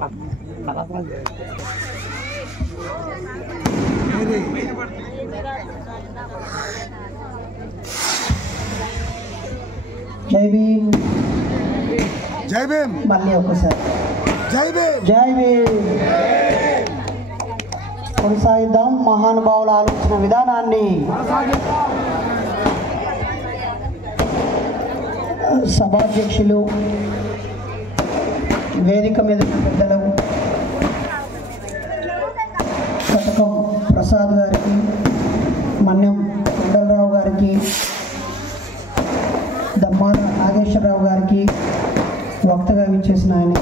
జై భీమ్ జై భీమ్ మళ్ళీ ఒకసారి జై భీమ్ జై భీమ్. కొనసాగిద్దాం మహానుభావుల ఆలోచన విధానాన్ని. సభాధ్యక్షులు, వేదిక మీద పెద్దలు, కటకం ప్రసాద్ గారికి, మన్యం కొండలరావు గారికి, దమ్మాల నాగేశ్వరరావు గారికి, వక్తగా విచ్చేసిన ఆయన,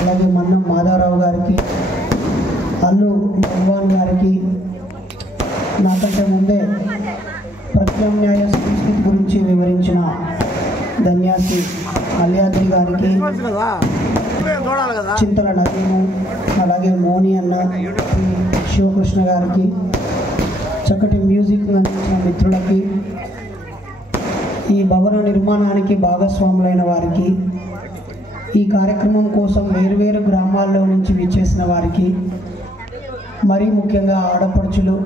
అలాగే మన్నం మాధవరావు గారికి, అల్లు భగవాన్ గారికి, నాకంటే ముందే ప్రత్యామ్నాయ సంస్కృతి గురించి వివరించిన ధన్యాసి అల్యాద్రి గారికి, చింతల నవీను, అలాగే మోని అన్న, శివకృష్ణ గారికి, చక్కటి మ్యూజిక్ అందించిన మిత్రులకి, ఈ భవన నిర్మాణానికి భాగస్వాములైన వారికి, ఈ కార్యక్రమం కోసం వేరువేరు గ్రామాల్లో నుంచి విచ్చేసిన వారికి, మరీ ముఖ్యంగా ఆడపడుచులు,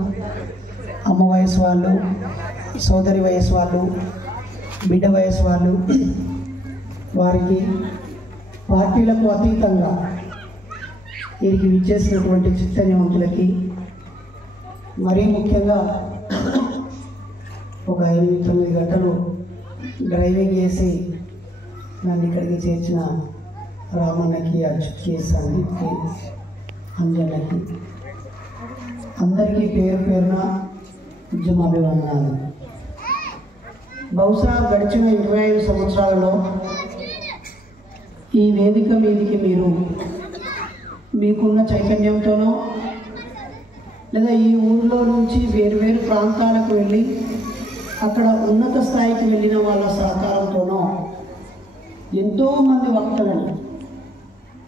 అమ్మ వయసు వాళ్ళు, సోదరి వయసు వాళ్ళు, బిడ్డ వయసు వాళ్ళు, వారికి పార్టీలకు అతీతంగా వీరికి విచ్చేసినటువంటి చైతన్యవంతులకి, మరీ ముఖ్యంగా ఒక 8-9 గంటలు డ్రైవింగ్ చేసి నన్ను ఇక్కడికి చేర్చిన రామన్నకి, అచ్యుత్కి, సందీప్కి, అంజన్నకి, అందరికీ పేరు పేరున ఉద్యమాభివందనాలు. బహుశా గడిచిన 25 సంవత్సరాలలో ఈ వేదిక మీదికి మీరు మీకున్న చైతన్యంతోనో లేదా ఈ ఊరిలో నుంచి వేరువేరు ప్రాంతాలకు వెళ్ళి అక్కడ ఉన్నత స్థాయికి వెళ్ళిన వాళ్ళ సహకారంతోనో ఎంతోమంది వక్తలను,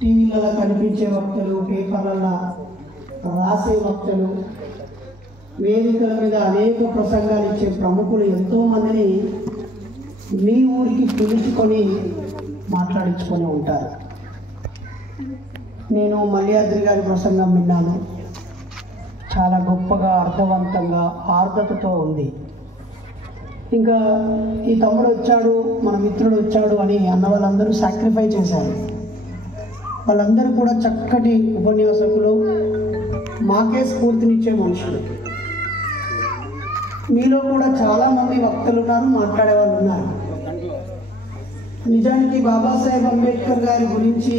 టీవీలలో కనిపించే వక్తలు, పేపర్లలో రాసే వక్తలు, వేదికల మీద అనేక ప్రసంగాలు ఇచ్చే ప్రముఖులు ఎంతోమందిని మీ ఊరికి పిలుచుకొని మాట్లాడించుకొని ఉంటారు. నేను మల్యాద్రి గారి ప్రసంగం విన్నాను. చాలా గొప్పగా, అర్థవంతంగా, ఆర్ద్రతతో ఉంది. ఇంకా ఈ తమ్ముడు వచ్చాడు, మన మిత్రుడు వచ్చాడు అని అన్న వాళ్ళందరూ సాక్రిఫై చేశారు. వాళ్ళందరూ కూడా చక్కటి ఉపన్యాసకులు, మాకే స్ఫూర్తినిచ్చే మనుషులు. మీలో కూడా చాలామంది వక్తలు ఉన్నారు, మాట్లాడే వాళ్ళు ఉన్నారు. నిజానికి బాబాసాహెబ్ అంబేద్కర్ గారి గురించి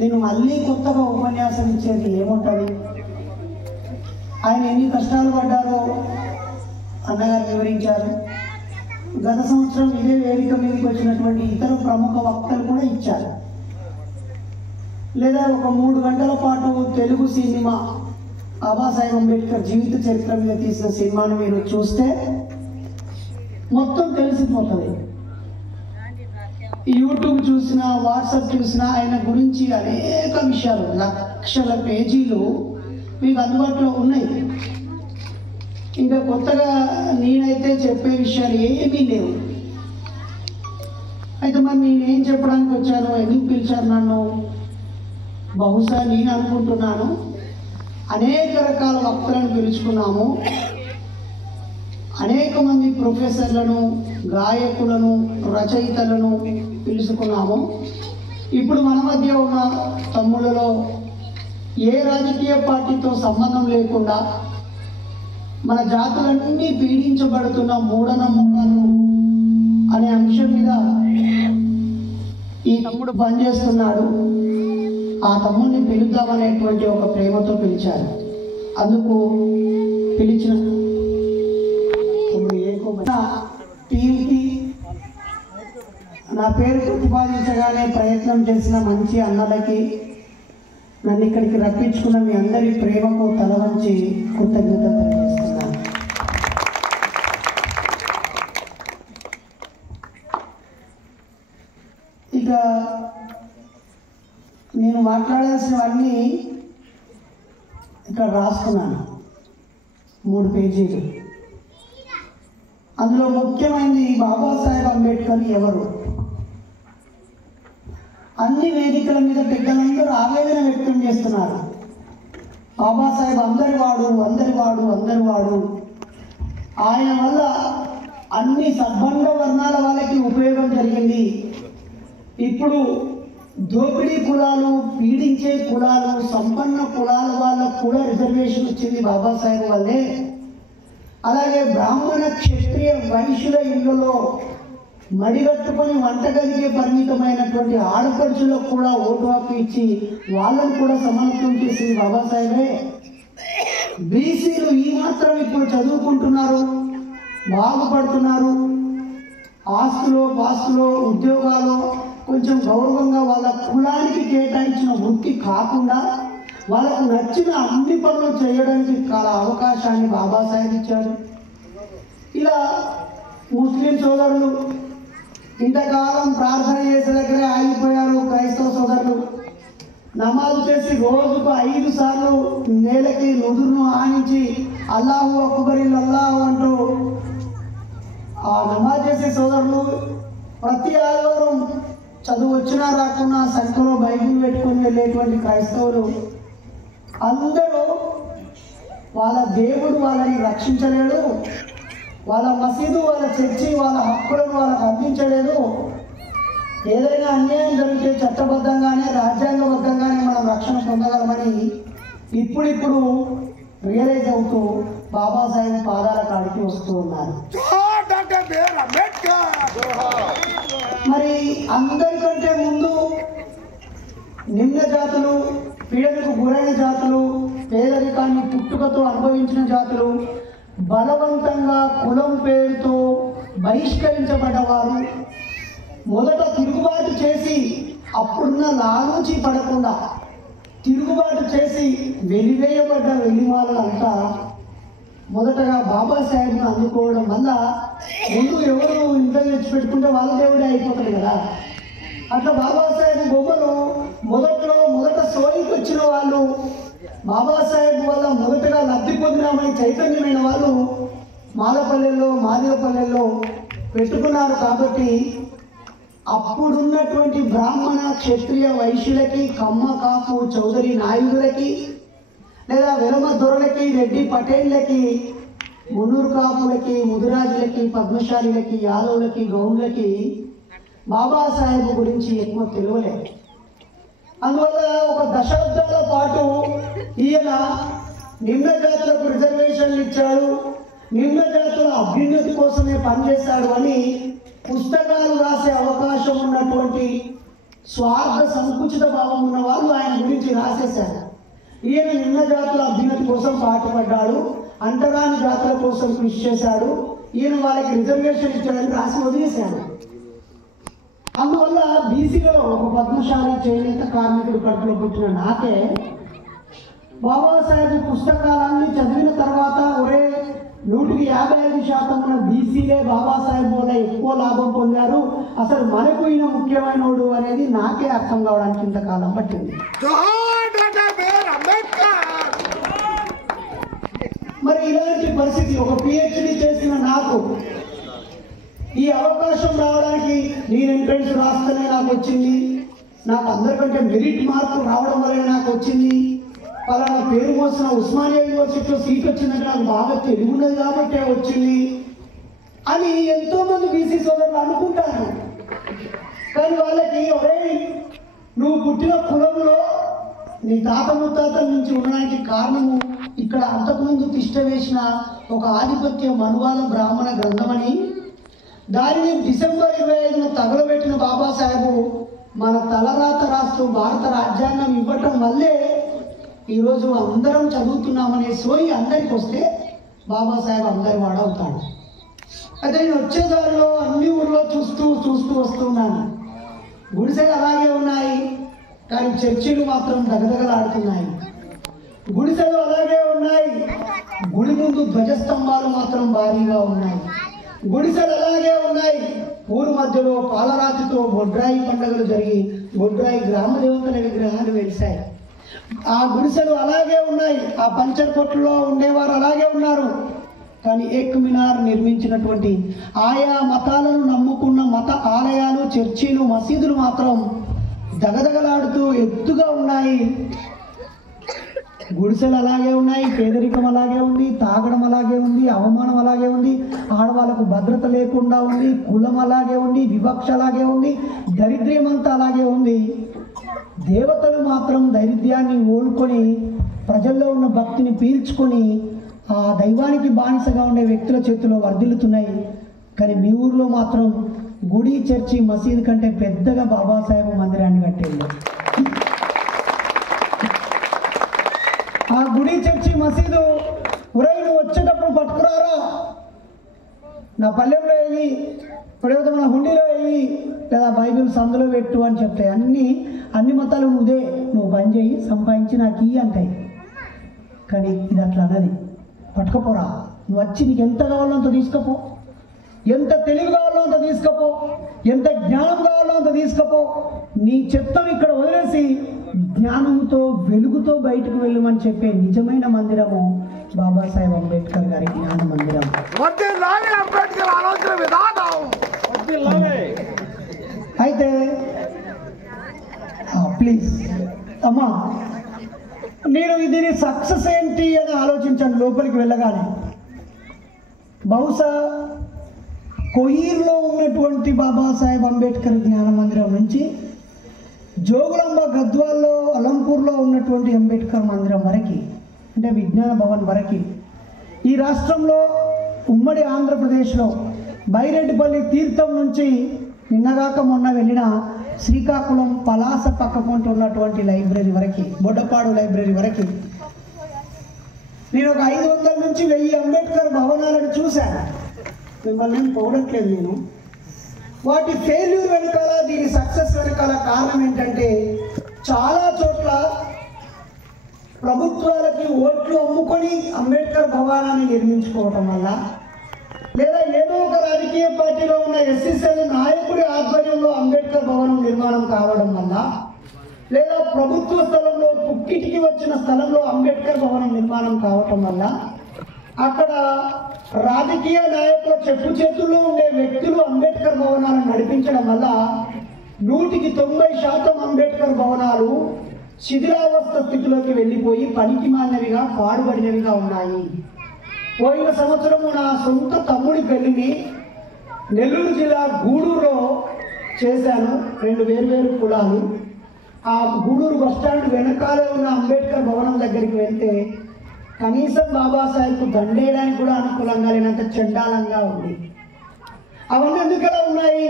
నేను మళ్ళీ కొత్తగా ఉపన్యాసం ఇచ్చేది ఏముంటుంది? ఆయన ఎన్ని కష్టాలు పడ్డారో అన్నగారు వివరించారు. గత సంవత్సరం ఇదే వేదిక మీదకి వచ్చినటువంటి ఇతర ప్రముఖ వక్తలు కూడా ఇచ్చారు. లేదా ఒక 3 గంటల పాటు తెలుగు సినిమా బాబాసాహెబ్ అంబేద్కర్ జీవిత చరిత్ర మీద తీసిన సినిమాను మీరు చూస్తే మొత్తం తెలిసిపోతుంది. యూట్యూబ్ చూసినా, వాట్సాప్ చూసినా ఆయన గురించి అనేక విషయాలు, లక్షల పేజీలు మీకు అందుబాటులో ఉన్నాయి. ఇంకా కొత్తగా నేనైతే చెప్పే విషయాలు ఏమీ లేవు. అయితే మరి నేనేం చెప్పడానికి వచ్చాను, ఎందుకు పిలిచారు నన్ను? బహుశా నేను అనుకుంటున్నాను, అనేక రకాల వక్తలను పిలుచుకున్నాము, అనేక మంది ప్రొఫెసర్లను, గాయకులను, రచయితలను పిలుచుకున్నాము. ఇప్పుడు మన మధ్య ఉన్న తమ్ముళ్ళలో ఏ రాజకీయ పార్టీతో సంబంధం లేకుండా మన జాతులన్నీ పీడించబడుతున్న మూఢనమ్మకాలు అనే అంశం మీద ఈ తమ్ముడు పనిచేస్తున్నాడు. ఆ తమ్ముడిని పిలుద్దామనేటువంటి ఒక ప్రేమతో పిలిచారు. అందుకు పిలిచిన టీంకి, నా పేరు ప్రతిపాదించగానే ప్రయత్నం చేసిన మంచి అన్నలకి, నన్ను ఇక్కడికి రప్పించుకున్న మీ అందరి ప్రేమకు తల వంచి కృతజ్ఞత తెలియజేస్తున్నాను. ఇక నేను మాట్లాడాల్సినవన్నీ ఇక్కడ రాసుకున్నాను, 3 పేజీలు. అందులో ముఖ్యమైనది బాబాసాహెబ్ అంబేద్కర్ ఎవరు? అన్ని వేదికల మీద పెద్దలందరూ ఆవేదన వ్యక్తం చేస్తున్నారు. బాబాసాహెబ్ అందరి వాడు. ఆయన వల్ల అన్ని సద్బండ వర్ణాల వాళ్ళకి ఉపయోగం జరిగింది. ఇప్పుడు దోపిడీ కులాలు, పీడించే కులాలు, సంపన్న కులాల వాళ్ళకు కూడా రిజర్వేషన్ వచ్చింది బాబాసాహెబ్ వల్లే. అలాగే బ్రాహ్మణ క్షత్రియ వైశ్యుల ఇళ్లలో మడిగట్టుకొని వంటగదికి పరిమితమైనటువంటి ఆడపడుచులకు కూడా ఓటు హక్కు ఇచ్చి వాళ్ళని కూడా సమానత్వం చేసింది బాబాసాహెబే. బీసీలు ఈ మాత్రం ఇప్పుడు చదువుకుంటున్నారు, బాగుపడుతున్నారు. ఆస్తులో ఉద్యోగాలు కొంచెం గౌరవంగా వాళ్ళ కులానికి కేటాయించిన వృత్తి కాకుండా వాళ్ళకు నచ్చిన అన్ని పనులు చేయడానికి చాలా అవకాశాన్ని బాబాసాహెబ్ ఇచ్చాడు. ఇలా ముస్లిం సోదరులు ఇంతకాలం ప్రార్థన చేసే దగ్గరే ఆగిపోయారు. క్రైస్తవ సోదరులు నమాజ్ చేసి రోజుకు 5 సార్లు నేలకి నుదురును ఆనించి అల్లాహు అక్బర్ అల్లాహు అంటూ ఆ నమాజ్ చేసే సోదరులు ప్రతి ఆదివారం చదువు వచ్చినా రాకున్నా సంఖ్యలో బైబిల్ పెట్టుకుని వెళ్ళేటువంటి క్రైస్తవులు అందరూ వాళ్ళ దేవుడు వాళ్ళని రక్షించలేడు, వాళ్ళ మసీదు, వాళ్ళ చర్చి, వాళ్ళ హక్కులను వాళ్ళకు అందించలేదు. ఏదైనా అన్యాయం జరిగితే చట్టబద్ధంగానే రాజ్యాంగబద్ధంగానే మనం రక్షణ పొందగలమని ఇప్పుడిప్పుడు రియలైజ్ అవుతూ బాబాసాహెబ్ పాదాల కాడికి వస్తూ ఉన్నారు. మరి అందరికంటే ముందు నిమ్న జాతులు, పీడనకు గురైన జాతులు, పేదరికాన్ని పుట్టుకతో అనుభవించిన జాతులు, బలవంతంగా కులం పేరుతో బహిష్కరించబడ్డవారు మొదట తిరుగుబాటు చేసి అప్పుడున్న లాలూచి పడకుండా తిరుగుబాటు చేసి వెలివేయబడ్డ వెలిమాలంతా మొదటగా బాబాసాహెబ్ను అందుకోవడం వల్ల ముందు ఎవరు ఇంత తెచ్చిపెట్టుకుంటే వాళ్ళ దేవుడే అయిపోతాడు కదా. అట్లా బాబాసాహెబ్ బొమ్మలు మొదట సోయికి వచ్చిన వాళ్ళు, బాబాసాహెబ్ వల్ల మొదటగా లబ్ధి పొందినామని చైతన్యమైన వాళ్ళు మాలపల్లెల్లో, మాదేవపల్లెల్లో పెట్టుకున్నారు. కాబట్టి అప్పుడున్నటువంటి బ్రాహ్మణ క్షత్రియ వైశ్యులకి, కమ్మ కాపు చౌదరి నాయుడులకి, లేదా వెలమ దొరలకి, రెడ్డి పటేళ్ళకి, మున్నూరు కాపులకి, ముదిరాజులకి, పద్మశాలిలకి, యాదవులకి, గౌండ్లకి బాబాసాహెబ్ గురించి ఎక్కువ తెలియలేదు. అందువల్ల ఒక దశాబ్దాల పాటు ఈయన నిమ్న జాతులకు రిజర్వేషన్లు ఇచ్చాడు, నిమ్న జాతుల అభ్యున్నతి కోసమే పనిచేశాడు అని పుస్తకాలు రాసే అవకాశం ఉన్నటువంటి స్వార్థ సంకుచిత భావం ఉన్న వాళ్ళు ఆయన గురించి రాసేశారు. ఈయన నిమ్న జాతుల అభ్యున్నతి కోసం పాటుపడ్డాడు, అంటరాని జాతుల కోసం కృషి చేశాడు, ఈయన వాళ్ళకి రిజర్వేషన్ ఇచ్చాడని రాసి వదిలేశాడు. అందువల్ల బీసీలో ఒక పద్మశాలి చేనేత కార్మికుడు కడుపులో పుట్టిన నాకే బాబాసాహెబ్ పుస్తకాలన్నీ చదివిన తర్వాత ఒరే 155% ఉన్న బీసీలే బాబాసాహెబ్ వల్ల ఎక్కువ లాభం పొందారు, అసలు మనకు ఈయన ముఖ్యమైనోడు అనేది నాకే అర్థం కావడానికి ఇంతకాలం పట్టింది. మరి ఇలాంటి పరిస్థితి ఒక పిహెచ్డి చేసిన నాకు ఈ అవకాశం రావడానికి నేను ఎంట్రన్స్ రాస్తేనే నాకు వచ్చింది, నాకు అందరికంటే మెరిట్ మార్కులు రావడం వల్ల నాకు వచ్చింది, పలానా పేరు మోసిన ఉస్మానియా యూనివర్సిటీలో సీట్ వచ్చిందంటే నాకు బాగా తెలివిన్నది కాబట్టే వచ్చింది అని ఎంతోమంది బీసీ సోదరులు అనుకుంటారు. కానీ వాళ్ళకి ఒరే నువ్వు పుట్టిన కులంలో నీ తాత ముత్తాతల నుంచి ఉండడానికి కారణము ఇక్కడ అంతకుముందు తిష్ట వేసిన ఒక ఆధిపత్య మనువాద బ్రాహ్మణ గ్రంథమని దానిని డిసెంబర్ 25న తగలబెట్టిన బాబాసాహెబ్ మన తలరాత రాస్తూ భారత రాజ్యాంగం ఇవ్వటం వల్లే ఈరోజు అందరం చదువుతున్నామనే సోయి అందరికి వస్తే బాబాసాహెబ్ అందరి వాడవుతాడు. అయితే నేను వచ్చే దారిలో అన్ని ఊళ్ళో చూస్తూ వస్తున్నాను. గుడిసెలు అలాగే ఉన్నాయి, కానీ చర్చిలు మాత్రం దగదగలాడుతున్నాయి. గుడిసెలు అలాగే ఉన్నాయి, గుడి ముందు ధ్వజస్తంభాలు మాత్రం భారీగా ఉన్నాయి. గుడిసెలు అలాగే ఉన్నాయి, ఊరు మధ్యలో పాలరాతితో బొడ్రాయి పండుగలు జరిగి బొడ్రాయి గ్రామ దేవతల విగ్రహాలు వెలిశాయి. ఆ గుడిసెలు అలాగే ఉన్నాయి, ఆ పంచర్ కొట్టులో ఉండేవారు అలాగే ఉన్నారు. కానీ ఏక్ మినార్ నిర్మించినటువంటి ఆయా మతాలను నమ్ముకున్న మత ఆలయాలు, చర్చీలు, మసీదులు మాత్రం దగదగలాడుతూ ఎత్తుగా ఉన్నాయి. గుడిసెలు అలాగే ఉన్నాయి, పేదరికం అలాగే ఉంది, తాగడం అలాగే ఉంది, అవమానం అలాగే ఉంది, ఆడవాళ్ళకు భద్రత లేకుండా ఉంది, కులం అలాగే ఉంది, వివక్ష అలాగే ఉంది, దరిద్ర్యమంతా అలాగే ఉంది. దేవతలు మాత్రం దరిద్ర్యాన్ని ఓడుకొని ప్రజల్లో ఉన్న భక్తిని పీల్చుకొని ఆ దైవానికి బానిసగా ఉండే వ్యక్తుల చేతిలో వర్ధిల్లుతున్నాయి. కానీ మీ ఊర్లో మాత్రం గుడి, చర్చి, మసీదు కంటే పెద్దగా బాబాసాహెబ్ మందిరాన్ని కట్టేళ్ళు. ఆ గుడి, చర్చి, మసీదు నువ్వు వచ్చేటప్పుడు పట్టుకురారా, నా పల్లెంలో వేయి, ఇప్పుడేదో మన హుండీలో వేయి, లేదా బైబిల్ సందులో పెట్టు అని చెప్తాయి. అన్ని మతాలు నువ్వు పని చేయి, సంపాదించి నాకు ఇయ్యి అంటాయి. కానీ ఇది అట్లా అన్నది, పట్టుకపోరా, నువ్వు వచ్చి నీకు ఎంత కావాలో అంత తీసుకపో, ఎంత తెలివి కావాలో అంత తీసుకపో, ఎంత జ్ఞానం కావాలో అంత తీసుకపో, నీ చెత్తను ఇక్కడ వదిలేసి జ్ఞానంతో వెలుగుతో బయటకు వెళ్ళమని చెప్పే నిజమైన మందిరము బాబాసాహెబ్ అంబేద్కర్ గారి జ్ఞాన మందిరం. అయితే ప్లీజ్ అమ్మా, నేను దీని సక్సెస్ ఏంటి అని ఆలోచించాను లోపలికి వెళ్ళగానే. బహుశా కొహీర్లో ఉన్నటువంటి బాబాసాహెబ్ అంబేద్కర్ జ్ఞాన మందిరం నుంచి జోగులాంబ గద్వాల్లో, అలంపూర్లో ఉన్నటువంటి అంబేద్కర్ మందిరం వరకు, అంటే విజ్ఞాన భవన్ వరకు, ఈ రాష్ట్రంలో ఉమ్మడి ఆంధ్రప్రదేశ్లో బైరెడ్డిపల్లి తీర్థం నుంచి నిన్నగాక మొన్న వెళ్ళిన శ్రీకాకుళం పలాస పక్కకుంటూ ఉన్నటువంటి లైబ్రరీ వరకు, బొడ్డపాడు లైబ్రరీ వరకు నేను ఒక 500 నుంచి 1000 అంబేద్కర్ భవనాలను చూశాను. మిమ్మల్ని పోవట్లేదు నేను. వాటి ఫెయిల్యూర్ వెనకాల, దీని సక్సెస్ వెనకాల కారణం ఏంటంటే, చాలా చోట్ల ప్రభుత్వాలకి ఓట్లు అమ్ముకొని అంబేద్కర్ భవనాన్ని నిర్మించుకోవటం వల్ల, లేదా ఏదో ఒక రాజకీయ పార్టీలో ఉన్న ఎస్సీసీఎల్ నాయకుడి ఆధ్వర్యంలో అంబేద్కర్ భవనం నిర్మాణం కావడం వల్ల, లేదా ప్రభుత్వ స్థలంలో పుక్కిటికి వచ్చిన స్థలంలో అంబేద్కర్ భవనం నిర్మాణం కావటం వల్ల, అక్కడ రాజకీయ నాయకుల చెప్పు చేతుల్లో ఉండే వ్యక్తులు అంబేద్కర్ భవనాలను నడిపించడం వల్ల 100% అంబేద్కర్ భవనాలు శిథిలావస్థ స్థితిలోకి వెళ్ళిపోయి పనికి మాలినవిగా, పాడుబడినవిగా ఉన్నాయి. పోయిన సంవత్సరము నా సొంత తమ్ముడి పెళ్లిని నెల్లూరు జిల్లా గూడూరులో చేశాను. 2 వేర్వేరు కులాలు. ఆ గూడూరు బస్టాండ్ వెనకాలే ఉన్న అంబేద్కర్ భవనం దగ్గరికి వెళ్తే కనీసం బాబాసాహెబ్కు దండేయడానికి కూడా అనుకూలంగా లేనంత చండాలంగా ఉంది. అవన్నీ ఎందుకలా ఉన్నాయి?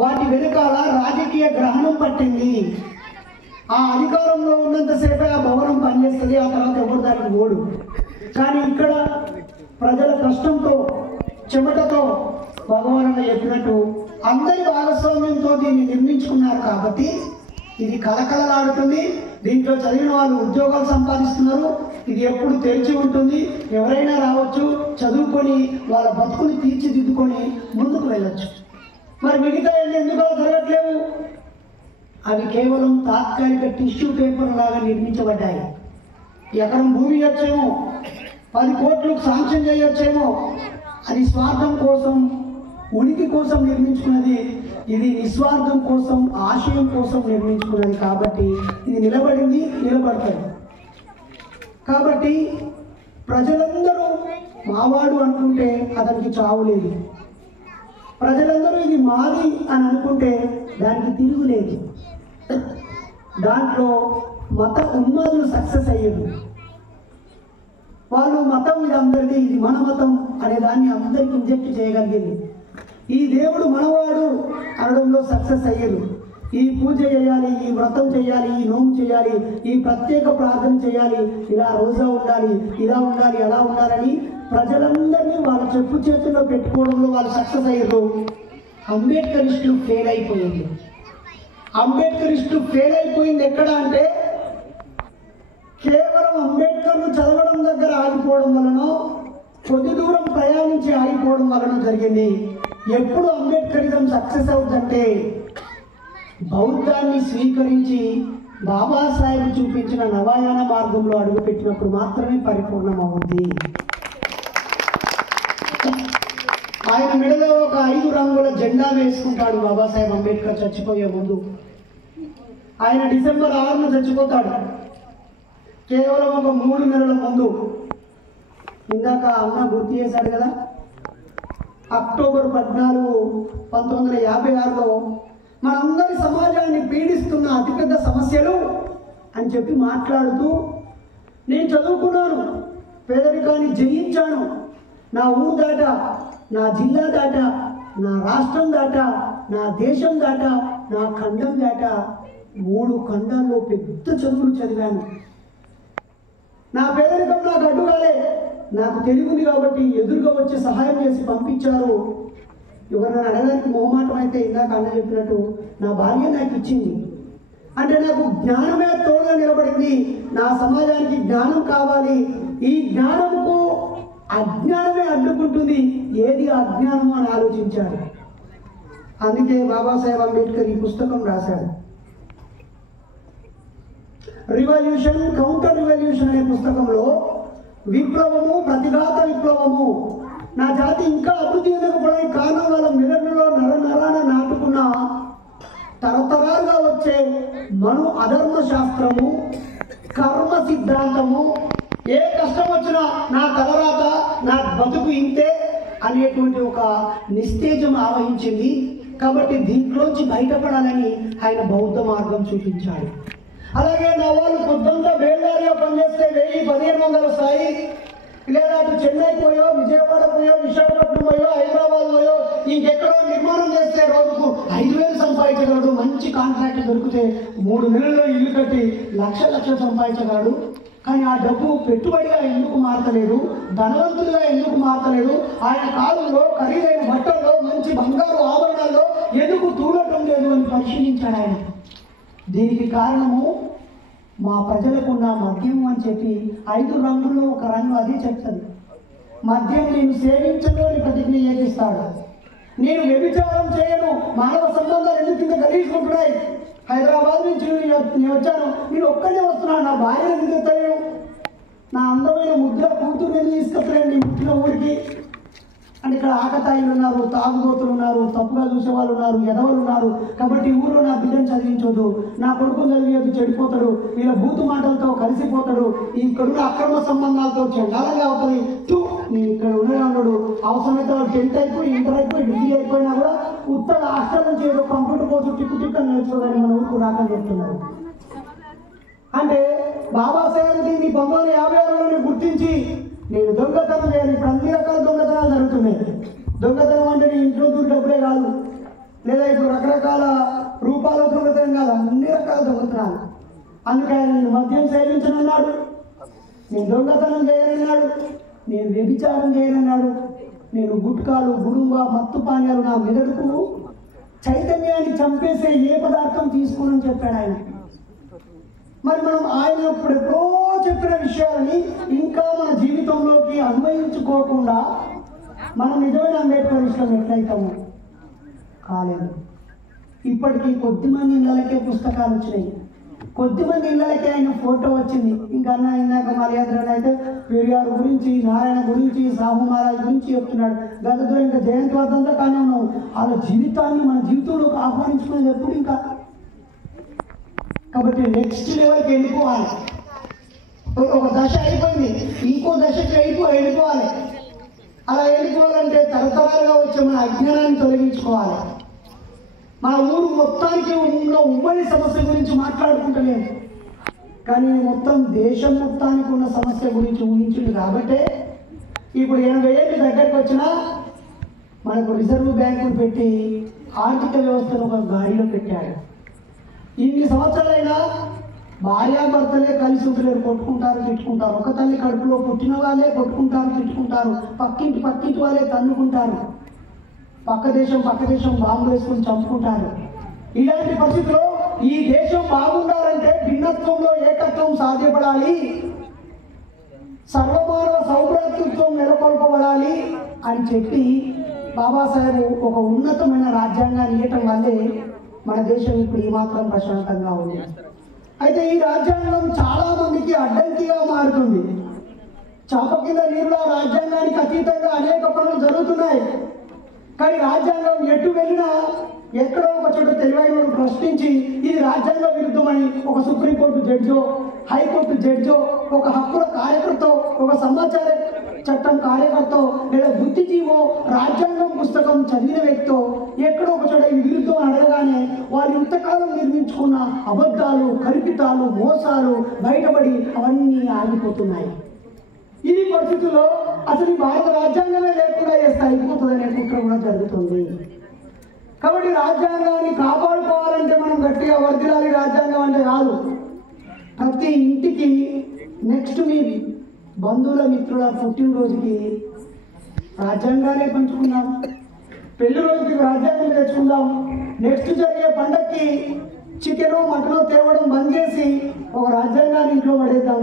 వాటి వెనుకాల రాజకీయ గ్రహణం పట్టింది. ఆ అధికారంలో ఉన్నంతసేపే ఆ భవనం పనిచేస్తుంది, ఆ తర్వాత ఎవరు దానికి ఓడు. కానీ ఇక్కడ ప్రజల కష్టంతో, చెమటతో, భగవానుడు చెప్పినట్టు అందరి భాగస్వామ్యంతో దీన్ని నిర్మించుకున్నారు కాబట్టి ఇది కలకలలాడుతుంది. దీంట్లో చదివిన వాళ్ళు ఉద్యోగాలు సంపాదిస్తున్నారు. ఇది ఎప్పుడు తెరిచి ఉంటుంది, ఎవరైనా రావచ్చు, చదువుకొని వాళ్ళ బతుకుని తీర్చిదిద్దుకొని ముందుకు వెళ్ళచ్చు. మరి మిగతా ఎందుకు జరగట్లేవు? అవి కేవలం తాత్కాలిక టిష్యూ పేపర్ లాగా నిర్మించబడ్డాయి. ఎకరం భూమి ఇవ్వచ్చేమో, 10 కోట్లు శాంక్షన్ చేయొచ్చేమో, అది స్వార్థం కోసం, ఉనికి కోసం నిర్మించుకున్నది. ఇది నిస్వార్థం కోసం, ఆశయం కోసం నిర్మించుకున్నది. కాబట్టి ఇది నిలబడింది, నిలబడుతుంది. కాబట్టి ప్రజలందరూ మావాడు అనుకుంటే అతనికి చావు లేదు. ప్రజలందరూ ఇది మాది అని అనుకుంటే దానికి తిరుగులేదు. దాంట్లో మత ఉన్మాదులు సక్సెస్ అయ్యారు. వాళ్ళు మతం ఇది అందరిది, ఇది మన మతం అనే దాన్ని అందరికి ఇంజెక్ట్ చేయగలిగింది. ఈ దేవుడు మనవాడు అనడంలో సక్సెస్ అయ్యారు. ఈ పూజ చేయాలి, ఈ వ్రతం చేయాలి, ఈ నోము చేయాలి, ఈ ప్రత్యేక ప్రార్థన చేయాలి, ఇలా రోజా ఉండాలి, ఇలా ఉండాలి, అలా ఉండాలని ప్రజలందరినీ వాళ్ళ చెప్పు చేతుల్లో పెట్టుకోవడంలో వాళ్ళు సక్సెస్ అయ్యారు. అంబేద్కరిస్టులు ఫెయిల్ అయిపోయింది. అంబేద్కరిస్టులు ఫెయిల్ అయిపోయింది ఎక్కడ అంటే, కేవలం అంబేద్కర్ను చదవడం దగ్గర ఆగిపోవడం వలన, కొద్ది దూరం ప్రయాణించి ఆగిపోవడం వలన జరిగింది. ఎప్పుడు అంబేద్కరిజం సక్సెస్ అవుతుందంటే, బౌద్ధాన్ని స్వీకరించి బాబాసాహెబ్ చూపించిన నవాయాన మార్గంలో అడుగుపెట్టినప్పుడు మాత్రమే పరిపూర్ణమవుతుంది. ఆయన మెడలో ఒక 5 రంగుల జెండా వేసుకుంటాడు బాబాసాహెబ్ అంబేద్కర్ చచ్చిపోయే ముందు. ఆయన డిసెంబర్ 6న చచ్చిపోతాడు. కేవలం ఒక 3 నెలల ముందు ఇందాక అన్న గుర్తు చేశాడు కదా, అక్టోబర్ 14, 1956లో మనందరి సమాజాన్ని పీడిస్తున్న అతిపెద్ద సమస్యలు అని చెప్పి మాట్లాడుతూ, నేను చదువుకున్నాను, పేదరికాన్ని జయించాను, నా ఊరు దాట, నా జిల్లా దాట, నా రాష్ట్రం దాట, నా దేశం దాట, నా ఖండం దాట 3 ఖండాల్లో పెద్ద చదువులు చదివాను. నా పేదరికం నాకు అడ్డుగాలే, నాకు తెలివింది కాబట్టి ఎదురుగా వచ్చి సహాయం చేసి పంపించారు. ఎవరైనా అడగడానికి మొహమాటం అయితే ఇందాక అన్న చెప్పినట్టు నా భార్య నాకు ఇచ్చింది. అంటే నాకు జ్ఞానమే తోడుగా నిలబడింది. నా సమాజానికి జ్ఞానం కావాలి, ఈ జ్ఞానంకు అజ్ఞానమే అడ్డుకుంటుంది, ఏది అజ్ఞానము అని ఆలోచించాడు. అందుకే బాబాసాహెబ్ అంబేద్కర్ ఈ పుస్తకం రాశాడు. రివల్యూషన్ కౌంటర్ రివల్యూషన్ అనే పుస్తకంలో విప్లవము, ప్రతిఘాత విప్లవము, నా జాతి ఇంకా అభివృద్ధి చెందకపోవడానికి కారణం వాళ్ళ మెదడులో నరాన నాటుకున్న తరతరాలుగా వచ్చే మను అధర్మ శాస్త్రము, కర్మ సిద్ధాంతము, ఏ కష్టం వచ్చినా నా తలరాత, నా బతుకు ఇంతే అనేటువంటి ఒక నిస్తేజం ఆవహించింది. కాబట్టి దీంట్లోంచి బయటపడాలని ఆయన బౌద్ధ మార్గం చూపించాడు. అలాగే నా వాళ్ళు పొద్దుంతా బేల్దారిలో పనిచేస్తే 1000-1500 వస్తాయి, లేదా అటు చెన్నై పోయో, విజయవాడ పోయో, విశాఖపట్నం పోయో, హైదరాబాద్ పోయో, ఇంకెక్కడో నిర్మాణం చేస్తే రోజుకు 5000 సంపాదించగలడు. మంచి కాంట్రాక్ట్ దొరికితే 3 నెలల్లో ఇల్లు కట్టి లక్షలు సంపాదించగలడు. కానీ ఆ డబ్బు పెట్టుబడిగా ఎందుకు మారతలేదు, ధనవంతులుగా ఎందుకు మారతలేదు, ఆయన కాలంలో ఖరీదైన బట్టల్లో, మంచి బంగారు ఆభరణాల్లో ఎందుకు తూలటం లేదు అని పరిశీలించాడు ఆయన. దీనికి కారణము మా ప్రజలకున్న మద్యం అని చెప్పి 5 రంగుల్లో ఒక రంగు అది చెప్తుంది. మద్యం నేను సేవించను అని ప్రతిజ్ఞ చేపిస్తాడు. నేను వ్యభిచారం చేయను, మానవ సంబంధాలు ఎందుకు ఇంత కలిసుకుంటున్నాయి, హైదరాబాద్ నుంచి నేను వచ్చాను, నేను ఒక్కనే వస్తున్నాను, నా భార్యను ఎందుకు ఎత్తలేను, నా అందమైన ముద్ర కూతురు ఎందుకు తీసుకొస్తలేను నీ పుట్టిన ఊరికి అంటే ఇక్కడ ఆకతాయిలు ఉన్నారు, తాగుబోతులు ఉన్నారు, తప్పుగా చూసే వాళ్ళు ఉన్నారు, ఎదవలు ఉన్నారు. కాబట్టి ఊళ్ళో నా బిడ్డను చదివించొద్దు, నా కొడుకుని చదివేది చెడిపోతాడు, వీళ్ళ బూతు మాటలతో కలిసిపోతాడు, ఇక్కడున్న అక్రమ సంబంధాలతో చెండాలంగా అవుతుంది. నేను ఇక్కడ ఉన్నాడు, అవసరమైతే 10th అయిపోయి, ఇంటర్ అయిపోయి, డిగ్రీ అయిపోయినా కూడా ఉత్తర హాస్టల్ నుంచి ఏదో కంప్యూటర్ కోర్సు టిక్కు నేర్చుకోవాలని మన ఊరికి రాకని చెప్తున్నారు. అంటే బాబాసాహెబ్ దీన్ని 1956లోనే గుర్తించి నేను దొంగతనం చేయాలి. ఇప్పుడు అన్ని రకాల దొంగతనాలు జరుగుతున్నాయి. దొంగతనం అంటే నీ ఇంట్లో దొరికినప్పుడే కాదు, లేదా ఇప్పుడు రకరకాల రూపాల దొంగతనం కాదు, అన్ని రకాల దొంగతనాలు. అందుకే నేను మద్యం సేవించనన్నాడు, నేను దొంగతనం చేయనన్నాడు, నేను వ్యభిచారం చేయనన్నాడు, నేను గుట్కాలు, గుడుంబ, మత్తు పానీయాలు నా మెదడుకు చైతన్యాన్ని చంపేసే ఏ పదార్థం తీసుకోనని చెప్పాడు ఆయన. మరి మనం ఆయన ఎప్పుడెప్పుడో చెప్పిన విషయాలని ఇంకా మన జీవితంలోకి అన్వయించుకోకుండా మనం నిజమైన అంబేద్కర్ ఇష్టం ఎట్లయితాము కాలేదు. ఇప్పటికీ కొద్దిమంది ఇళ్ళకే పుస్తకాలు వచ్చినాయి, కొద్దిమంది ఇళ్ళకే ఆయన ఫోటో వచ్చింది. ఇంకా ఇందాక మర్యాదలు అయితే పెరియారు గురించి, నారాయణ గురించి, సాహు మహారాజ్ గురించి చెప్తున్నాడు. గతంలో ఇంకా జయంతి వద్దంతా కానీ ఉన్నాం. వాళ్ళ జీవితాన్ని మన జీవితంలోకి ఆహ్వానించుకునేది ఎప్పుడు ఇంకా. కాబట్టి నెక్స్ట్ లెవెల్కి వెళ్ళిపోవాలి. ఒక దశ అయిపోయింది, ఇంకో దశకి వెళ్ళిపోవాలి. అలా వెళ్ళిపోవాలంటే తరతరాలుగా వచ్చే మన అజ్ఞానాన్ని తొలగించుకోవాలి. మన ఊరు మొత్తానికి ఉన్న ఉమ్మడి సమస్య గురించి మాట్లాడుకుంటలేదు, కానీ మొత్తం దేశం మొత్తానికి ఉన్న సమస్య గురించి ఊహించింది. కాబట్టే ఇప్పుడు 80 ఏళ్ళు దగ్గరికి వచ్చినా మనకు రిజర్వ్ బ్యాంకులు పెట్టి ఆర్థిక వ్యవస్థను ఒక గాడిలో పెట్టాడు. ఇన్ని సంవత్సరాలైనా భార్యాభర్తలే కలిసి ఉంటలేరు, కొట్టుకుంటారు, తిట్టుకుంటారు. ఒక తల్లి కడుపులో పుట్టిన వాళ్ళే కొట్టుకుంటారు, తిట్టుకుంటారు. పక్కింటి వాళ్ళే తన్నుకుంటారు. పక్క దేశం బాంబు వేసుకుని చంపుకుంటారు. ఇలాంటి పరిస్థితుల్లో ఈ దేశం బాగుండాలంటే భిన్నత్వంలో ఏకత్వం సాధ్యపడాలి, సర్వమానవ సౌభ్రాతృత్వం నెలకొల్పబడాలి అని చెప్పి బాబాసాహెబ్ ఒక ఉన్నతమైన రాజ్యాంగాన్ని ఇవ్వటం వల్లే మన దేశం ఇప్పుడు ఏమాత్రం ప్రశాంతంగా ఉంది. అయితే ఈ రాజ్యాంగం చాలా మందికి అడ్డంకిగా మారుతుంది. చాప కింద నీరులా రాజ్యాంగానికి అతీతంగా అనేక పనులు జరుగుతున్నాయి. కానీ రాజ్యాంగం ఎటు వెళ్ళినా ఎక్కడో ఒక చోట తెలివైన వాడు ప్రశ్నించి ఇది రాజ్యాంగ విరుద్ధమని ఒక సుప్రీంకోర్టు జడ్జో, హైకోర్టు జడ్జో, ఒక హక్కుల కార్యకర్త, ఒక సమాచార చట్టం కార్యకర్త లేదా బుద్ధిజీవో రాజ్యాంగం పుస్తకం చదివిన వ్యక్తో ఎక్కడో ఒక చోట ఈ విరుద్ధం అడగగానే వాళ్ళు ఇంతకాలం నిర్మించుకున్న అబద్ధాలు, కల్పితాలు, మోసాలు బయటపడి అవన్నీ ఆగిపోతున్నాయి. ఈ పరిస్థితుల్లో అసలు ఈ భారత రాజ్యాంగమే లేకుండా చేస్తే అయిపోతుందనే కుట్ర కూడా జరుగుతుంది. కాబట్టి రాజ్యాంగాన్ని కాపాడుకోవాలంటే మనం గట్టిగా వర్ధిల్లాలి. రాజ్యాంగం అంటే కాదు, ప్రతి ఇంటికి నెక్స్ట్ మీ బంధువుల మిత్రుల పుట్టినరోజుకి రాజ్యాంగాన్ని పంచుకుందాం, పెళ్లి రోజుకి రాజ్యాంగం తెచ్చుకుందాం, నెక్స్ట్ జరిగే పండగకి చికెనో మటనో తేవడం బంద్ చేసి ఒక రాజ్యాంగాన్ని ఇంట్లో పడేద్దాం.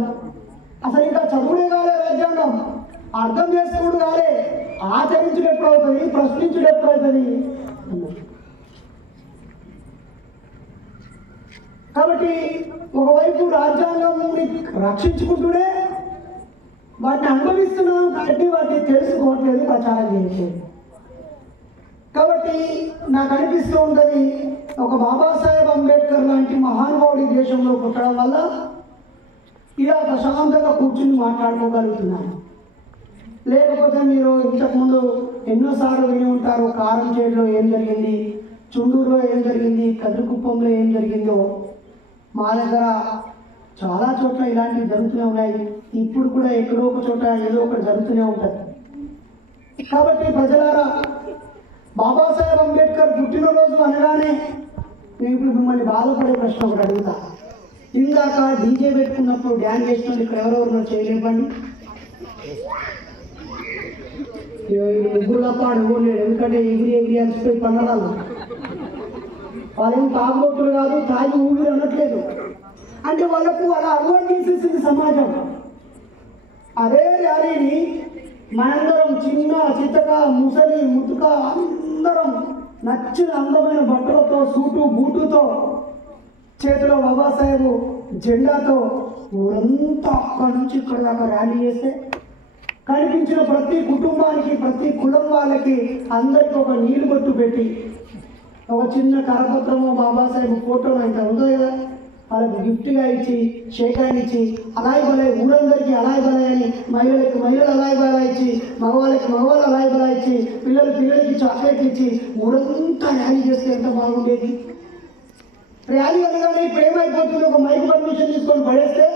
అసలు ఇంకా చదువుడే కాలే, రాజ్యాంగం అర్థం చేసుకోవడం కాలే, ఆచరించడం ఎప్పుడు అవుతుంది, ప్రశ్నించడం ఎప్పుడు అవుతుంది. కాబట్టి ఒకవైపు రాజ్యాంగంని రక్షించుకుంటూనే వాటిని అనుభవిస్తున్నాం కాబట్టి వాటిని తెలుసుకోవట్లేదు, ప్రచారం చేయట్లేదు. కాబట్టి నాకు అనిపిస్తూ ఉంటుంది, ఒక బాబాసాహెబ్ అంబేద్కర్ లాంటి మహానుభావుడి దేశంలో పుట్టడం వల్ల ఇలా ప్రశాంతంగా కూర్చుని మాట్లాడుకోగలుగుతున్నాను. లేకపోతే మీరు ఇంతకుముందు ఎన్నోసార్లు విని ఉంటారు, కారంచేడులో ఏం జరిగింది, చుండూరులో ఏం జరిగింది, కదురుకుప్పంలో ఏం జరిగిందో. మా దగ్గర చాలా చోట్ల ఇలాంటివి జరుగుతూనే ఉన్నాయి. ఇప్పుడు కూడా ఎక్కడో ఒక చోట ఏదో ఒకటి జరుగుతూనే ఉంటుంది. కాబట్టి ప్రజలారా, బాబాసాహెబ్ అంబేద్కర్ పుట్టినరోజు అనగానే నేను ఇప్పుడు మిమ్మల్ని బాధపడే ప్రశ్న ఒకటి అడుగుతా. ఇందాక డీజే పెట్టుకున్నప్పుడు డ్యాన్స్ చేసినప్పుడు ఇక్కడ ఎవరెవరు చేయలేపండి. ముగ్గురు తప్ప అడుగులేడు, ఎందుకంటే ఎగిరి ఎగిరి అలసిపోయి పండడాలు. వాళ్ళేం తాగుబోతులు కాదు, తాగి ఊపిరి అనట్లేదు. అంటే వాళ్ళకు అలా అలవాటు చేసేసింది సమాజం. అదే ర్యాలీని మనందరం చిన్న చిత్తగా ముసలి ముతుక అందరం నచ్చిన అందమైన బట్టలతో సూటు బూటుతో చేతిలో బాబాసాహెబ్ జెండాతో ఊరంతా అక్కడి నుంచి ఇక్కడ దాకా ర్యాలీ చేస్తే కనిపించిన ప్రతి కుటుంబానికి, ప్రతి కులం వాళ్ళకి అందరికీ ఒక నీళ్ళు బొట్టు పెట్టి ఒక చిన్న కరపత్రము బాబాసాహెబ్ ఫోటోలు అయితే ఉంటుంది కదా, వాళ్ళకి గిఫ్ట్గా ఇచ్చి షేకాన్ని ఇచ్చి అలాయ్ బలాయ్ ఊరందరికీ అలాయ్ బలాయ్ అని, మహిళలకి మహిళలు అలాయ్ బలాయ్ ఇచ్చి, మగవాళ్ళకి మగవాళ్ళు అలాయ్ బలాయ్ ఇచ్చి, పిల్లలకి చాక్లెట్లు ఇచ్చి ఊరంతా ర్యాలీ చేస్తే ఎంత బాగుండేది. ర్యాలీ అనగానే ప్రేమ అయిపోతుంది. ఒక మైక్ పర్మిషన్ తీసుకొని పడేస్తే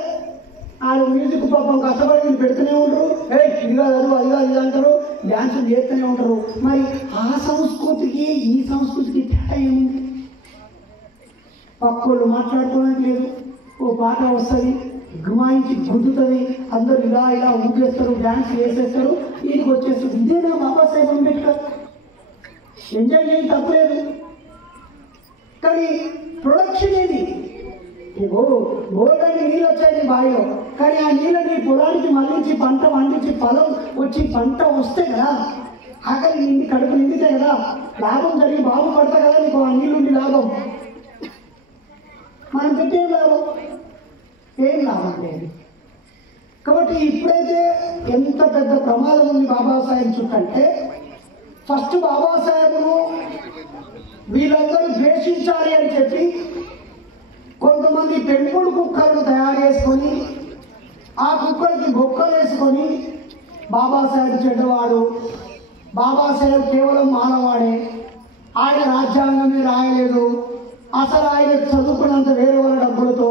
ఆయన మ్యూజిక్ పాపం కష్టపడి వీళ్ళు పెడుతూనే ఉంటారు, ఇది కాదు అది కాదు ఇది అంటారు, డ్యాన్సులు చేస్తూనే ఉంటారు. మరి ఆ సంస్కృతికి ఈ సంస్కృతికి తేడా ఏముంది? పక్కోళ్ళు మాట్లాడుకోవడానికి లేదు, ఓ పాట వస్తుంది, గుమాయించి గుద్దుతుంది, అందరూ ఇలా ఇలా ఊపేస్తారు, డ్యాన్స్ వేసేస్తారు, వీటికి వచ్చేస్తుంది. ఇదేనా బాబాసాహెబ్ అంబేద్కర్? ఎంజాయ్ చేయడం తప్పలేదు, కానీ ప్రొడక్షన్ ఏది? గోల్డని నీళ్ళు వచ్చాయి బావిలో, కానీ ఆ నీళ్ళని పొలానికి మళ్ళించి పంట పండించి పొలం వచ్చి పంట వస్తే కదా ఆకలి నిండి కడుపు నిండితే కదా లాభం జరిగి బాగుపడతా కదా నీకు ఆ నీళ్ళుండి లాభం. మనం పెట్టేం లాభం? ఏం లాభం లేదు. కాబట్టి ఇప్పుడైతే ఎంత పెద్ద ప్రమాదం ఉంది బాబాసాహెబ్ చుట్టంటే, ఫస్ట్ బాబాసాహెబ్ను వీళ్ళందరూ ద్వేషించాలి అని చెప్పి కొంతమంది పెంపుడు కుక్కలను తయారు చేసుకొని ఆ కుక్కలకి బొక్కలు వేసుకొని బాబాసాహెబ్ చెడ్డవాడు, బాబాసాహెబ్ కేవలం మానవాడే, ఆయన రాజ్యాంగమే రాయలేదు, అసలు ఆయన చదువుకున్నంత వేరే వాళ్ళ డబ్బులతో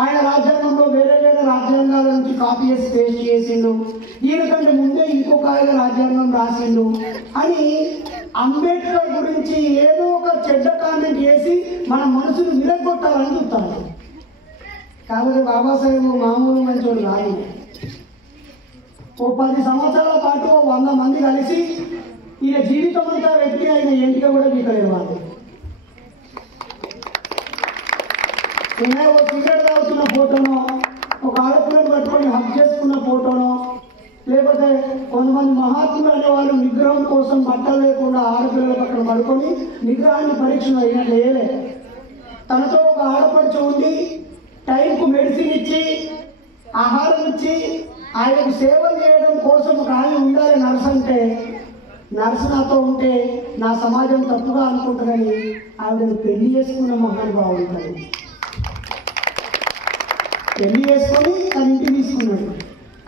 ఆయన రాజ్యాంగంలో వేరే వేరే రాజ్యాంగాల నుంచి కాపీ చేసి పేస్ట్ చేసిండు, ఈయనకంటే ముందే ఇంకొక ఆయన రాజ్యాంగం రాసిండు అని అంబేద్కర్ గురించి ఏదో ఒక చెడ్డ కామెంట్ చేసి మన మనసును విరగొట్టాలని చూస్తారు. కాబట్టి బాబాసాహెబ్ మామూలు మంచోడు కాదు. ఓ 10 సంవత్సరాల పాటు 100 మంది కలిసి ఈయన జీవితం అంతా వెతికి ఆయన ఎంటిక కూడా మీకలేరు వాళ్ళు. ఈయన ఓ సిగరెట్ తాగుతున్న ఫోటోనో, ఒక ఆడపిల్లను పట్టుకొని హక్ చేసుకున్న ఫోటోనో, లేకపోతే కొంతమంది మహాత్ములు అనే వాళ్ళు నిగ్రహం కోసం బట్టలు లేకుండా ఆడపిల్లల పక్కన పడుకొని నిగ్రహాన్ని పరీక్షలు అయినట్లు వేయలే. తనతో ఒక ఆడపడుచు ఉండి టైంకు మెడిసిన్ ఇచ్చి ఆహారం ఇచ్చి ఆయనకు సేవలు చేయడం కోసం ఒక ఆయన ఉండాలి నర్స్ అంటే, నర్సు నాతో ఉంటే నా సమాజం తప్పుగా అనుకుంటుందని ఆవిడను పెళ్లి చేసుకున్న మహానుభావుడు ఉంటాడు. పెళ్లి చేసుకొని తన ఇంటికి తీసుకున్నాడు.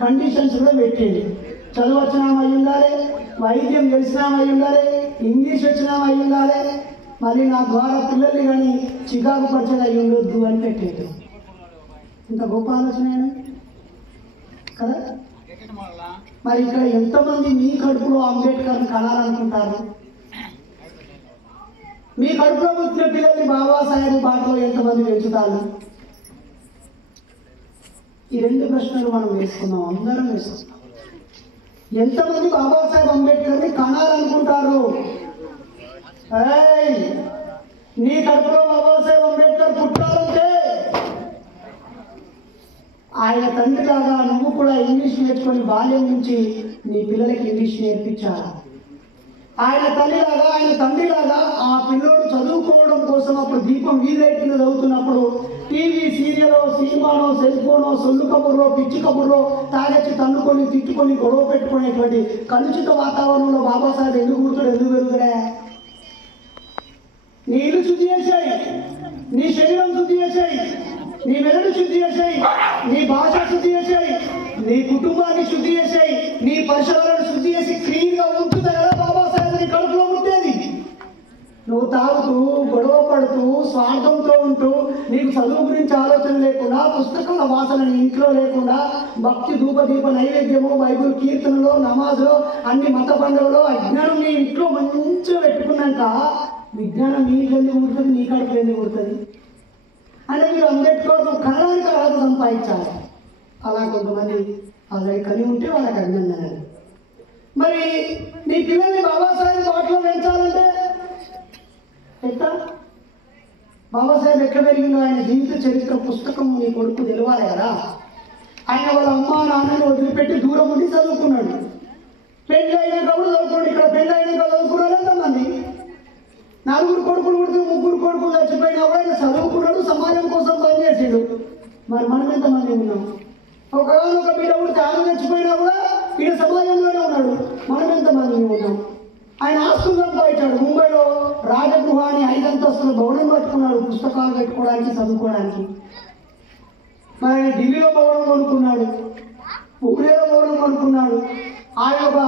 కండిషన్స్ కూడా పెట్టేది. చదువు వచ్చినామా అయి ఉండాలి, వైద్యం తెలిసినామా అయి ఉండాలి, ఇంగ్లీష్ వచ్చినామా అయి ఉండాలి, మళ్ళీ నా ద్వారా పిల్లల్ని కానీ చికాకు పరిచయం అయి ఉండొద్దు అని పెట్టేది. ఇంత గొప్ప ఆలోచన కదా. మరి ఇక్కడ ఎంతమంది మీ కడుపులో అంబేద్కర్ని కనాలనుకుంటారు? మీ కడుపులో పుట్టిన పిల్లల్ని బాబాసాహెబ్ బాటలో ఎంతమంది పెంచుతారు? ఈ రెండు ప్రశ్నలు మనం వేసుకున్నాం, అందరం వేసుకున్నాం. ఎంతమంది బాబాసాహెబ్ అంబేద్కర్ని కనాలనుకుంటారు? నీ కడుపులో బాబాసాహెబ్ అంబేద్కర్ పుట్టాలంటే ఆయన తండ్రిలాగా నువ్వు కూడా ఇంగ్లీష్ నేర్చుకొని బాల్యం నుంచి నీ పిల్లలకి ఇంగ్లీష్ నేర్పించాలి. ఆయన తల్లిలాగా, ఆయన తండ్రిలాగా ఆ పిల్లోడు చదువుకోవడం కోసం అప్పుడు దీపం వీలైతుంది చదువుతున్నప్పుడు టీవీ సీరియలో, సినిమానో, సెల్ ఫోనో, సొల్లు కబుర్లో, పిచ్చి కబుర్లో తాగొచ్చి తన్నుకొని తిట్టుకొని గొడవ పెట్టుకునేటువంటి కలుషిత వాతావరణంలో బాబాసాహెబ్ ఎందుకు గుర్తుడు, ఎందుకు పెరుగుతుడే? నీ ఇల్లు శుద్ధి చేసాయి, నీ శరీరం శుద్ధి చేసాయి, నీ మెదడు శుద్ధి చేసాయి, నీ భాష శుద్ధి చేసాయి, నీ కుటుంబాన్ని శుద్ధి చేసాయి, నీ పరిసరాలను శుద్ధి చేసి క్లీన్గా ఉంచుతా కదా బాబాసాహెబ్ నీ కడుపులో పుట్టేది. నువ్వు తాగుతూ, గొడవ పడుతూ, స్వార్థంతో ఉంటూ, నీకు చదువు గురించి ఆలోచన లేకుండా, పుస్తకాల వాసన నీ ఇంట్లో లేకుండా, భక్తి ధూపదీప నైవేద్యము, బైబుల్ కీర్తనలో, నమాజ్లో, అన్ని మత పండుగలో అజ్ఞానం నీ ఇంట్లో మంచిగా పెట్టుకున్నాక విజ్ఞానం నీ ఇంట్లో ఎందుకు పుడుతుంది, నీ కడుపులో ఎందుకు పుడుతుంది? అంటే మీరు అంబేద్కర్ కళానికి అర్హత సంపాదించాలి. అలా కొంతమంది ఆల్రెడీ కలిగి ఉంటే వాళ్ళకి అభినందనలు. మరి నీ పిల్లల్ని బాబాసాహెబ్ బాటలో పెంచాలంటే ఎట్లా? బాబాసాహెబ్ ఎక్కడ పెరిగిందో ఆయన జీవిత చరిత్ర పుస్తకం నీ కొడుకు తెలవాలి కదా. ఆయన వాళ్ళ అమ్మ నాన్నని వదిలిపెట్టి దూరం ఉండి చదువుకున్నాడు. పెళ్ళి అయినాక కూడా చదువుకోండి. ఇక్కడ పెళ్ళి అయినాక చదువుకున్నారు ఎంతమంది? 4 కొడుకులు పుడితే 3 కొడుకులు చచ్చిపోయినా కూడా ఆయన చదువుకున్నాడు, సమాజం కోసం పనిచేసాడు. మరి మనం ఎంతమంది ఉన్నాం? ఒక బిడ్డ పుడితే ఆయన చచ్చిపోయినా కూడా ఈయన సమాజంలోనే ఉన్నాడు. మనం ఎంతమంది ఉన్నాం? ఆయన ఆస్తులు సంపాదించాడు. ముంబైలో రాజగృహ అని 5 అంతస్తుల భవనం కట్టుకున్నాడు, పుస్తకాలు పెట్టుకోవడానికి, చదువుకోవడానికి. మరి ఆయన ఢిల్లీలో భవనం కొనుక్కున్నాడు, పూణేలో భవనం కొనుక్కున్నాడు. ఆయన ఒక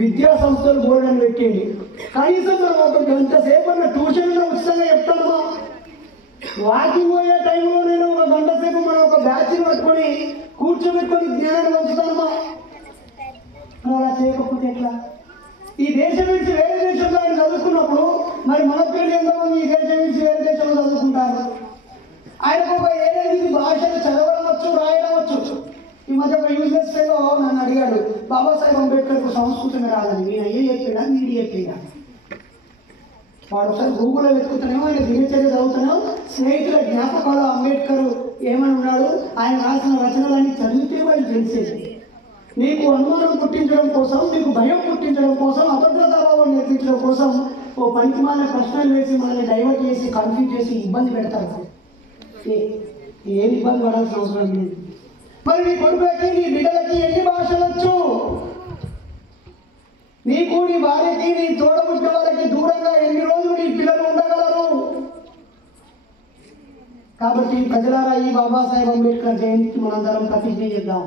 విద్యా సంస్థలు బోర్డని పెట్టింది. కనీసం మనం ఒక గంట సేపు అన్న ట్యూషన్లో ఉచితంగా చెప్తానమ్మా. వాకింగ్ పోయే టైంలో నేను ఒక గంట సేపు మనం ఒక బ్యాచ్ని పట్టుకొని కూర్చోబెట్టుకొని జ్ఞానాన్ని పంచుతానమ్మా. అలా చేయకపోతే ఎట్లా? ఈ దేశం నుంచి వేరే దేశంలో ఆయన చదువుకున్నప్పుడు మరి మన పిల్లలు ఎంతోమంది ఈ దేశం నుంచి వేరే దేశంలో చదువుకుంటారు. ఆయనకు ఒక 7-8 భాషలు చదవడం వచ్చు, రాయడం వచ్చు. ఈ మధ్య ఒక యూజ్లెస్ ఫెలో నన్ను అడిగాడు, బాబాసాహెబ్ అంబేద్కర్కు సంస్కృతమే రాదని. నేను అయ్యే చెప్పాడా, వీడి చెప్పాడా? వాడు ఒకసారి గూగుల్లో వెతుకుతానేమో, ఆయన దినచర్య చదువుతానో, స్నేహితుల జ్ఞాపకాలు అంబేద్కర్ ఏమని ఉన్నాడు, ఆయన రాసిన రచనలన్నీ చదివితే వాళ్ళు తెలిసేది. నీకు అనుమానం పుట్టించడం కోసం, నీకు భయం పుట్టించడం కోసం, అభద్రతాభావం నేర్పించడం కోసం ఓ పనికిమాల ప్రశ్నలు వేసి మనల్ని డైవర్ట్ చేసి, కన్ఫ్యూజ్ చేసి ఇబ్బంది పెడతారు. ఏం ఇబ్బంది పడాల్సిన అవసరం లేదు. మరి నీ కొడుకులకి, నీ బిడ్డలకి ఎన్ని భాషలు వచ్చు? నీకు, నీ భార్యకి, నీ తోడబుట్టిన వాళ్ళకి దూరంగా ఎన్ని రోజులు నీ పిల్లలు ఉండగలరు? కాబట్టి ప్రజలారా, ఈ బాబాసాహెబ్ అంబేద్కర్ జయంతికి మనందరం ప్రతిజ్ఞ చేద్దాం.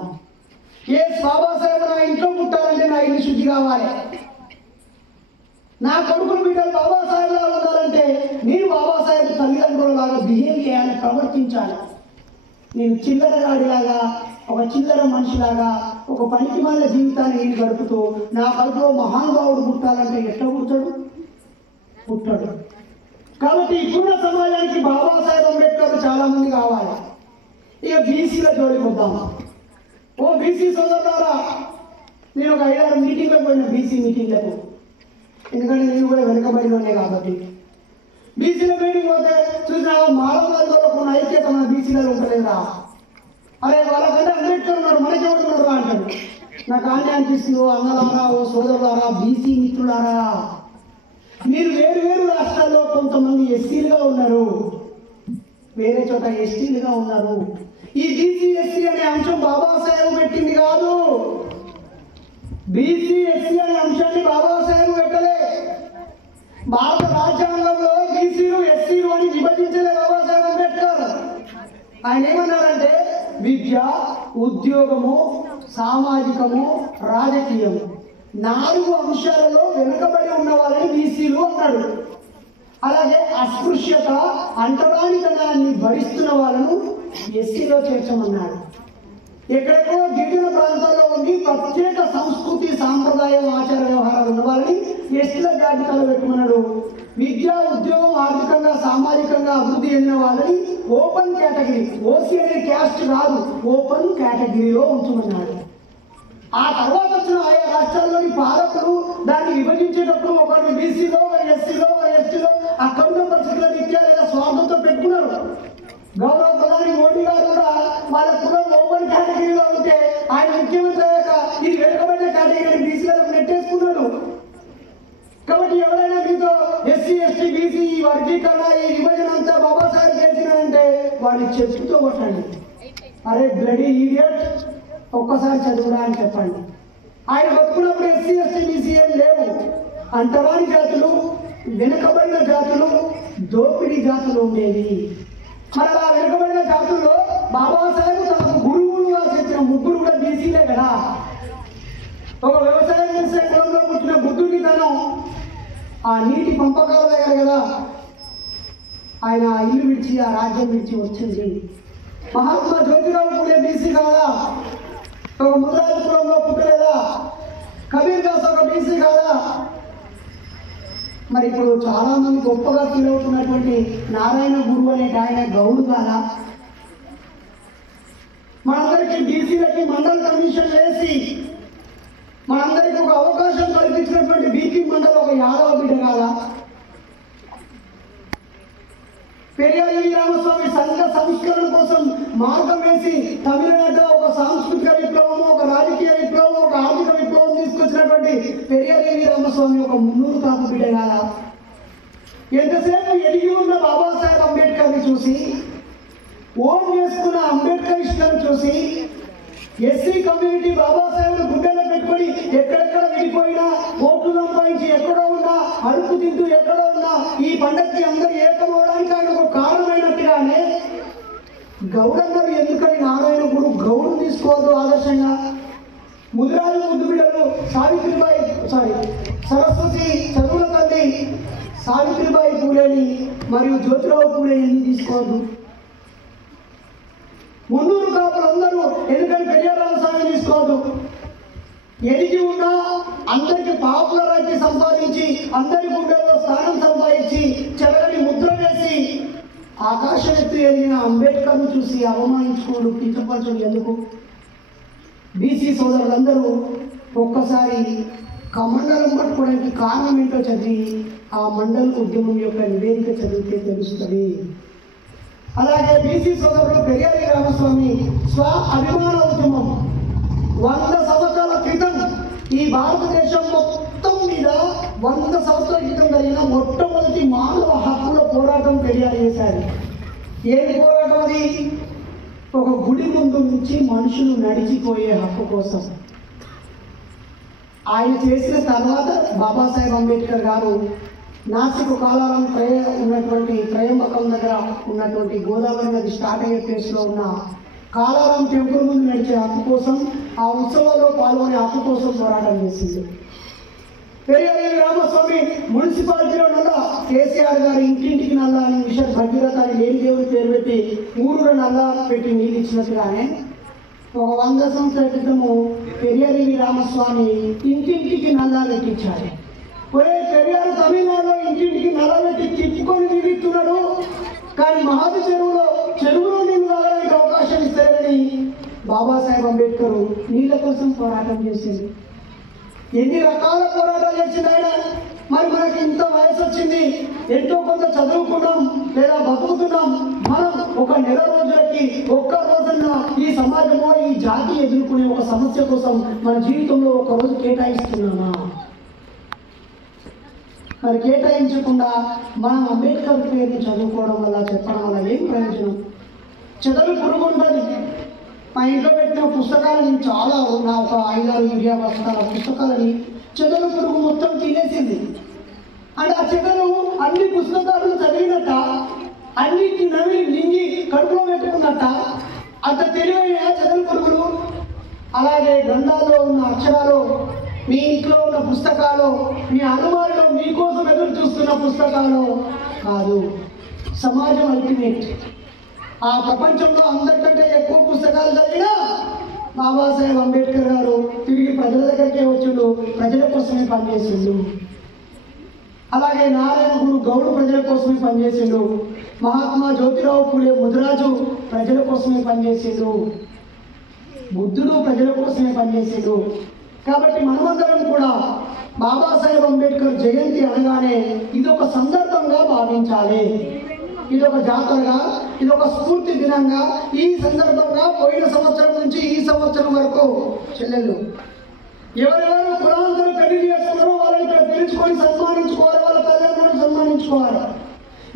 బాబాసాహెబ్ నా ఇంట్లో పుట్టాలంటే నా ఇల్లు శుద్ధి కావాలి. నా కొడుకులు బిడ్డలు బాబాసాహెబ్ లాగా ఉండాలంటే నేను బాబాసాహెబ్ తల్లిదండ్రుల లాగా బిహేవ్ చేయాలి, ప్రవర్తించాలి. నేను చిల్లరగాడిలాగా, ఒక చిల్లర మనిషిలాగా, ఒక పనికిమాల జీవితాన్ని నేను గడుపుతూ నా కడుపులో మహానుభావుడు పుట్టాలంటే ఎట్లా పుట్టాడు. కాబట్టి ఇప్పుడున్న సమాజానికి బాబాసాహెబ్ అంబేద్కర్ చాలా మంది కావాలి. ఇక బీసీల జోలికి వద్దాం. ఓ బీసీ సోదరులారా, నేను ఒక 5-6 మీటింగ్లకు పోయిన, బీసీ మీటింగ్లకు. ఎందుకంటే నేను కూడా వెనుకబడిలోనే కాబట్టి. బీసీల మీటింగ్ పోతే చూసిన మానవ కొన్ని ఐక్యత మన బీసీలలో ఉంటలేదా? అరే వాళ్ళకంటే అంబేద్కర్ ఉన్నారు, మనకి ఎవరున్నారు అంటాడు. నాకు ఆనే అనిపిస్తుంది, ఓ అన్నలారా, ఓ సోదరులారా, బీసీ మిత్రులారా, మీరు వేరు రాష్ట్రాల్లో కొంతమంది ఎస్సీలుగా ఉన్నారు, వేరే చోట ఎస్టీలుగా ఉన్నారు. ఈ బీసీ ఎస్సీ అనే అంశం బాబాసాహెబ్ పెట్టింది కాదు. బీసీ ఎస్సీ అనే అంశాన్ని బాబాసాహెబ్ భారత రాజ్యాంగంలో బీసీలు ఎస్సీలు అని విభజించలే బాబాసాహెబ్ అంబేద్కర్. ఆయన ఏమన్నారంటే విద్య, ఉద్యోగము, సామాజికము, రాజకీయము 4 అంశాలలో వెనుకబడి ఉన్న వాళ్ళని బీసీలు అన్నాడు. అలాగే అస్పృశ్యత, అంటరానితనాన్ని భరిస్తున్న వాళ్ళను ఎస్సీలో చేర్చమన్నాడు. ఎక్కడెక్కడో గిరిజన ప్రాంతాల్లో ఉండి ప్రత్యేక సంస్కృతి, సాంప్రదాయం, ఆచార వ్యవహారాలు ఉన్న వాళ్ళని ఎస్టీల జాబితాలో పెట్టమన్నాడు. విద్య, ఉద్యోగం, ఆర్థికంగా సామాజికంగా అభివృద్ధి చెందిన వాళ్ళని ఓపెన్ కేటగిరీ, ఓసీ అనే క్యాస్ట్ కాదు, ఓపెన్ కేటగిరీలో ఉంచమన్నాడు. ఆ తర్వాత వచ్చిన ఆయా రాష్ట్రాల్లోని పాలకులు దాన్ని విభజించేటప్పుడు ఒకరిని బీసీలో, ఒకరి ఎస్సీలో, ఒకరి ఎస్టీలో అక్కడున్న పరిస్థితుల రీత్యా లేదా స్వార్థంతో పెట్టుకున్నారు. గౌరవ ప్రధాని మోడీ గారు కూడా వాళ్ళ కులం ఓపెన్ కేటగిరీలో ఉంటే ఆయన ముఖ్యమంత్రి అయ్యాక ఇది వెనుకబడిన కేటగిరీ బీసీలకు నెట్టేసుకున్నాడు. కాబట్టి ఎవరైనా మీతో ఎస్సీ, ఎస్టీ, బీసీ ఈ వర్గీకరణ, ఈ విభజన అంతా బాబాసాహెబ్ చేసినారంటే వాడిని చెప్పుతో కొట్టండి. అరే బ్లడీ ఈడియట్, ఒక్కసారి చదువురా అని చెప్పండి. ఆయన బతుకున్నప్పుడు ఎస్సీ, ఎస్టీ, బీసీ ఏం లేవు. అంటరాని జాతులు, వెనుకబడిన జాతులు, దోపిడీ జాతులు ఉండేవి. మరి అలా వెనుకబడిన జాతుల్లో బాబాసాహెబ్ తనకు గురువులుగా చెప్పిన 3 కూడా బీసీలే కదా. ఒక వ్యవసాయం చేసే కులంలో పుట్టిన బుద్ధుడికి తను ఆ నీటి పంపకాల దగ్గర కదా ఆయన ఇల్లు విడిచి, ఆ రాజ్యం విడిచి వచ్చింది. మహాత్మా జ్యోతిరావు పూలే బీసీ కాదా? ఒక ముద్రాజు కులంలో పుట్టలేదా? కబీర్ దాస్ ఒక బీసీ కాదా? మరి ఇప్పుడు చాలా మంది గొప్పగా ఫీల్ అవుతున్నటువంటి నారాయణ గురువు అనే ఆయన గౌడు కాదా? మనందరికీ బీసీలకి మండల్ కమిషన్ వేసి మనందరికీ ఒక అవకాశం కల్పించినటువంటి బీపీ మండల్ ఒక యాదవ బిడ్డ కాదా? పెరియార్ రామస్వామి సంఘ సంస్కరణ కోసం మార్గం వేసి తమిళనాడులో ఒక సాంస్కృతిక విప్లవం, ఒక రాజకీయ విప్లవం, ఒక ఆర్థిక విప్లవం తీసుకొచ్చినటువంటి పెరియార్ రామస్వామి ఒక 300 కాపు బిడ్డ కాదా? ఎంతసేపు ఎదిగి ఉన్న బాబాసాహెబ్ అంబేద్కర్ని చూసి, ఓన్ చేసుకున్న అంబేద్కరిస్టులను చూసి, ఎస్సీ కమ్యూనిటీ బాబాసాహెబ్ గుండెల్లో పెట్టుకొని ఎక్కడెక్కడ విడిపోయినా, కోట్లు సంపాదించి ఎక్కడో ఉన్నా, అడుగు తింటూ ఎక్కడో ఉన్నా ఈ పండగకి అందరూ ఏకమవడానికి ఆయన ఒక కారణమైనట్టుగానే గౌడన్నలు ఎందుకని నారాయణ గురు గౌడు తీసుకోవద్దు ఆదర్శంగా? ముదిరాజు ముద్దు బిడ్డలు సరస్వతి చదువుల తల్లి సావిత్రిబాయి పూలేని మరియు జ్యోతిరావు పూలేని ఎందుకు తీసుకోవద్దు? 300 కాపులందరూ ఎందుకని పెరియార్ రామస్వామి తీసుకోవద్దు? ఎదిగి ఉన్నా అందరికి పాపులారిటీ సంపాదించి, అందరి గుండెల్లో స్థానం సంపాదించి, చెరగని ముద్ర వేసి ఆకాశమెత్తు ఎదిగిన అంబేద్కర్ను చూసి అవమానించుకోవడం, కించపరచడం ఎందుకు? బీసీ సోదరులందరూ ఒక్కసారి మండలం పట్టుకోవడానికి కారణం ఏంటో చదివి ఆ మండల ఉద్యమం యొక్క నివేదిక చదివితే తెలుస్తుంది. అలాగే బీసీ సోదరులు పెరియార్ రామస్వామి స్వ అభిమాన ఉద్యమం 100 సంవత్సరాల క్రితం ఈ భారతదేశం మొత్తం మీద 100 సంవత్సరాల క్రితం జరిగిన మొట్టమొదటి మానవ హక్కుల పోరాటం పెరియార్ చేశారు. ఏమి పోరాటం అది? ఒక గుడి ముందు నుంచి మనుషులు నడిచిపోయే హక్కు కోసం. ఆయన చేసిన తర్వాత బాబాసాహెబ్ అంబేద్కర్ గారు నాసిక్ కాలారం ఉన్నటువంటి త్రయంబకం దగ్గర ఉన్నటువంటి గోదావరి నది స్టార్ట్ అయ్యే ప్లేస్లో ఉన్న కాలారం టెంపుల్ ముందు నడిచే హక్కు కోసం, ఆ ఉత్సవాల్లో పాల్గొనే హక్కు కోసం పోరాటం చేసింది. పెరియార్ రామస్వామి మున్సిపాలిటీలో నల్లా కేసీఆర్ గారు ఇంటింటికి నల్లా అని మిషన్ భగీరథ అని లేని దేవుడి పేరు పెట్టి ఊరూరు నల్లా పెట్టి నీళ్ళు ఇచ్చినట్టుగానే ఒక 100 సంవత్సరాల క్రితము పెరియార్ రామస్వామి ఇంటింటికి నల్లా పెట్టించారు. పెరియారు తమిళనాడులో ఇంటింటికి నల్లబెట్టి తిప్పుకొని నీళ్ళిస్తున్నాడు, కానీ మహాది చెరువులో నీళ్ళు తాగడానికి అవకాశం ఇస్తారని బాబాసాహెబ్ అంబేద్కర్ నీళ్ళ కోసం పోరాటం చేసింది. ఎన్ని రకాల పోరాటాలు చేసింది ఆయన. మరి మనకి ఇంత వయసు వచ్చింది, ఎంతో కొంత చదువుకున్నాం లేదా బతుకుతున్నాం. మనం ఒక నెల రోజులకి ఒక్క రోజున ఈ సమాజంలో ఈ జాతి ఎదుర్కొనే ఒక సమస్య కోసం మన జీవితంలో ఒక రోజు కేటాయిస్తున్నామా? మరి కేటాయించకుండా మనం అంబేద్కర్ పేరుని చదువుకోవడం వల్ల, చెప్పడం వల్ల ఏం ప్రయోజనం? చెదలు పురుగు ఉంటుంది. మా ఇంట్లో పెట్టిన పుస్తకాలని చాలా నా ఒక 5-6 ఇండియా పుస్తకాలని చెదలు పురుగు మొత్తం తినేసింది. అంటే ఆ చెదలు అన్ని పుస్తకాలను చదివినట్ట, అన్నిటిని నవ్వి నింగి కడుపులో పెట్టుకున్నట్ట. అంత తెలివైన చెదలు పురుగులు. అలాగే గ్రంథాల్లో ఉన్న అక్షరాలు, మీ ఇంట్లో ఉన్న పుస్తకాలు, మీ అనుమానంలో మీకోసం ఎదురు చూస్తున్న పుస్తకాలు కాదు. సమాజం అల్టిమేట్. ఆ ప్రపంచంలో అందరికంటే ఎక్కువ పుస్తకాలు చదివినా బాబాసాహెబ్ అంబేద్కర్ గారు తిరిగి ప్రజల దగ్గరికే వచ్చిండు, ప్రజల కోసమే పనిచేసిండు. అలాగే నారాయణ గురు గౌడు ప్రజల కోసమే పనిచేసిండు. మహాత్మా జ్యోతిరావు పూలే ముదిరాజు ప్రజల కోసమే పనిచేసిండు. బుద్ధుడు ప్రజల కోసమే పనిచేసిండు. కాబట్టి మనమందరం కూడా బాబాసాహెబ్ అంబేద్కర్ జయంతి అనగానే ఇదొక సందర్భంగా భావించాలి. ఇదొక జాతరగా, ఇదొక స్ఫూర్తి దినంగా. ఈ సందర్భంగా పోయిన సంవత్సరం నుంచి ఈ సంవత్సరం వరకు చెల్లెళ్ళు ఎవరెవరు కులాంతరం పెళ్లి చేస్తున్నారో వాళ్ళని ఇక్కడ పిలుచుకొని సన్మానించుకోవాలి, వాళ్ళ తల్లిదండ్రులను సన్మానించుకోవాలి.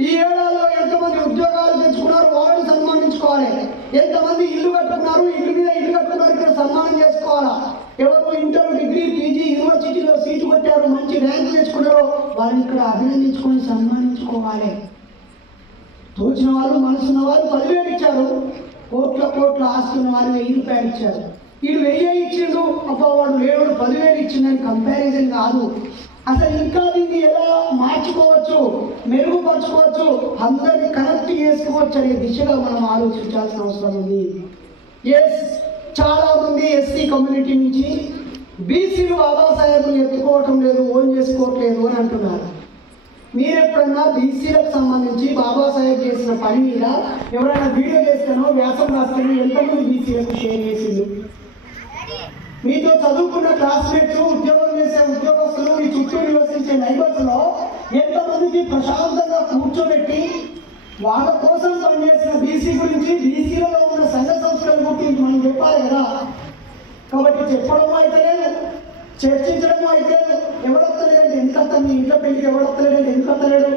ఈ ఏడాదిలో ఎంతమంది ఉద్యోగాలు తెచ్చుకున్నారు వాళ్ళని సన్మానించుకోవాలి. ఎంతమంది ఇల్లు కట్టుకున్నారు, ఇల్లు మీద ఇల్లు కట్టుకున్నారు, ఇక్కడ సన్మానం చేసుకోవాలా. ఎవరు ఇంటర్, డిగ్రీ, పీజీ, యూనివర్సిటీలో సీటు కొట్టారు, మంచి ర్యాంక్ తెచ్చుకున్నారో వాళ్ళని ఇక్కడ అభినందించుకొని సన్మానించుకోవాలి. తోచిన వాళ్ళు, మనసున్న వాళ్ళు 10,000 ఇచ్చారు, కోట్ల ఆస్తున్న వాళ్ళు 1000 రూపాయలు ఇచ్చారు. వీడు 1000 ఇచ్చిండు, అబ్బా వాడు లేడు 10,000 ఇచ్చిందని కంపారిజన్ కాదు. అసలు ఇంకా దీన్ని ఎలా మార్చుకోవచ్చు, మెరుగుపరచుకోవచ్చు, అందరినీ కనెక్ట్ చేసుకోవచ్చు అనే దిశగా మనం ఆలోచించాల్సిన అవసరం ఉంది. చాలా మంది ఎస్సీ కమ్యూనిటీ నుంచి బీసీలు బాబాసాహెబ్ని ఎత్తుకోవటం లేదు, ఓన్ చేసుకోవట్లేదు అని అంటున్నారు. మీరు ఎప్పుడన్నా బీసీలకు సంబంధించి బాబాసాహెబ్ చేసిన పని మీద ఎవరైనా వీడియో చేస్తానో, వ్యాసం రాస్తానో ఎంతమంది బీసీలకు షేర్ చేసింది? మీతో చదువుకున్న క్లాస్మేట్స్, ఉద్యోగం చేసే ఉద్యోగస్తులు, మీ చుట్టూ నివసించే నైబర్స్లో ఎంతమందికి ప్రశాంతంగా కూర్చోబెట్టి వాళ్ళ కోసం పనిచేసిన బీసీ గురించి, బీసీలలో ఉన్న సంఘ సంస్థల గురించి మనం చెప్పాలి కదా. కాబట్టి చెప్పడం అయితే లేదు, చర్చించడం అయితే ఎవడొత్తలేదంటే ఎందుకు వస్తాను, నీ ఇంట్లో పెళ్లికి ఎవడొత్తలేదంటే ఎందుకు వస్తలేడు,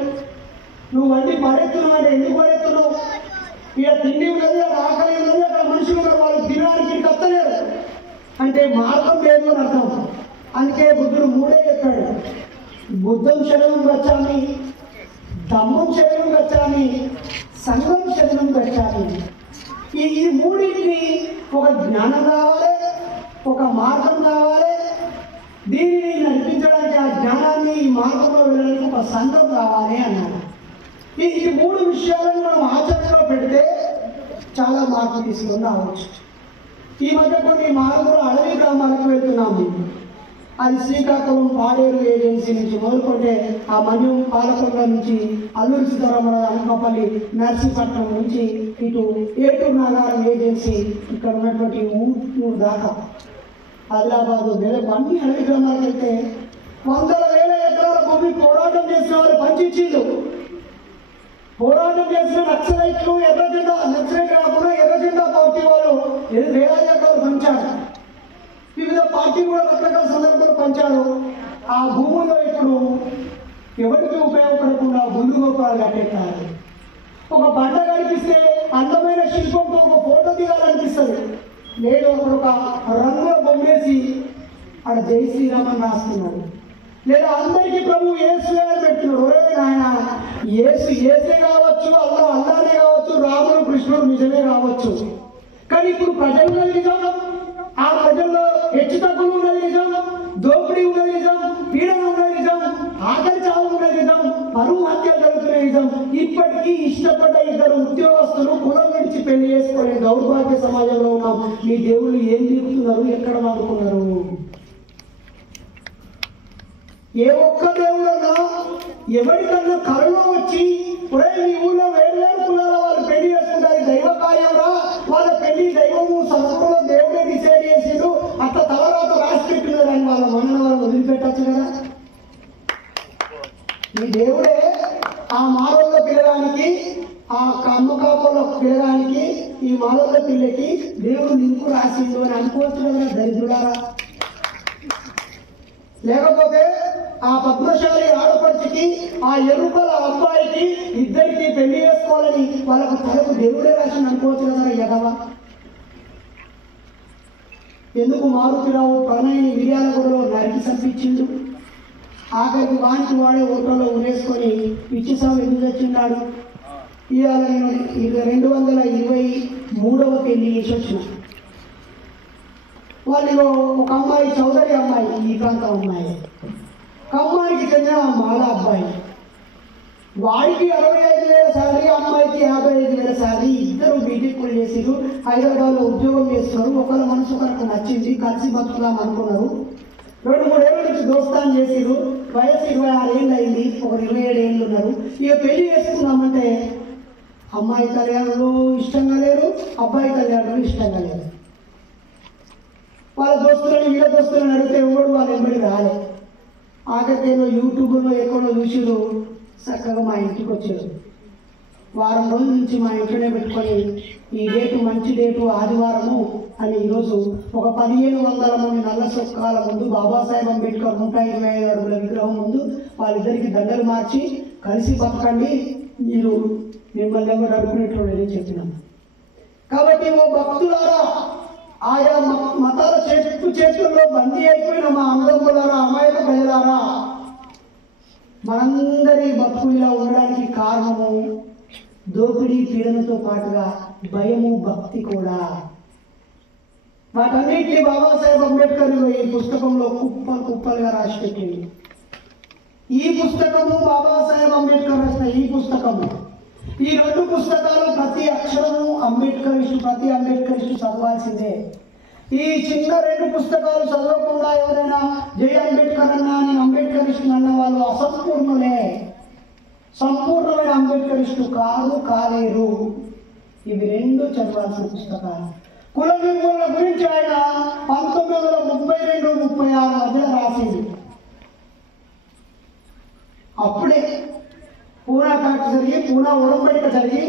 నువ్వు వండి పడెత్తున్నావు అంటే ఎందుకు పడెత్తున్నావు, ఇక తిండి ఉన్నది, అక్కడ ఆకలి ఉన్నది, అక్కడ మనుషులు ఉన్నారు, వాళ్ళు తినడానికి వస్తలేరు అంటే మార్గం లేదు అని అర్థం. అందుకే బుద్ధుడు 3 చెప్పాడు: బుద్ధం శరణం గచ్చామి, ధమ్మం శరణం గచ్చామి, సంఘం శరణం గచ్చామి. ఈ మూడింటిని ఒక జ్ఞానం కావాలి, ఒక మార్గం కావాలి. దీనిని నడిపించడానికి, ఆ జ్ఞానాన్ని ఈ మార్గంలో వెళ్ళడానికి ఒక సంఘం కావాలి అన్నాడు. ఈ 3 విషయాలను మనం ఆచరణలో పెడితే చాలా మార్పు తీసుకొని రావచ్చు. ఈ మధ్య కొన్ని మార్పులు అడవి గ్రామాలకు వెళ్తున్నాము. అది శ్రీకాకుళం పాడేరు ఏజెన్సీ నుంచి మొదలుకుంటే ఆ మన్యం పాలకొండ నుంచి అల్లూరి సీతారామరాజు అనకాపల్లి నర్సీపట్నం నుంచి ఇటు ఏటూరు నాగారం ఏజెన్సీ ఇక్కడ ఉన్నటువంటి ఊటూరు దాకా ఆదిలాబాదు మెదక్ అన్ని అడవి గ్రామాలకు వెళ్తే 100,000 ఎకరాల భూమి పోరాటం చేసిన వాళ్ళు పంచిచ్చిండు. పోరాటం చేసిన నక్సలైట్లు, ఎర్రజెండా నక్సలైట్ కాకుండా ఎర్రజెండా పార్టీ వాళ్ళు 1,000 ఎకరాలు పంచారు. వివిధ పార్టీ కూడా రకరకాల సందర్భాలు పంచారు. ఆ భూముల్లో ఇప్పుడు ఎవరికి ఉపయోగపడకుండా గుండు గోపురాలు కట్టేస్తారు. ఒక బండ కనిపిస్తే అందమైన శిల్పంతో ఒక ఫోటో దిగాలనిపిస్తుంది. లేదు అక్కడ ఒక రంగుల బొమ్మేసి అక్కడ జై శ్రీరామ్ అని రాస్తున్నాడు. లేదా అందరికీ ప్రభు యేసు అని పెడుతున్నాడు. ఒరే నాయన, ఏసే కావచ్చు, అల్లానే కావచ్చు, రాముడు కృష్ణుడు నిజమే కావచ్చు. కానీ ఇప్పుడు ప్రజల్లో నిజం, ఆ ప్రజల్లో హెచ్చు తగ్గులు ఉన్నది నిజం, దోపిడీ ఉన్నది నిజం, పీడన ఉన్నది నిజం, ఆకలి చావు ఉన్నది నిజం, పరువు హత్య జరుగుతున్న నిజం. ఇప్పటికీ ఇష్టపడ్డ 2 ఉద్యోగస్తులు కులం విడిచి పెళ్లి చేసుకోలేని దౌర్భాగ్య సమాజంలో ఉన్నాం. మీ దేవుళ్ళు ఏం దిగుతున్నారు, ఎక్కడ వాడుకున్నారు? ఏ ఒక్క దేవుడన్నా ఎవరికన్నా కళలో వచ్చి ఒరే మీ ఊళ్ళో వేరు కులాల వాళ్ళు పెళ్లి చేసుకుంటారు, దైవ కార్యంరా, వాళ్ళ పెళ్లి దైవము సంస్కృతిలో దేవుడే డిసైడ్ చేసిండు, అట్లా తలరాత రాసి పెట్టినారు అని వాళ్ళ మనల్ని వాళ్ళు వదిలిపెట్టచ్చు కదా. ఈ దేవుడే ఆ మానవుల పిల్లగానికి, ఆ కమ్మకాపుల పిల్లగానికి, ఈ మానవుల పిల్లకి దేవుడు లింకు రాసిండు అని అనుకోవచ్చు కదా దరిద్రులారా. లేకపోతే ఆ పద్మశాలి ఆడపడిచికి, ఆ ఎరుకల అబ్బాయికి ఇద్దరికి పెళ్లి చేసుకోవాలని వాళ్ళకు తలకు దేవుడే రాసింది అనుకోవచ్చు కదా ఎదవా. ఎందుకు మారుతిరావు ప్రణయ్ని మిర్యాలగూడలో నరికి చంపించిండు? ఆఖరికి వానికి వాడే ఓటర్లో ఉరేసుకొని పిచ్చి సాగు ఎందుకు తెచ్చున్నాడు. ఇవాళ నేను 223వ పెళ్లి చేసి వచ్చిన. వాళ్ళు ఒక అమ్మాయి చౌదరి అమ్మాయి, ఈ ప్రాంతం అమ్మాయి, ఖమ్మానికి చెందిన మాల అబ్బాయి. వాడికి 65,000 శాలరీ, అమ్మాయికి 55,000 శాలరీ. ఇద్దరు బీటెక్ చేసారు, హైదరాబాద్లో ఉద్యోగం చేస్తున్నారు. ఒకళ్ళ మనసు ఒకరికి నచ్చింది, కలిసి బతుకుదాం అనుకున్నారు. 2-3 ఏళ్ళ నుంచి దోస్తాన్ చేసారు. వయసు 26 ఏళ్ళు అయింది, ఒకరు 27 ఏళ్ళు ఉన్నారు. ఇక పెళ్లి చేసుకుందామంటే అమ్మాయి తల్లిదండ్రులు ఇష్టంగా లేరు, అబ్బాయి తల్లిదండ్రులు ఇష్టంగా లేరు. వాళ్ళ దోస్తులని వీళ్ళ దోస్తులను అడిగితే ఎవడు వాళ్ళు ఎంబడి రాలే. ఆఖరికి యూట్యూబ్లో ఎక్కడో చూసిరు, చక్కగా మా ఇంటికి వచ్చారు. వారం రోజుల నుంచి మా ఇంట్లోనే పెట్టుకొని ఈ డేటు మంచి డేటు ఆదివారము అని ఈరోజు ఒక 1500 మంది నల్ల చొక్కాల ముందు బాబాసాహెబ్ అంబేద్కర్ 125 అడుగుల విగ్రహం ముందు వాళ్ళిద్దరికి దండలు మార్చి కలిసి బతకండి, మీరు మిమ్మల్ని ఎవరు అడుగునేటోళ్ళని చెప్పినాం. కాబట్టి ఓ భక్తులారా, ఆయా మతాల చేతుల్లో బందీ అయిపోయిన మా అన్నదమ్ములారా, అమాయక ప్రజలారా, మనందరి బతుకులా ఉండడానికి కారణము దోపిడీ పీడనతో పాటుగా భయము, భక్తి కూడా. వాటన్నిటిని బాబాసాహెబ్ అంబేద్కర్ ఈ పుస్తకంలో కుప్పలుగా రాసి పెట్టింది. ఈ పుస్తకము బాబాసాహెబ్ అంబేద్కర్ రాసిన ఈ పుస్తకము, ఈ 2 పుస్తకాలు ప్రతి అక్షరము ప్రతి అంబేద్కరిస్టు చదవాల్సిందే. ఈ చిన్న 2 పుస్తకాలు చదవకుండా ఎవరైనా జై అంబేద్కర్ అన్నా, నేను అంబేద్కరిస్టు అన్న వాళ్ళు అసంపూర్ణులే. సంపూర్ణమైన అంబేద్కరిస్టు కాలేరు. ఇవి 2 చదవాల్సిన పుస్తకాలు. కుల నిర్మూలన గురించి ఆయన 1932-36 మధ్య రాసింది. అప్పుడే పూనా ఫ్యాక్ట్ జరిగి, పూనా ఉడంబడిక జరిగి,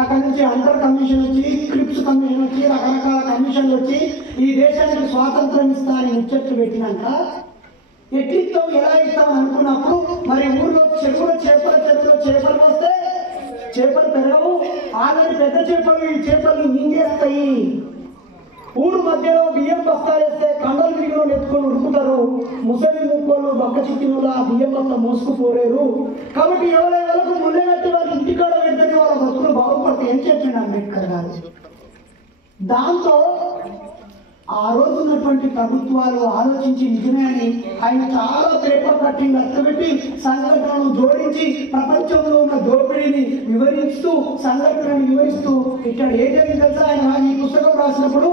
అక్కడి నుంచి అంటర్ కమిషన్ వచ్చి, క్రిప్స్ కమిషన్ వచ్చి, రకరకాల కమిషన్లు వచ్చి ఈ దేశానికి స్వాతంత్రం ఇస్తానని ముచ్చట్లు పెట్టినాక ఎట్లిస్తాం, ఎలా ఇస్తాం అనుకున్నప్పుడు మరి ఊళ్ళో చెరువులో చేపలు వస్తే చేపలు పెరగవు. ఆల్రెడీ పెద్ద చేపలు ఈ చేపలు మింగేస్తాయి. ఊరు మధ్యలో బియ్యం బస్తాలు వేస్తే కండలు విరిగిన ఎత్తుకొని ఉరుకుతారు. ముసలి ముక్కలు బక్క చిక్కినులు ఆ బియ్యం అంతా మోసుకుపోలేరు. కాబట్టి ఎవరెవరకు ముందెట్టి వారి ఇంటికాడ పెడితే వాళ్ళ బతుకులు బాగుపడతాయి అని చెప్పిండు అంబేద్కర్ గారు. దాంతో ఆ రోజు ఉన్నటువంటి ప్రభుత్వాలు ఆలోచించి నిజమే అని ఆయన చాలా పేపర్ కట్టింగ్ అర్థపెట్టి సంఘటనను జోడించి ప్రపంచంలో ఉన్న దోపిడీని వివరిస్తూ, సంఘటనను వివరిస్తూ ఇక్కడ ఏం జరిగింది తెలుసా, ఆయన ఈ పుస్తకం రాసినప్పుడు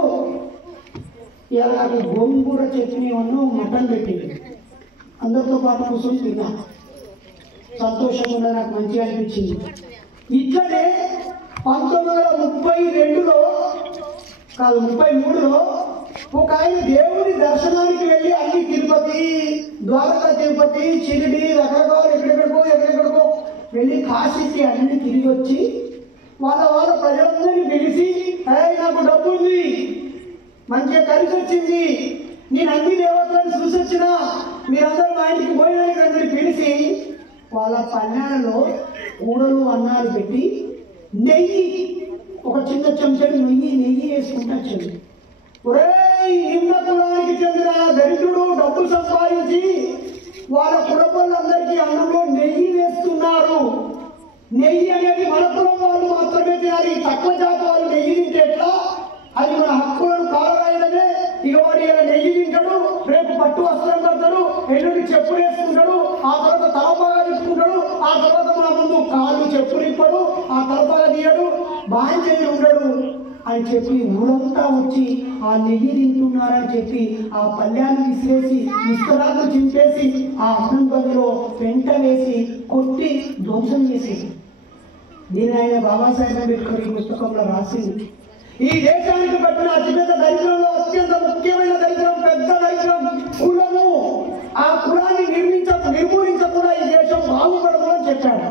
ఇలా నాకు గోంగూర చట్నీ మటన్ పెట్టింది. అందరితో పాటు కూర్చొని తిన్నా, సంతోషంగా నాకు మంచిగా అనిపించింది. ఇట్లనే 1932లో కాదు 33లో ఒక ఆయన దేవుని దర్శనానికి వెళ్ళి అన్ని తిరుపతి, ద్వారకా తిరుపతి, షిరిడి, రకరకాలు ఎక్కడెక్కడికో వెళ్ళి కాశీకి అన్ని తిరిగి వచ్చి వాళ్ళ ప్రజలందరినీ పిలిచి, నాకు డబ్బు ఉంది, మంచిగా కలిసి వచ్చింది, నేను అన్ని దేవతలను చూసి వచ్చినా, మీరందరూ మా ఇంటికి పోయినానికి అందరినీ పిలిచి వాళ్ళ పల్లెలలో కూరలు అన్నాలు పెట్టి నెయ్యి, ఒక చిన్న చెంచడు నెయ్యి వేసుకుంటా వచ్చింది. ఒరే, నిమ్న కులానికి చెందిన దరిద్రుడు డబ్బులు సంపాదించి వాళ్ళ కుటుంబాలందరికీ అన్నంలో నెయ్యి వేస్తున్నారు. నెయ్యి అనేది మన కులం వాళ్ళు మాత్రమే తినాలి, తక్కువ జాతి వాళ్ళు నెయ్యి తింటే ఎట్లా? అది మన హక్కులను కాలరాయడమే. ఇక వాడు ఇలా నెయ్యి తింటాడు, రేపు పట్టు వస్త్రం కడతాడు, ఎల్లుండి చెప్పులు వేసుకుంటాడు, ఆ తర్వాత తలపాగా తీసుకుంటాడు, ఆ తర్వాత మన ముందు కాళ్ళు చెప్పులు ఇప్పడు, ఆ తలపాగా తీయడు, బాంజని ఉండడు అని చెప్పి ఊరంతా వచ్చి ఆ నెయ్యి తింటున్నారని చెప్పి ఆ పళ్ళ్యాన్ని విసిరేసి, విస్తరాలు చింపేసి ఆ అన్నం గదిలో పెంట వేసి కొట్టి ధ్వంసం చేసేసి దీని ఆయన బాబాసాహెబ్ అంబేద్కర్ ఈ పుస్తకంలో రాసింది. ఈ దేశానికి పట్టిన అతిపెద్ద దరిద్రంలో అత్యంత ముఖ్యమైన దరిద్రం, పెద్ద దరిద్రం కులము. ఆ కులాన్ని నిర్మూలించకుండా ఈ దేశం బాగుపడదు అని చెప్పాడు.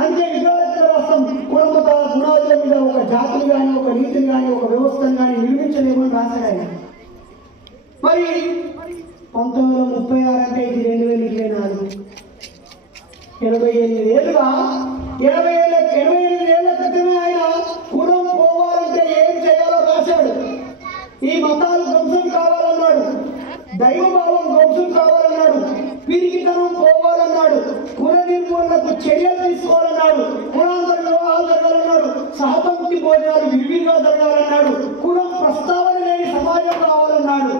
అందుకే విద్యార్థుల రాష్ట్రం కులమతాల పునాదుల మీద ఒక జాతిని కానీ, ఒక నీతిని కానీ, ఒక వ్యవస్థను కానీ నిర్మించలేమని రాశాడు ఆయన. మరి 1936 అంటే ఇది 2024, 88 ఏళ్ళుగా 88 ఏళ్ల క్రితమే ఆయన కులం పోవాలంటే ఏం చేయాలో రాశాడు. ఈ మతాలు ధ్వంసం కావాలన్నాడు, దైవభావం ధ్వంసం కావాలన్నాడు, పిరికితనం పోవాలన్నాడు, కుల నిర్మూలనకు చర్యలు తీసుకోవాలన్నాడు, కులాంతర వివాహాలు జరగాలన్నాడు, సహపంక్తి భోజనాలు విరివిగా జరగాలన్నాడు, కులం ప్రస్తావన లేని సమాజం కావాలన్నాడు.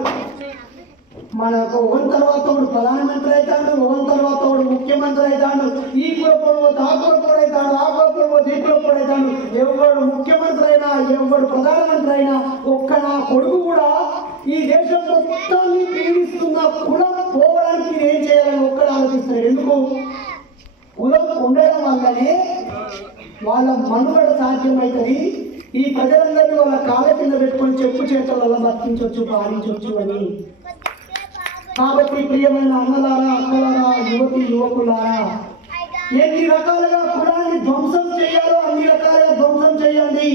మనకు ఒకరి తర్వాత ఒకడు ప్రధానమంత్రి అవుతాడు, ఒకరి తర్వాత ఒకడు ముఖ్యమంత్రి అవుతాడు, ఈ కులపోడు ఆ కులపోడు అవుతాడు, ఆ కులపోడు ఈ కులపోడు అవుతాడు. ఎవడు ముఖ్యమంత్రి అయినా ఎవడు ప్రధానమంత్రి అయినా ఒక్క నా కొడుకు కూడా ఈ దేశం మొత్తాన్ని పీడిస్తున్న కులం పోవడానికి ఏం చేయాలని ఒక్కడు ఆలోచిస్తారు. ఎందుకు? కులం ఉండడం వల్లనే వాళ్ళ మనుగడ సాధ్యమవుతుంది. ఈ ప్రజలందరినీ వాళ్ళ కాళ్ళ కింద పెట్టుకొని చెప్పు చేతులలో బతికించవచ్చు, పాలించవచ్చు అని. కాబట్టి ప్రియమైన అన్నలారా, అక్కలారా, యువతి యువకులారా, ఎన్ని రకాలుగా కులాన్ని ధ్వంసం చేయాలో అన్ని రకాలుగా ధ్వంసం చేయండి.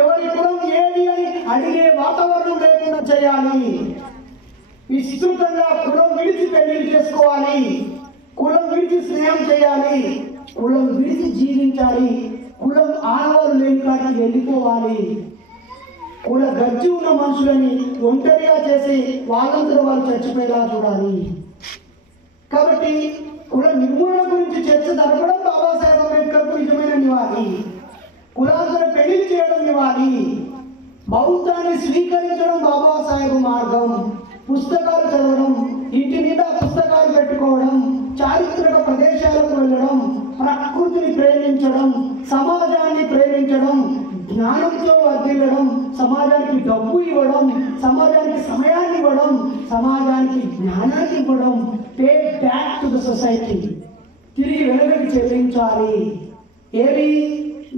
ఎవరి కులం ఏది అని అడిగే వాతావరణం లేకుండా చేయాలి. విస్తృతంగా కులం విడిచి పెళ్లి చేసుకోవాలి, కులం విడిచి స్నేహం చేయాలి, కులం విడిచి జీవించాలి, కులం ఆనవాలు లేని కాడికి వెళ్ళిపోవాలి. కుల గజ్జి ఉన్న మనుషులని ఒంటరిగా చేసి వాళ్ళందరూ వాళ్ళు చచ్చిపోయేలా చూడాలి. కాబట్టి కుల నిర్మూలన గురించి చర్చ జరపడం బాబాసాహెబ్ అంబేద్కర్కు నిజమైన నివాళి. కులాంతర పెళ్లి చేయడం నివాళి. బౌద్ధాన్ని స్వీకరించడం బాబాసాహెబ్ మార్గం. పుస్తకాలు చదవడం, ఇంటి మీద పుస్తకాలు పెట్టుకోవడం, చారిత్రక ప్రదేశాలకు వెళ్ళడం, ప్రకృతిని ప్రేమించడం, సమాజాన్ని ప్రేమించడం, జ్ఞానంతో వర్ధిల్లడం, సమాజానికి డబ్బు ఇవ్వడం, సమాజానికి సమయాన్ని ఇవ్వడం, సమాజానికి జ్ఞానాన్ని ఇవ్వడం, pay back to the society, తిరిగి వెనకకి చెల్లించాలి. ఏవి?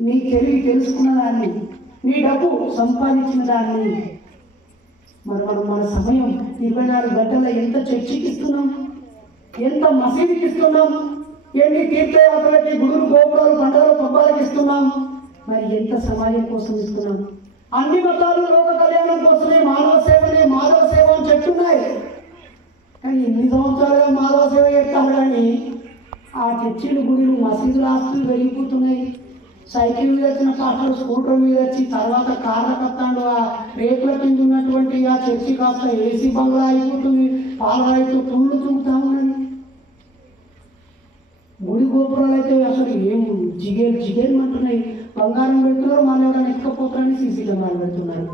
నీ తెలివి తెలుసుకున్న దాన్ని, నీ డబ్బు సంపాదించిన దాన్ని. మనం మన సమయం 24 గంటల్లో ఎంత చర్చికి ఇస్తున్నాం, ఎంత మసీదుకి ఇస్తున్నాం, ఎన్ని తీర్థయాత్రలకి, గుడులు, గోపురాలు, పండుగలు, పబ్బాలకి ఇస్తున్నాం, మరి ఎంత సమాజం కోసం ఇస్తున్నాం? అన్ని మతాలు లోక కళ్యాణం కోసమే మానవ సేవనే మాధవ సేవ అని చెప్తున్నాయి. కానీ ఎన్ని సంవత్సరాలుగా మాధవ సేవ చేస్తారు, కానీ ఆ చర్చిలు, గుడిలు, మసీదులు, ఆస్తులు పెరిగిపోతున్నాయి. సైకిల్ మీద వచ్చిన పాటలు స్కూటర్ మీద వచ్చి తర్వాత కార్ల కత్తాడు, ఆ రేకుల కింద ఉన్నటువంటి ఆ చర్చి కాస్త ఏసీ బంగ్లా అయిపోతుంది, పాలరాయితో తుళ్ళు తుంగుతా ఉన్నది. గుడి గోపురాలు అయితే అసలు ఏం జిగేలు అంటున్నాయి. బంగారం పెడుతున్నారు, మళ్ళీ ఎవరైనా ఎక్కపోతారని సీసీ కెమెరాలు పెడుతున్నారు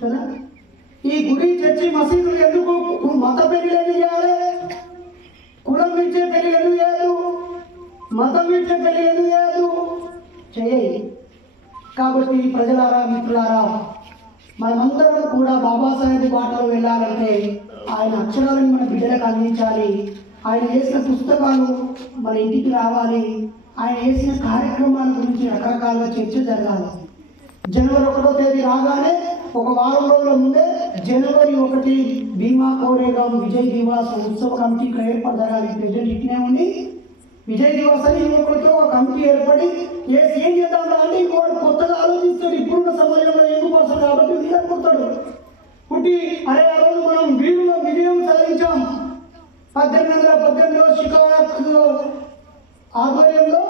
కదా. ఈ గుడి, చర్చి, మసీదులు ఎందుకు మత పెళ్లి ఎందుకు చేయాలి? కులం విడిచే పెళ్లి ఎందుకు చేయదు? మతం విడిచే పెళ్లి ఎందుకు చేయదు? చేయి. కాబట్టి ప్రజలారా, మిత్రులారా, మనమందరం కూడా బాబాసాహెబ్ బాటలో వెళ్ళాలంటే ఆయన అక్షరాలను మన బిడ్డలకు అందించాలి. ఆయన చేసిన పుస్తకాలు మన ఇంటికి రావాలి. ఆయన చేసిన కార్యక్రమాల గురించి రకరకాల చర్చ జరగాలి. జనవరి 1వ తేదీ రాగానే ఒక వారం రోజుల ముందే జనవరి 1 భీమా కోరేగాం విజయ్ దివాస్ ఉత్సవ కమిటీ ఇక్కడ ఏర్పాటు జరగాలి. ప్రెసిడెంట్ ఇట్నే ఉండి విజయ్ దివాస్ అని యువకులతో ఒక కమిటీ ఏర్పడి ఏం చేద్దాం అంటే ఇంకోటి కొత్తగా ఆలోచిస్తాడు. ఇప్పుడున్న సమాజంలో ఎందుకు వస్తాడు కాబట్టి వీళ్ళకి పుడతాడు. పుట్టి అరే ఆ రోజు మనం వీరులో విజయం సాధించాం. 1818లో షికాగో ఆధ్వర్యంలో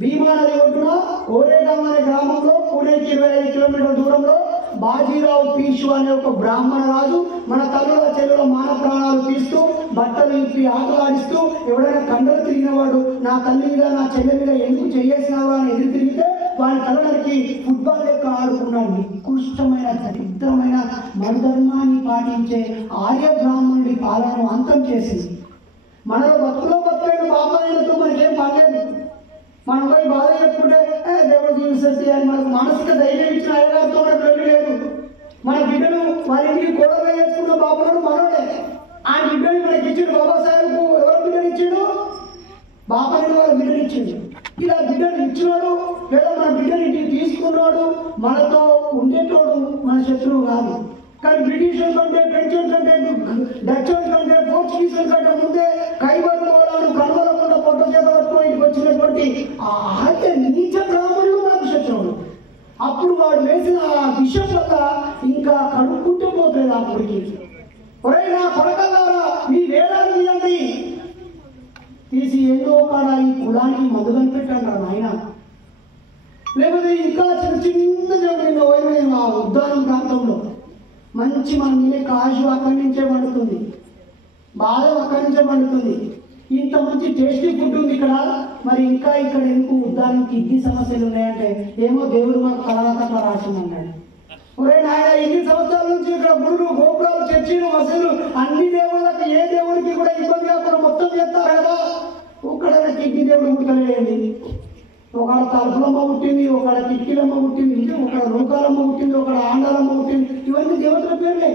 భీమా నది ఒడ్డున కోరేగాం అనే గ్రామంలో పూణేకి 25 కిలోమీటర్ల దూరంలో బాజీరావు పీషు అనే ఒక బ్రాహ్మణ రాజు మన తల్లుల చెల్లుల మాన ప్రాణాలు తీస్తూ బట్టలు ఇప్పి ఆటలాడిస్తూ ఎవడైనా కండలు తిరిగిన వాడు నా తల్లి మీద నా చెల్లె మీద ఎందుకు చేసినావా అని ఎదురు తిరిగితే వాడి తల్లులకి ఫుట్బాల్ లెక్క ఆడుకున్నాడు. నికృష్టమైన దరిద్రమైన మనుధర్మాన్ని పాటించే ఆర్య బ్రాహ్మణుడి పాలనను అంతం చేసింది. మనలో బతుకులైన బాబాయిలతో మనకేం పర్లేదు. మనం పోయి బాధ చెప్పుకుంటే దేవుడు జీవిస్తుంది అని మనకు మానసిక ధైర్యం ఇచ్చిన అయ్యగారితో మనకు వెళ్ళి లేదు. మన బిడ్డను వాళ్ళ ఇంటికి కోడగా చేసుకున్న బాబులను మనోడే. ఆ బిడ్డని మనకి ఇచ్చిండు. బాబాసాహెబ్కు ఎవరు బిడ్డని ఇచ్చిండు? బాబాయిని వాళ్ళ బిడ్డని ఇచ్చిండు. ఇలా బిడ్డని ఇచ్చినాడు లేదా మన బిడ్డని ఇంటికి తీసుకున్నాడు. మనతో ఉండేటోడు మన శత్రువు కాదు. కానీ బ్రిటిష్ కంటే, ఫ్రెంచ్ కంటే, డచ్ కంటే, పోర్చుగీస్ కంటే ముందే కైబర్ వాళ్ళు కనుగొనకుండా పొట్ట చేత పట్టుకొని వచ్చినటువంటి ఆ ఆర్య నీచ బ్రాహ్మణులు మనకు శత్రువులు. అప్పుడు వాడు వేసిన ఆ విషం వల్ల ఇంకా కడుక్కుంటూ పోతుంది. అప్పటికి ఒరే నా కొడకల్లారా మీ వేదాలు తీయండి తీసి ఎన్నో కాడ ఈ కులానికి మందు కనిపెట్టాడు ఆయన. లేకపోతే ఇంకా చిన్న చిన్న జరుగుతుంది ఆ ఉద్దానం ప్రాంతంలో మంచి మనం తినే కాజు అక్కడి నుంచే పండుతుంది, బాదం అక్కడి నుంచే పండుతుంది. ఇంత మంచి టేస్టీ ఫుడ్ ఉంది ఇక్కడ, మరి ఇంకా ఇక్కడ ఎందుకు ఉద్దానికి కిడ్నీ సమస్యలు ఉన్నాయంటే ఏమో దేవుడు మాకు కళాకట్లా రాసిందన్నాడు. ఒరే నాయన, ఎన్ని సంవత్సరాల నుంచి ఇక్కడ గుడులు, గోపురాలు, చర్చిలు, మసీదులు అన్ని దేవుళ్ళకి ఏ దేవుడికి కూడా ఇబ్బంది కాకుండా మొత్తం చేస్తారు కదా. ఒక్కడ కిడ్నీ దేవుడు పుట్టలేదండి. ఒకడ తలుపులమ్మ పుట్టింది, ఒకడ కిటికీలమ్మ పుట్టింది, ఒకడ రూకాలమ్మ పుట్టింది, ఒకడ ఆండాలమ్మ పుట్టింది. ఇవన్నీ దేవతల పేర్లే.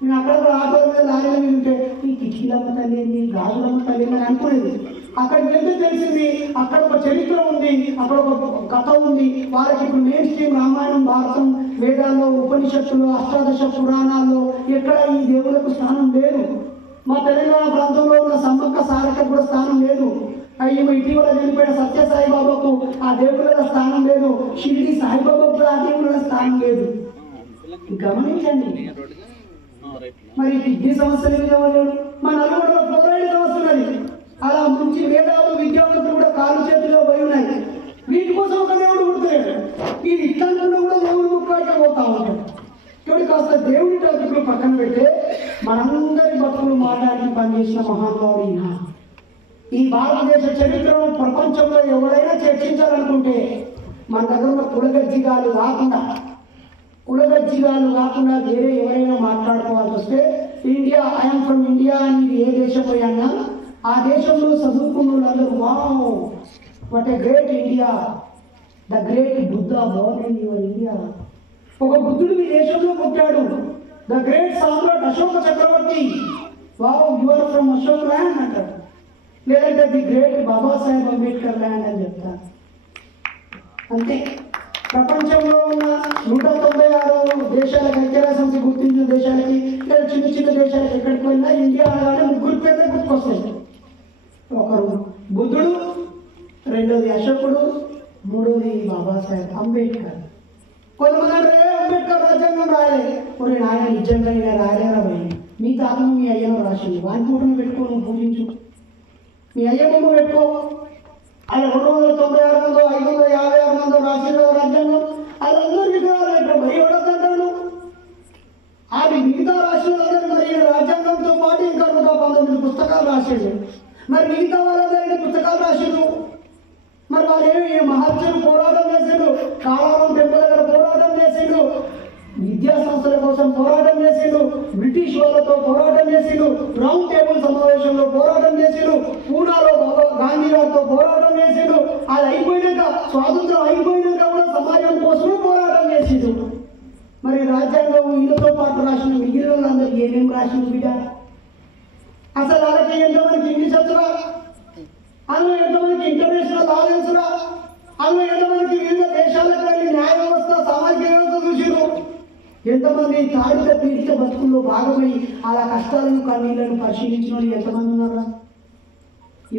నేను అక్కడ ఆటోల మీద లారీల మీద ఉంటే ఈ కిటికీలమ్మ తల్లి ఏంది, గాజులమ్మ తల్లి అని అనుకునేది. అక్కడికి వెళ్తే తెలిసింది అక్కడ ఒక చరిత్ర ఉంది, అక్కడ ఒక కథ ఉంది. వాళ్ళకి ఇప్పుడు మెయిన్ స్ట్రీమ్ రామాయణం, భారతం, వేదాల్లో, ఉపనిషత్తులు, అష్టాదశ పురాణాల్లో ఎక్కడ ఈ దేవులకు స్థానం లేదు. మా తెలంగాణ ప్రాంతంలో ఉన్న సమ్మక్క సారక్క కూడా స్థానం లేదు. అయ్యో ఇటీవల చనిపోయిన సత్య సాయిబాబాకు ఆ దేవుళ్ళ స్థానం లేదు. షిరిడి సాయిబాబాకు ఆ దేవుళ్ళ స్థానం లేదు. గమనించండి. మరి కిడ్నీ సమస్యలు ఏమి మా నలుగురిలో ఫ్లోరైడ్ సమస్య ఉన్నది. అలా మంచి వేదాలు, విద్యావంతులు కూడా కాలు చేతిలో పోయి ఉన్నాయి. వీటి కోసం ఒక దేవుడు పుడతాడు. ఈ ఇట్లాంటి కూడా దేవుడు ముక్కడికే పోతా ఉంటాడు. కాబట్టి కాస్త దేవుడి టాపిక్లు పక్కన పెడితే మనందరి బతుకులు మాట్లాడి పనిచేసిన మహానుభావుడు ఈయన. ఈ భారతదేశ చరిత్రను ప్రపంచంలో ఎవరైనా చర్చించాలనుకుంటే మన దగ్గర ఉన్న కులగజ్జిగాలు కాకుండా వేరే ఎవరైనా మాట్లాడుకోవాల్సి వస్తే ఇండియా, ఐఎమ్ ఫ్రమ్ ఇండియా అని ఏ దేశం పోయాన్నా ఆ దేశంలో చదువుకున్న వాళ్ళందరూ wow what a great India, the great Buddha born in your India. ఒక బుద్ధుడు ఈ దేశంలో పుట్టాడు. The great Samrat Ashoka Chakravarti, wow you are from Ashok land అంటారు. లేదంటే the great Babasaheb Ambedkar land అని చెప్తారు. అంతే. ప్రపంచంలో ఉన్న 196 దేశాలకు, ఐక్యరాజ్యసమితి గుర్తించిన దేశాలకి లేదా చిన్న చిన్న దేశాలకు ఎక్కడికి వెళ్ళినా ఇండియా అనగానే ముగ్గురు పేర్లే గుర్తుకొస్తాయి. ఒకరు బుద్ధుడు, రెండోది అశోకుడు, మూడోది బాబాసాహెబ్ అంబేద్కర్. కొంతమంది అంబేద్కర్ రాజ్యాంగం రాయలే. కొన్ని నాయన నిజంగా నేను రాయలేరా పోయి మీ తాతను మీ అయ్యను రాసింది, వాని ఫోటోను పెట్టుకో, నువ్వు పూజించు, మీ అయ్య బొమ్మ పెట్టుకో. ఆయన 296 మందో 556 మందో రాసిన రాజ్యాంగం అది అందరికీ కావాలంటే మరి ఎవడతాను. అది మిగతా రాష్ట్రాలందరూ మరి రాజ్యాంగంతో పాటు ఇంకా 119 పుస్తకాలు రాసేది. మరి మిగతా వాళ్ళందరినీ పుస్తకాలు రాసిండు. మరి వాళ్ళు ఏమి మహర్షులు పోరాటం చేసిండు, కాళారం టెంపుల్ దగ్గర పోరాటం చేసిండు, విద్యా సంస్థల కోసం పోరాటం చేసిండు, బ్రిటిష్ వాళ్ళతో పోరాటం చేసిండు, రౌండ్ టేబుల్ సమావేశంలో పోరాటం చేసిండు, పూనాలో గాంధీ గారితో పోరాటం చేసిండు. అది అయిపోయినాక, స్వాతంత్రం అయిపోయినాక కూడా సమాజం కోసమే పోరాటం చేసిండు. మరి రాజ్యాంగం ఈయనతో పాటు రాసిన మిగిలిన వాళ్ళందరూ ఏమేమి రాసిండు బిడ్డ? అసలు వాళ్ళకి ఎంతమందికి ఇంగ్లీష్ వచ్చురా, అందులో ఎంతమందికి ఇంటర్నేషనల్ లా తెలుసురా, అందులో ఎంతమందికి వివిధ దేశాలకు వెళ్ళి న్యాయ వ్యవస్థ, సామాజిక వ్యవస్థ చూసిరు, ఎంతమంది తాడిత పీడిత బతుకుల్లో భాగమై అలా కష్టాలను, కన్నీళ్లను పరిశీలించిన వాళ్ళు ఎంతమంది ఉన్నారా?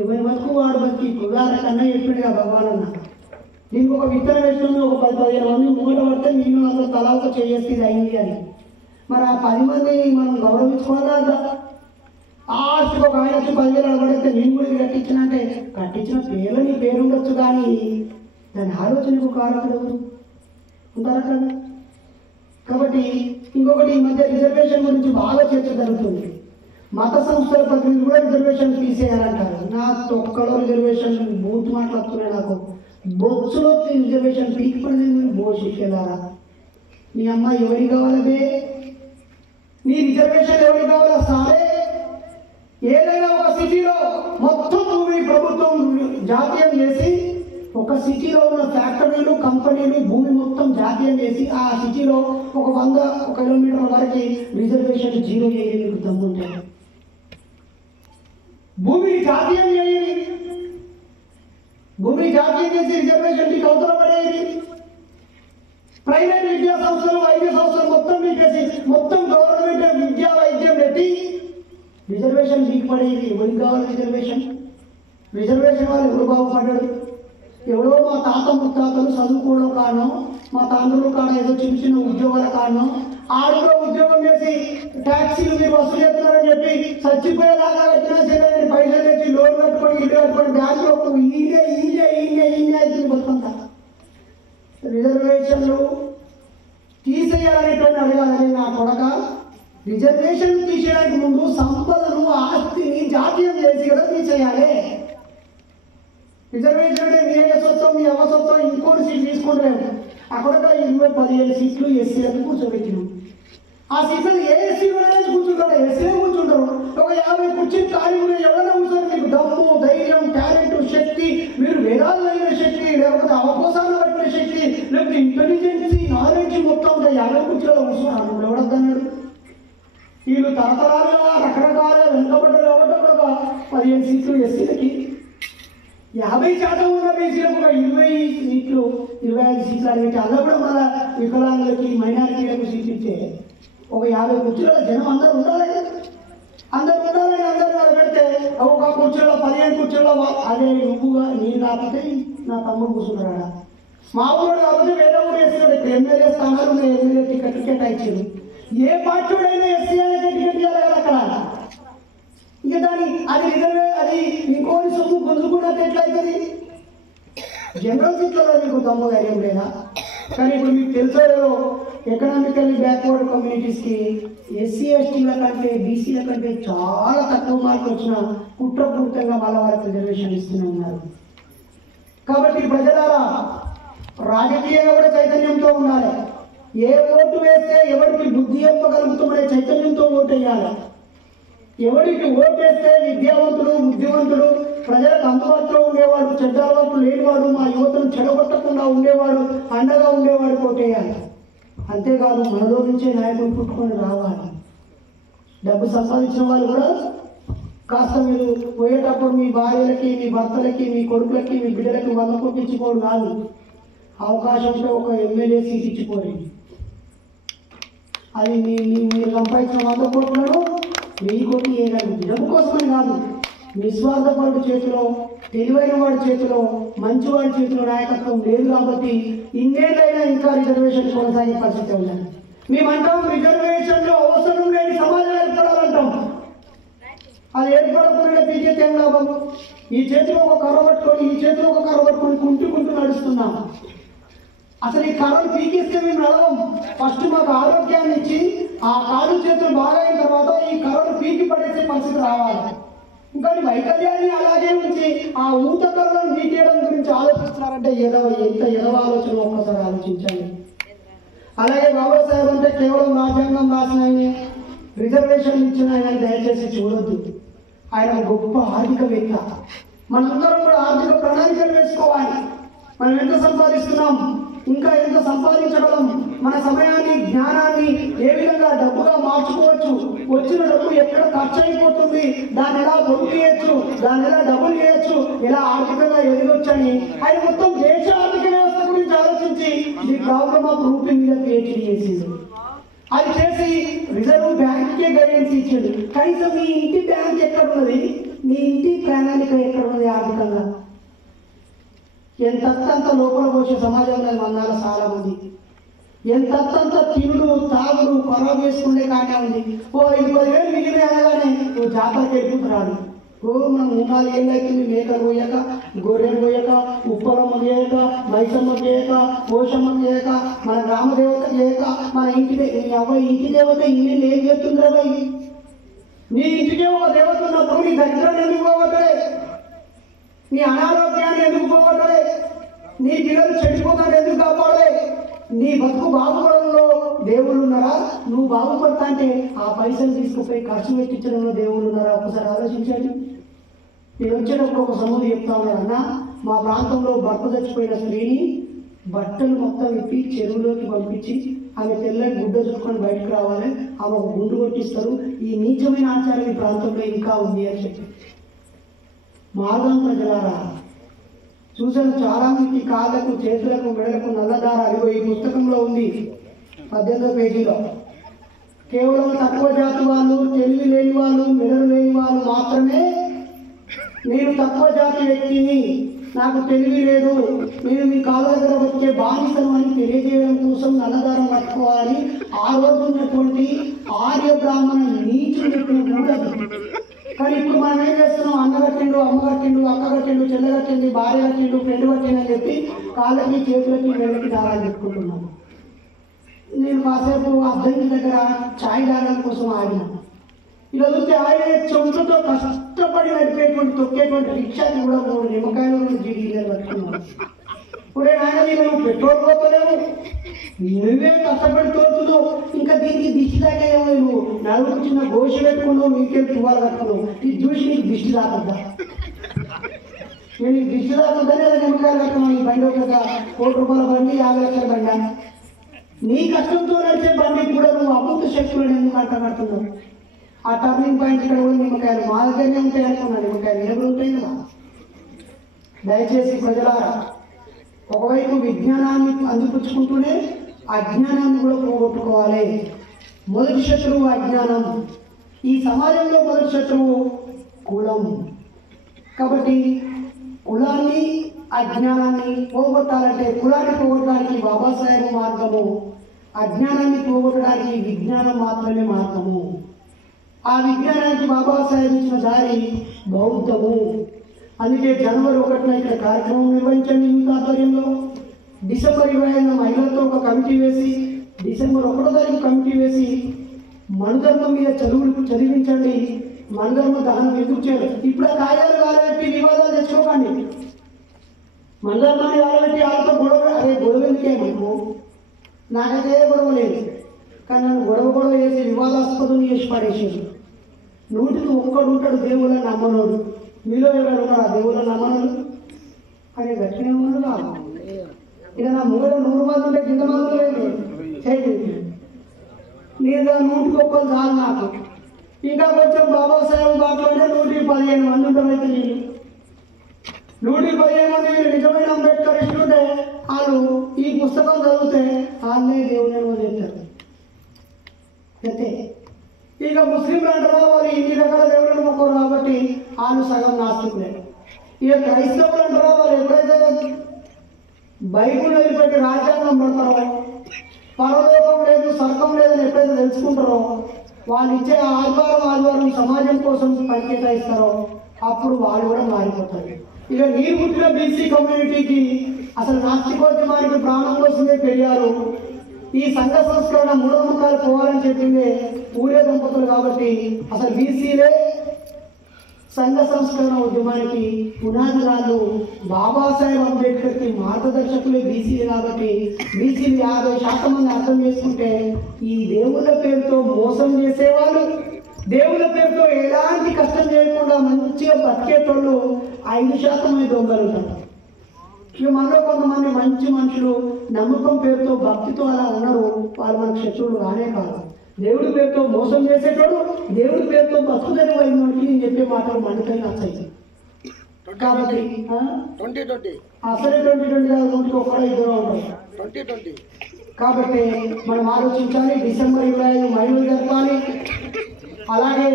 ఎవరి బతుకు వాడు బతికి కులాల కన్నా చెప్పినగా భగవాన్ అన్న. దీనికి ఒక విత్తనం వేసిన ఒక 10-15 మంది మూట పడితే నేను అందరూ తలా ఒక చేసి అయింది అని. మరి ఆ 10 మంది మనం గౌరవించుకోవాలా? లాస్ట్ ఒక ఆయన వచ్చి 10,000 అడబడితే నేను కూడా కట్టించిన అంటే కట్టించిన పేరు నీ పేరు ఉండొచ్చు, కానీ దాని ఆలోచనకు కారకుడు ఉంటారా కదా. కాబట్టి ఇంకొకటి, ఈ మధ్య రిజర్వేషన్ గురించి బాగా చర్చ జరుగుతుంది. మత సంస్థల ప్రతినిధులు కూడా రిజర్వేషన్ తీసేయాలంటారు. నా తొక్కలో రిజర్వేషన్ బూత్ మాట్లాడుతున్నాయి. నాకు బొత్సులో రిజర్వేషన్ పీక్ పడింది. బోషికెళ్ళారా నీ అమ్మ ఎవరికి కావాలదే? నీ రిజర్వేషన్ ఎవరికి కావాలా? సరే, ఏదైనా ఒక సిటీలో మొత్తం భూమి ప్రభుత్వం జాతీయం చేసి, ఒక సిటీలో ఉన్న ఫ్యాక్టరీలు, కంపెనీలు, భూమి మొత్తం జాతీయం చేసి ఆ సిటీలో ఒక 100 కిలోమీటర్ల వరకు రిజర్వేషన్ 0 చేయడానికి దమ్ముంటాయి. భూమిని జాతీయం చేయాలి, భూమిని జాతీయం చేసి రిజర్వేషన్ అవతల పడేది. ప్రైవేట్ విద్యా సంస్థలు, వైద్య సంస్థలు మొత్తం మీకేసి మొత్తం గవర్నమెంట్ విద్యా వైద్యం పెట్టి రిజర్వేషన్ మీకు పడేది. ఎవరికి కావాలి రిజర్వేషన్? రిజర్వేషన్ వాళ్ళు ఎవరు బాగుపడ్డాడు? ఎవడో మా తాత ముత్తాతలు చదువుకోవడం కారణం, మా తండ్రులు కాడ ఏదో చిన్న చిన్న ఉద్యోగాల కారణం, ఆడులో ఉద్యోగం చేసి ట్యాక్సీలు మీరు వసూలు చేస్తున్నారని చెప్పి చచ్చిపోయేలాగా కట్టినా సరే పైసలు తెచ్చి లోన్ కట్టుకొని, ఇల్లు కట్టుకొని బ్యాంకులో ఈయనే అవుతుంది బతుకంతా. రిజర్వేషన్లు తీసేయాలనేటువంటి అడగాలని నా కొడక రిజర్వేషన్ తీసేయడానికి ముందు సంపదను ఆస్తిని జాతీయం చేసి కదా తీసేయాలి. రిజర్వేషన్ అంటే మీ అయ్య సొత్తం మీ అవ్వ సొత్తం ఇంకోటి సీట్ తీసుకుంటారు. అక్కడ 20-15 సీట్లు ఎస్సీలకు కూర్చోబెట్టినాం. ఆ సీట్లను ఏ ఎస్సీ కూడా కూర్చుంటారు, ఎస్సీ కూర్చుంటారు. ఒక 50 కుర్చీలు ఖాళీ ఉన్నాయి, ఎవరైనా కూర్చొని మీకు దమ్ము ధైర్యం టాలెంట్ శక్తి, మీరు వేదాలు అయిన శక్తి, లేకపోతే అవకాశాలు పట్టిన శక్తి, లేకపోతే ఇంటెలిజెన్సీ నాలెడ్జ్ మొత్తం ఉంటాయి. 50 కుర్చీలో కూర్చున్నాను ఎవడద్దన్నాడు? వీళ్ళు తరతరాలుగా రకరకాలుగా వెనుకబడ్డారు కాబట్టి ఒక 15 సీట్లు ఎస్సీలకి, 50% ఉన్న బీసీలకు ఒక 20 సీట్లు 25 సీట్లు అనేవి. అలా కూడా మన వికలాంగులకి మైనారిటీలకు సీట్లు ఇస్తే ఒక 50 కుర్చీలలో జనం అందరూ ఉండాలి కదా. అందరు ఉండాలని అందరూ పెడితే ఒక కుర్చీలో 15 కుర్చీలో అదే నువ్వుగా నేను కాకపోతే నా తమ్ముడు కూర్చున్నాడా, మా ఊరు కాకపోతే వేరే ఊరు వేస్తున్నాడు. ఇక్కడ ఎమ్మెల్యే స్థానాలు ఉన్నాయి, ఎమ్మెల్యే టికెట్ ఇచ్చారు. ఏ పార్టీ అయినా ఎస్సీ అనేది టికెట్ ఇవ్వాలి కదా అక్కడ. ఇంకా దాని అది రిజర్వే అది ఇంకోటి సొమ్ము గుంజుకున్నట్టు ఎట్లయితుంది? జనరల్ సీట్లలో మీకు దమ్ము ధైర్యం లేదా? కానీ ఇప్పుడు మీకు తెలుసో ఎకనామికల్లీ బ్యాక్వర్డ్ కమ్యూనిటీస్కి ఎస్సీ ఎస్టీల కంటే బీసీల కంటే చాలా తక్కువ మార్కులు వచ్చిన కుట్రపూరితంగా మళ్ళీ వాళ్ళకి రిజర్వేషన్ ఇస్తూనే ఉన్నారు. కాబట్టి ప్రజలారా రాజకీయంగా కూడా చైతన్యంతో ఉండాలి. ఏ ఓటు వేస్తే ఎవరికి బుద్ధి చెప్పగలుగుతామనే చైతన్యంతో ఓటు వేయాలి. ఎవరికి ఓటు వేస్తే విద్యావంతుడు బుద్ధివంతుడు ప్రజలకు అందుబాటులో ఉండేవాడు, చెడ్డ అలవాట్లు లేనివాడు, మా యువతను చెడగొట్టకుండా ఉండేవాడు, అండగా ఉండేవాడు ఓటేయాలి. అంతేకాదు మనలో నుంచే నాయకులు పుట్టుకొని రావాలి. డబ్బు సంపాదించిన వాళ్ళు కూడా కాస్త మీరు పోయేటప్పుడు మీ భార్యలకి మీ భర్తలకి మీ కొడుకులకి మీ బిడ్డలకి 100 కోట్లు ఇచ్చిపోవడం కాదు. అవకాశం ఉంటే ఒక ఎమ్మెల్యే సీట్ ఇచ్చిపోయింది. అది మీరు సంపాదించిన 100 కోట్లను 1000 కోట్లు వేయగలరు. డబ్బు కోసమని కాదు, నిస్వార్థపరుడు చేతిలో తెలివైన వాడి చేతిలో మంచివాడి చేతిలో నాయకత్వం లేదు. కాబట్టి ఇన్నేళ్ళైనా ఇంకా రిజర్వేషన్ కొనసాగే పరిస్థితి ఉండాలి. మేమంటాం రిజర్వేషన్లో అవసరం లేని సమాజం ఏర్పడాలంటాం. అది ఏర్పడకుండా పీకేతే ఏం లాభం? ఈ చేతిలో ఒక కర్ర పట్టుకొని ఈ చేతిలో ఒక కర్ర పట్టుకొని కుంటూ నడుస్తున్నాం. అసలు ఈ కర్రను పీకిస్తే మేము నడవం. ఫస్ట్ మాకు ఆరోగ్యాన్ని ఇచ్చి ఆ కాలు చేతులు బాగా అయిన తర్వాత ఈ కర్రను పీకి పడేసే పరిస్థితి రావాలి. ఇంకా వైకల్యాన్ని అలాగే ఉంచి ఆ ఊత కర్రలను పీకేయడం గురించి ఆలోచిస్తున్నారంటే ఎంత ఎదవ ఆలోచన ఒక్కసారి ఆలోచించండి. అలాగే బాబాసాహెబ్ అంటే కేవలం రాజ్యాంగం రాసిన ఆయన, రిజర్వేషన్ ఇచ్చిన ఆయన దయచేసి చూడొద్దు. ఆయన గొప్ప ఆర్థికవేత్త. మనందరం కూడా ఆర్థిక ప్రణాళికలు వేసుకోవాలి. మనం ఎంత సంపాదిస్తున్నాం, ఇంకా ఎంత సంపాదించగలం, మన సమయాన్ని జ్ఞానాన్ని ఏ విధంగా డబ్బుగా మార్చుకోవచ్చు, వచ్చిన డబ్బు ఎక్కడ ఖర్చు అయిపోతుంది, దాన్ని ఎలా పొదుపు చేయొచ్చు, దాన్ని ఎలా డబ్బులు చేయొచ్చు, ఎలా ఆర్థికంగా ఎదగొచ్చని ఆయన మొత్తం దేశ ఆర్థిక వ్యవస్థ గురించి ఆలోచించి ది ప్రాబ్లమ్ ఆఫ్ రూపింగ్ మీద PhD చేసింది. అది చేసి రిజర్వ్ బ్యాంక్కే గైడెన్స్ ఇచ్చింది. కనీసం మీ ఇంటి బ్యాంక్ ఎక్కడ ఉన్నది, మీ ఇంటి ప్రణాళిక ఎక్కడ ఉన్నది ఆర్థికంగా? ఎంతంత లోపల పోసే సమాజంలో మన్నాల చాలా మంది ఎంతంత తినుడు తాగుడు ఖరాబ్ వేసుకుంటే కానీ ఉంది. ఓ 20,000 మిగిలిన అనగానే ఓ జాతరకి వెళ్ళిపోతున్నాడు. ఓ మనం 3-4 ఏళ్ళు అవుతుంది మేకలు పోయాక, గొర్రెలు పోయాక, ఉప్పలమ్మ చేయక, మైసమ్మ చేయక, పోషమ్మ చేయక, మన గ్రామదేవత చేయక, మన ఇంటి ఇంటి దేవత ఇన్ని ఏం చేస్తుండ్రా భయ్? నీ ఇంటికే ఒక దేవత ఉన్నప్పుడు నీ దరిద్రాన్ని ఎందుకు పోగొట్టలే? నీ అనారోగ్యాన్ని ఎందుకు పోగొట్టలే? నీ పిల్లలు చెడిపోతాడు ఎందుకు కాపాడలే? నీ బతుకు బాగుపడంలో దేవుళ్ళు ఉన్నారా? నువ్వు బాగుపడతా అంటే ఆ పైసలు తీసుకుపోయి ఖర్చు పెట్టించడంలో దేవుళ్ళు ఉన్నారా? ఒకసారి ఆలోచించండి. నేను వచ్చేటప్పుడు ఒక సమూహం చెప్తా ఉన్నాడు, అన్న మా ప్రాంతంలో భర్త చచ్చిపోయిన స్త్రీని బట్టలు మొత్తం విప్పి చెరువులోకి పంపించి ఆమె తెల్లని గుడ్డ చుట్టుకొని బయటకు రావాలి, ఆమె ఒక గుండు కొట్టిస్తారు. ఈ నీచమైన ఆచారం ఈ ప్రాంతంలో ఇంకా ఉంది అని చెప్పి. మార్గం ప్రజలారా చూసాను, చాలా మంది కాళ్ళకు చేతులకు మెడలకు నల్లదారాలు ఈ పుస్తకంలో ఉంది 18వ పేజీలో. కేవలం తక్కువ జాతి వాళ్ళు, తెలివి లేని వాళ్ళు, మెడలు లేని వాళ్ళు మాత్రమే నేను తక్కువ జాతి వ్యక్తిని, నాకు తెలివి లేదు, నేను మీ కాళ్ళ దగ్గర వచ్చే బానిసను అని తెలియజేయడం కోసం నల్లదారం పట్టుకోవాలని ఆ రోజు ఉన్నటువంటి ఆర్య బ్రాహ్మణ నీచులు చెప్పిన కూడా. కానీ ఇప్పుడు మనం ఏం చేస్తున్నాం? అన్న కట్టిండు, అమ్మ కట్టిండు, అక్క కట్టిండు, చెల్లె కట్టింది, భార్య కట్టిండు, ఫ్రెండ్ కట్టిండు అని చెప్పి కాళ్ళకి చేతులకి మెడలకి దారాలు పెట్టుకుంటున్నాం. నేను కాసేపు అద్దంకి దగ్గర ఛాయ్ తాగడం కోసం ఆగిన. ఇలా చూస్తే ఆయన చెంచుతో కష్టపడి నడిపేటువంటి తొక్కేటువంటి రిక్షాకి కూడా 3 నిమ్మకాయలు జీడీలు పట్టుకున్నాను. ఇప్పుడు ఆయన నువ్వు పెట్రోల్ పోతలేవు, నువ్వే కష్టపడి తోడుతున్నావు, ఇంకా దీనికి దిష్టి తాకేమో, నువ్వు నలుగురు చిన్న గోషి పెట్టుకున్నావు, నీకేం తువ్వాలి కట్టుకున్నావు, ఇది చూసి నీకు దిష్టి తాకద్దా? నేను ఈ దిష్టి తాకద్దని నిమ్మకాయలు కట్టుకున్నాను. ఈ బండి ఒక ₹1 కోటి బండి, 50 లక్షల బండి. నీ కష్టంతో నడిచే బండి కూడా నువ్వు అమృత శక్తులను ఎందుకు అంటగడుతున్నావు? ఆ టర్నింగ్ పాయింట్ ఇక్కడ కూడా నిమ్మకాయలు మా దగ్గరనే ఉంటాయి అనుకున్నా. నిమ్మకాయలు ఎరువులు ఉంటాయి కదా. దయచేసి ప్రజలారా, ఒకవైపు విజ్ఞానాన్ని అందిపుచ్చుకుంటూనే అజ్ఞానాన్ని కూడా పోగొట్టుకోవాలి. మొదటి శత్రువు అజ్ఞానం. ఈ సమాజంలో మొదటి శత్రువు కులం. కాబట్టి కులాన్ని అజ్ఞానాన్ని పోగొట్టాలంటే, కులాన్ని పోగొట్టడానికి బాబాసాహెబ్ మార్గము, అజ్ఞానాన్ని పోగొట్టడానికి విజ్ఞానం మాత్రమే మార్గము. ఆ విజ్ఞానానికి బాబాసాహెబ్ ఇచ్చిన దారి బౌద్ధము. అందుకే జనవరి 1న ఇక్కడ కార్యక్రమం నిర్వహించండి యూత్ ఆధ్వర్యంలో. డిసెంబర్ 25న మహిళలతో ఒక కమిటీ వేసి, డిసెంబర్ 1వ తారీఖు కమిటీ వేసి మనుధర్మం మీద చదివించండి. మనుధర్మ దహనం ఎందుకు చేయాలి? ఇప్పుడు ఆ కాయాలు కాలబెట్టి వివాదాలు తెచ్చుకోకండి. మనుధర్మాన్ని కాలబెట్టి వాళ్ళతో గొడవ, అదే గొడవ ఎందుకే మనకు? నాకైతే గొడవ లేదు, కానీ నన్ను గొడవ చేసి వివాదాస్పదం చేసి పడేసాడు. 100కి 1 ఉంటాడు దేవుళ్ళని నమ్మనోడు. మీలో ఎవరు ఉన్నారా దేవుళ్ళని నమ్మనోడు? కానీ గట్టినే ఉన్నాడు కాదు. ఇక నా ముంగడ 100 మంది ఉంటే కింద మంది లేదు. నేను 100కి 1 చాలు నాకు. ఇంకా కొంచెం బాబాసాహెబ్ బాటలోనే 115 మంది ఉంటారైతే నేను 115 మంది మీరు నిజమైన అంబేద్కర్ ఇస్తుంటే వాళ్ళు ఈ పుస్తకం చదివితే వాళ్ళే దేవుని వదిలేస్తారు. అయితే ఇక ముస్లింలు అంటారా, వాళ్ళు ఇన్ని రకాల దేవుళ్ళని మొక్కరు కాబట్టి వాళ్ళు సగం నాస్తికులే. ఇక క్రైస్తవులు అంటారా, వాళ్ళు ఎప్పుడైతే బైబుల్ వదిలిపెట్టి రాజ్యాంగం పడతారో, పరలోకం లేదు స్వర్గం లేదని ఎప్పుడైతే తెలుసుకుంటారో, వాళ్ళు ఇచ్చే ఆదివారం సమాజం కోసం పనికేటాయిస్తారో అప్పుడు వాళ్ళు కూడా మారిపోతారు. ఇక నీరు పుట్టిన బీసీ కమ్యూనిటీకి అసలు నాస్తికోద్యమానికి ప్రాణం కోసమే పెరిగారు. ఈ సంఘ సంస్కరణ మూఢనమ్మకాలు పోవాలని చెప్పిందే ఊరే దంపతులు. కాబట్టి అసలు బీసీలే సంఘ సంస్కరణ ఉద్యమానికి పునాదిరాళ్ళు. బాబాసాహెబ్ అంబేద్కర్కి మార్గదర్శకులే బీసీలు. కాబట్టి బీసీలు 50% మంది అర్థం చేసుకుంటే ఈ దేవుళ్ళ పేరుతో మోసం చేసేవాళ్ళు, దేవుళ్ళ పేరుతో ఎలాంటి కష్టం చేయకుండా మంచిగా బతికేటోళ్ళు 5% మంది దొంగలు ఉంటారు. ఇక మనలో కొంతమంది మంచి మనుషులు నమ్మకం పేరుతో భక్తితో అలా ఉన్నారు. వాళ్ళు మనకు శత్రువులు కానే కాదు. దేవుడి పేరుతో మోసం చేసేటోడు, దేవుడి పేరుతో బతుకుదని వైద్యుడికి నేను చెప్పే మాటలు మనకై నచ్చాయి. కాబట్టి అసలే 2020 కాదు, 1 2 ఉంటాయి. కాబట్టి మనం ఆలోచించాలి. డిసెంబర్ 25 మహిళలు జరపాలి. అలాగే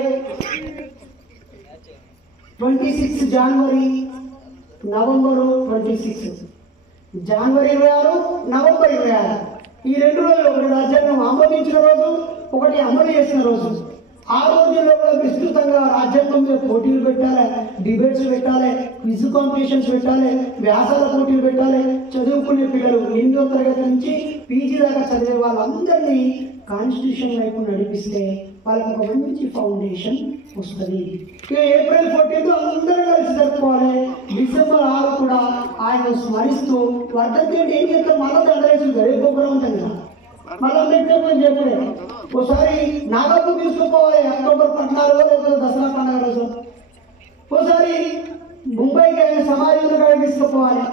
26 జనవరి, నవంబరు 26, జనవరి 26, నవంబర్ 26 ఈ 2 రోజులు, ఒకటి రాజ్యాంగం ఆమోదించిన రోజు, ఒకటి అమలు చేసిన రోజు. ఆ రోజుల్లో కూడా విస్తృతంగా రాజ్యాంగం మీద పోటీలు పెట్టాలి, డిబేట్స్ పెట్టాలి, క్విజ్ కాంపిటీషన్స్ పెట్టాలి, వ్యాసాల పోటీలు పెట్టాలి. చదువుకునే పిల్లలు 8వ తరగతి నుంచి పీజీ దాకా చదివే వాళ్ళందరినీ కాన్స్టిట్యూషన్ వైపు నడిపిస్తే వాళ్ళకి ఒక మంచి ఫౌండేషన్ వస్తుంది. ఏప్రిల్ 14 అందరూ కలిసి జరుపుకోవాలి. డిసెంబర్ 6 కూడా ఆయన స్మరిస్తూ వర్ధంతి ఏం చేస్తాం, మళ్ళీ దండలేసి గడిపోకుండా ఉంటుంది కదా, మళ్ళీ అంబేద్కర్ చెప్పలే. ఒకసారి నాగపూర్ తీసుకుపోవాలి అక్టోబర్ 14 లేకపోతే దసరా పండుగ రోజు. ఒకసారి ముంబైకి ఆయన సమాజంలో కాడికి తీసుకుపోవాలి.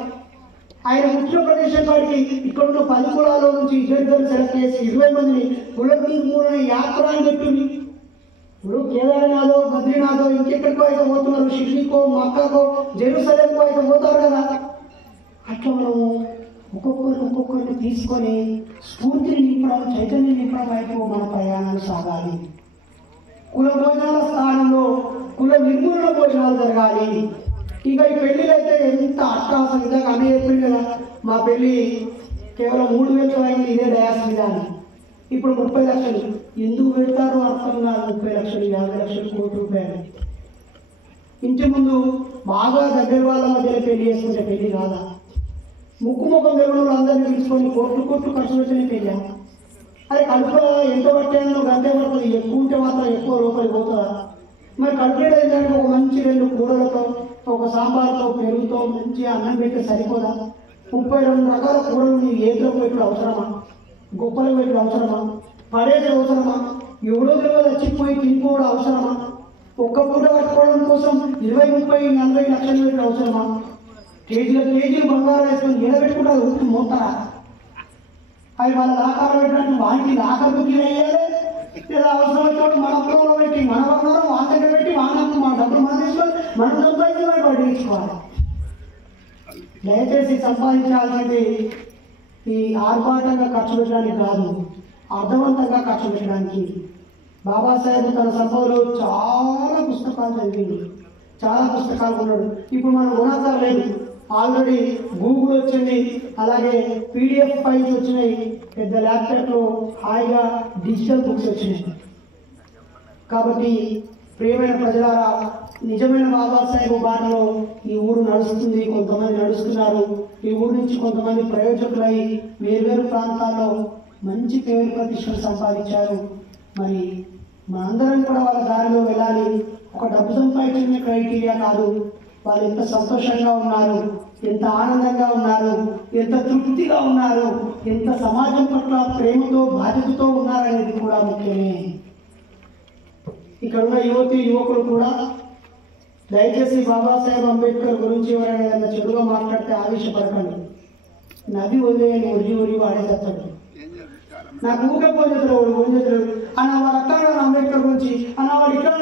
ఆయన ముఖ్య ప్రదేశం కాడికి ఇక్కడున్న 10 కులాల నుంచి ఇద్దరు సెలెక్ట్ చేసి 20 మందిని కుల నిర్మూలన యాత్ర అని చెప్పింది. ఇప్పుడు కేదార్నాథో, బద్రీనాథో, ఇంకెక్కడికో అయితే పోతున్నారు, షిర్డీకో, మక్కాకో, జెరూసలేంకో అయితే పోతారు కదా. అట్లా మనము ఒక్కొక్కరిని తీసుకొని స్ఫూర్తిని నింపడం, చైతన్యం నింపడం వైపు మన ప్రయాణాలు సాగాలి. కుల భోజనాల స్థానంలో కుల నిర్మూలన భోజనాలు జరగాలి. ఇక ఈ పెళ్ళిళ్ళు అయితే ఎంత అట్టాసం. ఇందాక అన్నీ చెప్పింది కదా, మా పెళ్ళి కేవలం 3,000 అయింది ఇదే డయాస్ మీద అని. ఇప్పుడు 30 లక్షలు ఎందుకు పెడతారో అర్థం కాదు. 30 లక్షలు, 50 లక్షలు, ₹1,00,00,000. ఇంటి ముందు బాగా దగ్గర వాళ్ళ మధ్యలో పెళ్లి చేసుకుంటే పెళ్లి కాదా? ముక్కు ముఖం తెలియని అందరినీ పిలుచుకొని కోట్లు ఖర్చు పెట్టిన పెళ్ళా? అది కడుపులో ఎంత పట్టానో గంటే పడుతుంది, ఎక్కువ ఉంటే మాత్రం ఎక్కువ రూపాయలు పోతుందా? మరి కడుపులో ఏంటంటే ఒక మంచి 2 కూరలతో ఒక సాంబార్తో పెరుగుతో మంచి అన్నం పెట్టి సరిపోదా? 32 రకాల కూరలు నీ ఏదో పెట్టుడు అవసరమా? గొప్పలు పెట్టుడు అవసరమా? పడేది అవసరమా? ఎవడో తెలియదు వచ్చిపోయి తినిపోవడం అవసరమా? ఒక్క పూట కట్టుకోవడం కోసం 20, 30, 40 లక్షలు పెట్టుడు అవసరమా? కేజీలు బంగారం వేసుకొని ఎడబెట్టుకుంటారు ఉప్పు మోతారా? అవి వాళ్ళ ఆకారం పెట్టినట్టు వానికి ఆకలి బుద్ధి వేయాలి, లేదా అవసరం వచ్చినప్పుడు మన పొలంలో పెట్టి మన బంగారం వాళ్ళ దగ్గర పెట్టి వాళ్ళకు మన డబ్బులు మనం తీసుకొని మనం సంపాదించి వాడు పట్టించుకోవాలి. దయచేసి సంపాదించాల్సింది ఈ ఆర్భాటంగా ఖర్చు పెట్టడానికి కాదు, అర్థవంతంగా ఖర్చు పెట్టడానికి. బాబాసాహెబ్ తన సంపదలో చాలా పుస్తకాలు చదివింది, చాలా పుస్తకాలు కొన్నాడు. ఇప్పుడు మనం కొనక్కర్లేదు, ఆల్రెడీ గూగుల్ వచ్చింది, అలాగే PDF ఫైల్స్ వచ్చినాయి, పెద్ద ల్యాప్టాప్లో హాయిగా డిజిటల్ బుక్స్ వచ్చినాయి. కాబట్టి ప్రియమైన ప్రజలారా, నిజమైన బాబాసాహెబ్ బాటలో ఈ ఊరు నడుస్తుంది, కొంతమంది నడుస్తున్నారు. ఈ ఊరు నుంచి కొంతమంది ప్రయోజకులై వేర్వేరు ప్రాంతాల్లో మంచి పేరు ప్రతిష్టలు సంపాదించారు. మరి మనందరం కూడా వాళ్ళ దారిలో వెళ్ళాలి. ఒక డబ్బు సంపాదించడమే క్రైటీరియా కాదు, వాళ్ళు ఎంత సంతోషంగా ఉన్నారు, ఎంత ఆనందంగా ఉన్నారు, ఎంత తృప్తిగా ఉన్నారు, ఎంత సమాజం పట్ల ప్రేమతో బాధ్యతతో ఉన్నారనేది కూడా ముఖ్యమే. ఇక్కడ ఉన్న యువకులు కూడా దయచేసి బాబాసాహెబ్ అంబేద్కర్ గురించి ఎవరైనా ఏదైనా చెడుగా మాట్లాడితే ఆవేశపడకండి. నది వదిలేయని ఒరి వాడేసేస్తాడు. నాకు ఊకే పోజేతులు అన్న వాడు అక్కడ అంబేద్కర్ గురించి అన్న వాడు ఇక్కడ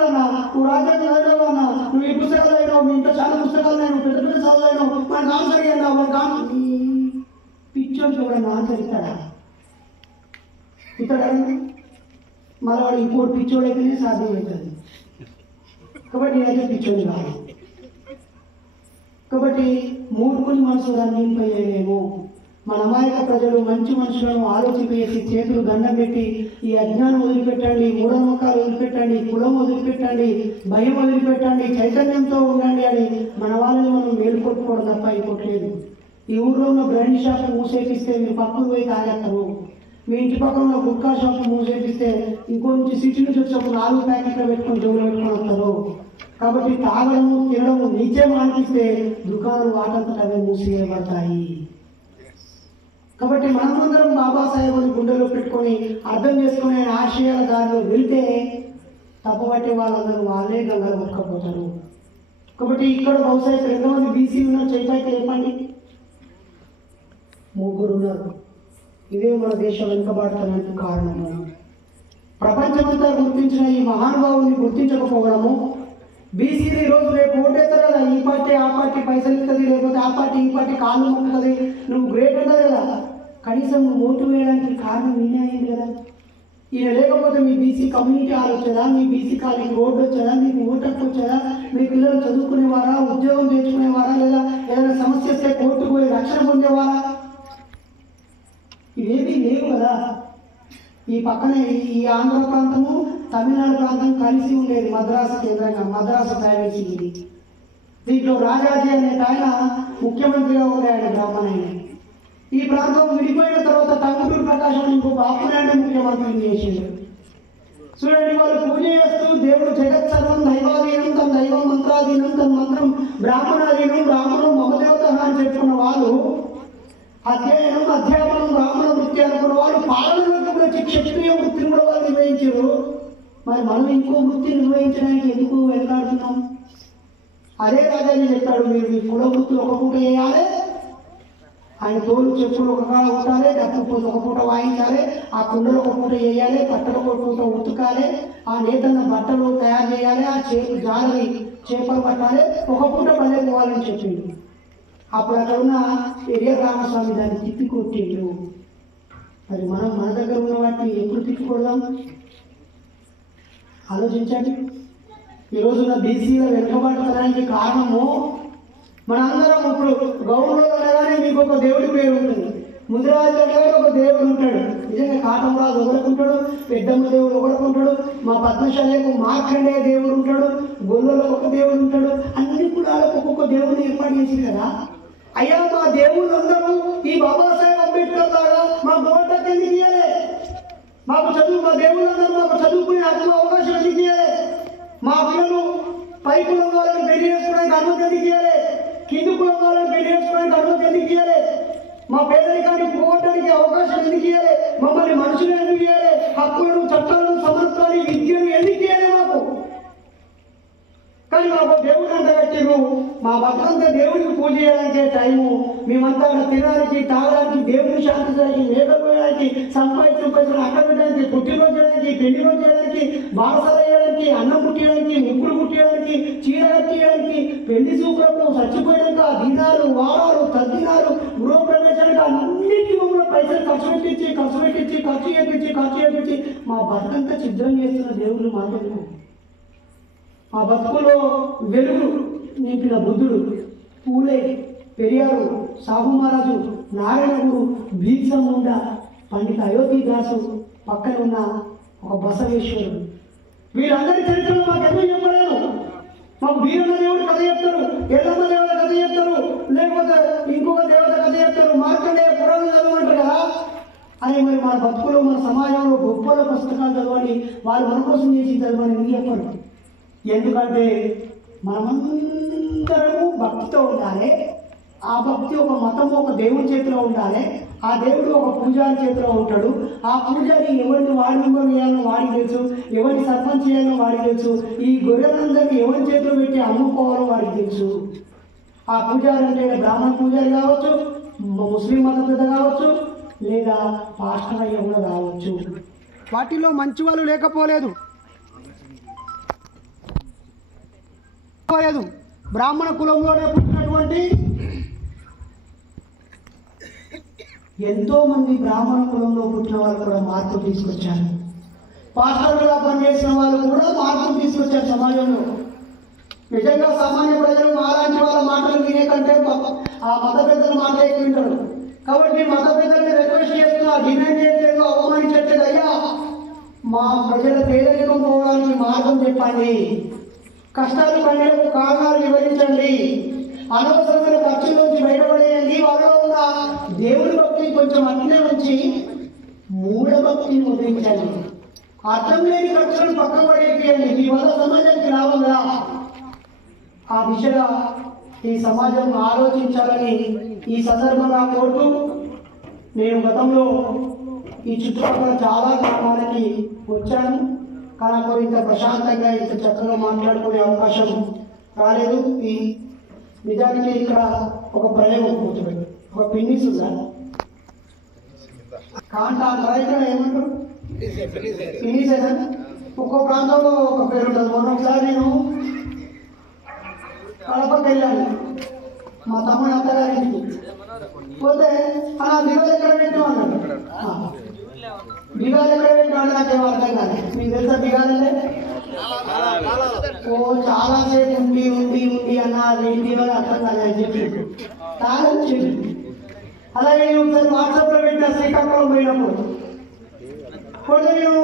నువ్వు రాజ్యాంగం చదివావు అన్న, నువ్వు ఈ పుస్తకాలు అయినావు, మీ ఇంట్లో చాలా పుస్తకాలు అయినావు, పెద్ద పెద్ద చదువు అయినావు, మనకు ఆన్సర్ అయ్యా వాడు పిచ్చోడికి ఎవరైనా ఆన్సర్ ఇస్తాడా? ఇస్తాడండి. మళ్ళీ వాడు ఇంకోటి పిచ్చోడు అయితేనే సాధ్యమవుతుంది. కాబట్టి నేనైతే పిచ్చోడి కాదు. కాబట్టి మూర్ఖుని మనసు రంజింపజేయలేము. మన అమాయక ప్రజలు మంచి మనుషులను ఆలోచింపేసి చేతులు దండం పెట్టి ఈ అజ్ఞానం వదిలిపెట్టండి, మూఢనమ్మకాలు వదిలిపెట్టండి, కులం వదిలిపెట్టండి, భయం వదిలిపెట్టండి, చైతన్యంతో ఉండండి అని మన వాళ్ళని మనం మేలుకొట్టుకోవడం తప్ప ఇంకోట్లేదు. ఈ ఊర్లో ఉన్న బ్రాండ్ షాప్ మూసేపిస్తే మీరు పక్కకు పోయి తాగేస్తారు. మీ ఇంటి పక్కన ఉన్న గుట్కా షాప్ మూసేపిస్తే ఇంకో నుంచి సిటీ నుంచి వచ్చినప్పుడు 4 ప్యాకెట్లు పెట్టుకొని జోలు పెట్టుకొని వస్తారు. కాబట్టి తాగడము తినడము నిత్యం అనిపిస్తే దుకాణాలు వాటంతట అవే మూసివేయబడతాయి. కాబట్టి మనమందరం బాబాసాహెబ్ని గుండెలో పెట్టుకొని అర్థం చేసుకునే ఆశయాల దారిలో వెళ్తే తప్పబట్టే వాళ్ళందరూ వాళ్ళే గంగలు మొక్కపోతారు. కాబట్టి ఇక్కడ బహుశా ఇక్కడ ఎంతమంది బీసీలు ఉన్నారు చెప్పైతే చెప్పండి? 3 ఉన్నారు. ఇదే మన దేశం వెనుకబాటుతానికి కారణము. ప్రపంచమంతా గుర్తించిన ఈ మహానుభావుని గుర్తించకపోవడము. బీసీలు ఈరోజు రేపు ఓటేస్తారు కదా, ఈ పార్టీ ఆ పార్టీ పైసలు ఇస్తుంది, లేకపోతే ఆ పార్టీ ఈ పార్టీ కాళ్ళు మొక్కుతుంది, నువ్వు గ్రేట్ ఉంటుంది కదా. కనీసం నువ్వు ఓటు వేయడానికి కారణం నేనే అయింది కదా. ఈయన లేకపోతే మీ బీసీ కమ్యూనిటీ హాల్ వచ్చేదా, మీ బీసీ కాలనీకి రోడ్డు వచ్చేదా, మీకు ఓటకు వచ్చేదా, మీ పిల్లలు చదువుకునేవారా, ఉద్యోగం తెచ్చుకునేవారా, లేదా ఏదైనా సమస్య వస్తే కోర్టుకు పోయి రక్షణ పొందేవారా? ఇవేమీ లేవు కదా. ఈ పక్కనే ఈ ఆంధ్ర ప్రాంతము తమిళనాడు ప్రాంతం కలిసి ఉండేది, మద్రాసు కేంద్రంగా, మద్రాసు ప్రైవేట్ ఇది. దీంట్లో రాజాజీ అనే ఆయన ముఖ్యమంత్రిగా ఉండే ఆయన బ్రాహ్మణయ్య. ఈ ప్రాంతం విడిపోయిన తర్వాత టంగుటూరు ప్రకాశం ఇంకో బాపునాయుడు ముఖ్యమంత్రిని చేసిండు. చూడండి, వాళ్ళు పూజ చేస్తూ దేవుడు జగత్ సర్వం దైవాధీనం, తన దైవం మంత్రాధీనం, తన మంత్రం బ్రాహ్మణాధీనం, బ్రాహ్మణం మమదేవత అని చెప్పుకున్న వాళ్ళు, అధ్యాపనం బ్రాహ్మణ వృత్తి అనుకున్న వాళ్ళు పాలనలోకి కూడా వచ్చి క్షత్రియ వృత్తిని కూడా వాళ్ళు నిర్వహించారు. మరి మనం ఇంకో వృత్తి నిర్వహించడానికి ఎందుకు వెనకాడుతున్నాం? అదే రాజాజీ చెప్పాడు, మీరు మీ కుల వృత్తులు ఒక పూట వేయాలి, ఆయన తోలు చెప్పులు ఒక కాడ ఉండాలి, డప్పు ఒక పూట వాయించాలి, ఆ కుండలు ఒక పూట వేయాలి, బట్టలు ఒక పూట ఉతకాలి, ఆ నేతన్న బట్టలు తయారు చేయాలి, ఆ జాలరి చేపలు పట్టాలి, ఒక పూట పల్లె పోవాలని చెప్పిండు. అప్పుడు అక్కడ ఉన్న పెరియ రామస్వామి దాన్ని తిప్పికొట్టిండు. మరి మనం మన దగ్గర ఉన్న వాటిని ఎప్పుడు తిప్పికొడదాం? ఆలోచించండి. ఈరోజున్న బీసీల వెనుకబాటుతనానికి కారణము మనందరం. ఇప్పుడు గౌరవంలో అనగానే మీకు ఒక దేవుడి పేరు ఉంటుంది, ముదిరాజు అనగానే ఒక దేవుడు ఉంటాడు. నిజంగా కాటమరాజు ఒకడుకుంటాడు, పెద్దమ్మ దేవుడు ఒకడుకుంటాడు, మా పద్మశాలకు మార్కండేయ దేవుడు ఉంటాడు, గొల్లలో ఒక దేవుడు ఉంటాడు. అన్ని కూడా ఒక్కొక్క దేవుడిని ఏర్పాటు చేసి కదా. అయ్యా, మా దేవుళ్ళందరూ ఈ బాబాసాహెబ్ అంబేద్కర్ లాగా మా ఓటకు ఎందుకు ఇయ్యాలి? మాకు చదువు, మా దేవుళ్ళందరూ మాకు చదువుకునే హక్కు అవకాశం ఎందుకు ఇవ్వాలి? మా పిల్లలు పై కులం వాళ్ళని పెళ్లి చేసుకోవడానికి అనుమతి ఎందుకు ఇవ్వాలి? కింది కులం వాళ్ళని పెళ్లి చేసుకోవడానికి అనుమతి ఎందుకు ఇవ్వాలి? మా పేదరికాన్ని పోగొట్టడానికి అవకాశం ఎందుకు ఇవ్వాలి? మమ్మల్ని మనుషులు ఎందుకు ఇవ్వాలి? హక్కులను, చట్టాలను, సమర్థాన్ని, విద్యను ఎందుకు ఇవ్వాలి మాకు? కానీ మాకు దేవుడు అంటగట్టిరు. మా భక్తులంతా దేవుడికి పూజ చేయడానికే టైము. మేమంతా తినడానికి, తాగడానికి, దేవుడిని శాంతించడానికి, మేకలు వేయడానికి, సంపాదించిన పైసలు అక్కడ పెట్టడానికి, పుట్టినరోజు చేయడానికి, పెళ్లి రోజు చేయడానికి, బారసాల చేయడానికి, అన్నం పుట్టడానికి, ముగ్గురు పుట్టడానికి, చీర కట్టేయడానికి, పెళ్లి చూపులకు, చచ్చిపోయాక దినాలు, వారాలు, తద్దినాలు, గృహప్రవేశానికి అన్నింటి మమ్మల్ని పైసలు ఖర్చు చేపించి మా బతుకంతా సిద్ధం చేస్తున్న దేవుళ్ళు మాట్లాడుతున్నాం. ఆ బతుకులో వెలుగు నింపిన బుద్ధుడు, పూలే, పెరియారు, సాహు మహారాజు, నారాయణగురు, భీమ్సా ముండా, పండిత అయోధ్యదాసు, పక్కన ఉన్న ఒక బసవేశ్వరుడు, వీళ్ళందరి చరిత్రలో మాకు ఎందుకు చెప్పలేము? మాకు వీరన్న దేవుడు కథ చెప్తారు, ఎల్లమ్మ దేవత కథ చెప్తారు, లేకపోతే ఇంకొక దేవత కథ చెప్తారు, మార్కండేయ పురాణం చదవమంటారు కదా అని. మరి మన బతుకులో, మన సమాజంలో గొప్పల పుస్తకాలు చదవని, వాళ్ళు మన కోసం చేసి చదవని ఎందుకు చెప్పండి? ఎందుకంటే మనమందరము భక్తితో ఉండాలి. ఆ భక్తి ఒక మతం, ఒక దేవుడి చేతిలో ఉండాలి. ఆ దేవుడు ఒక పూజారి చేతిలో ఉంటాడు. ఆ పూజారి ఎవరిని వాడి మెంబర్ చేయాలో వాడికి తెలుసు, ఎవరిని సర్పంచ్ చేయాలో వాడికి తెలుసు, ఈ గొర్రెలందరినీ ఎవరి చేతిలో పెట్టి అమ్ముకోవాలో వాడికి తెలుసు. ఆ పూజారి అంటే బ్రాహ్మణ పూజారి కావచ్చు, ముస్లిం మతం పెద్ద కావచ్చు, లేదా పాస్టర్ అయ్య కూడా కావచ్చు. వాటిల్లో మంచి వాళ్ళు లేకపోలేదు. బ్రాహ్మణ కులంలోనే పుట్టినటువంటి ఎంతో మంది బ్రాహ్మణ కులంలో పుట్టిన వాళ్ళు కూడా మార్పు తీసుకొచ్చారు. పాస్టర్లుగా పనిచేసిన వాళ్ళు కూడా మార్పు తీసుకొచ్చారు సమాజంలో. నిజంగా సామాన్య ప్రజలు మాలాంటి వాళ్ళ మాటలు వినే కంటే ఆ మత పెద్దల మాట ఎక్కువ వింటారు. కాబట్టి మత పెద్దల్ని రిక్వెస్ట్ చేస్తున్నా, డిమాండ్ చేయట్లేదు, అవమానించట్లేదు. అయ్యా, మా ప్రజల పేదరికం పోవడానికి మార్గం చెప్పండి, కష్టాలు పడేందుకు కారణాలు వివరించండి, అనవసరమైన ఖర్చుల నుంచి బయటపడేయండి. వాళ్ళలో ఉన్న దేవుడి భక్తిని కొంచెం అట్లే ఉంచి మూఢ భక్తిని వదిలించండి. అర్థం లేని ఖర్చులను పక్కన పడేయండి. మీ వల్ల సమాజానికి లాభం రా. ఆ దిశగా ఈ సమాజం ఆలోచించాలని ఈ సందర్భంగా కోరుతూ, నేను గతంలో ఈ చుట్టుపక్కల చాలా గ్రామాలకి వచ్చాను. కానీ అప్పుడు ఇంత ప్రశాంతంగా, ఇంత చక్కగా మాట్లాడుకునే అవకాశం రాలేదు. ఈ నిజానికి ఇక్కడ ఒక ప్రయోగం కూర్చోబెట్టి ఒక పిన్నిస్ ఉందా కాంటాంటారా? ఇక్కడ ఏమంటారు? పిన్నిసేనా? ఒక్కో ప్రాంతంలో ఒక పేరు ఉంటుంది. మొన్న ఒకసారి నేను కడపకి వెళ్ళాను మా తమ్ముడు అత్తగారింటికి. పోతే దివాళి ఎక్కడ పెట్టు అన్నాడు. బిగాలు ఎక్కడ పెట్టినాడు నాకేం అర్థం కాదు. మీకు తెలుసా బిగాలంటే? ఓ చాలాసేపు ఉండి ఉండి ఉండి అన్న అదేంటి అర్థం కాదు అని చెప్పి తాళం చెప్పి. అలాగే నేను ఒకసారి వాట్సాప్లో పెట్టిన శ్రీకాకుళం పోయినప్పుడు పోతే నేను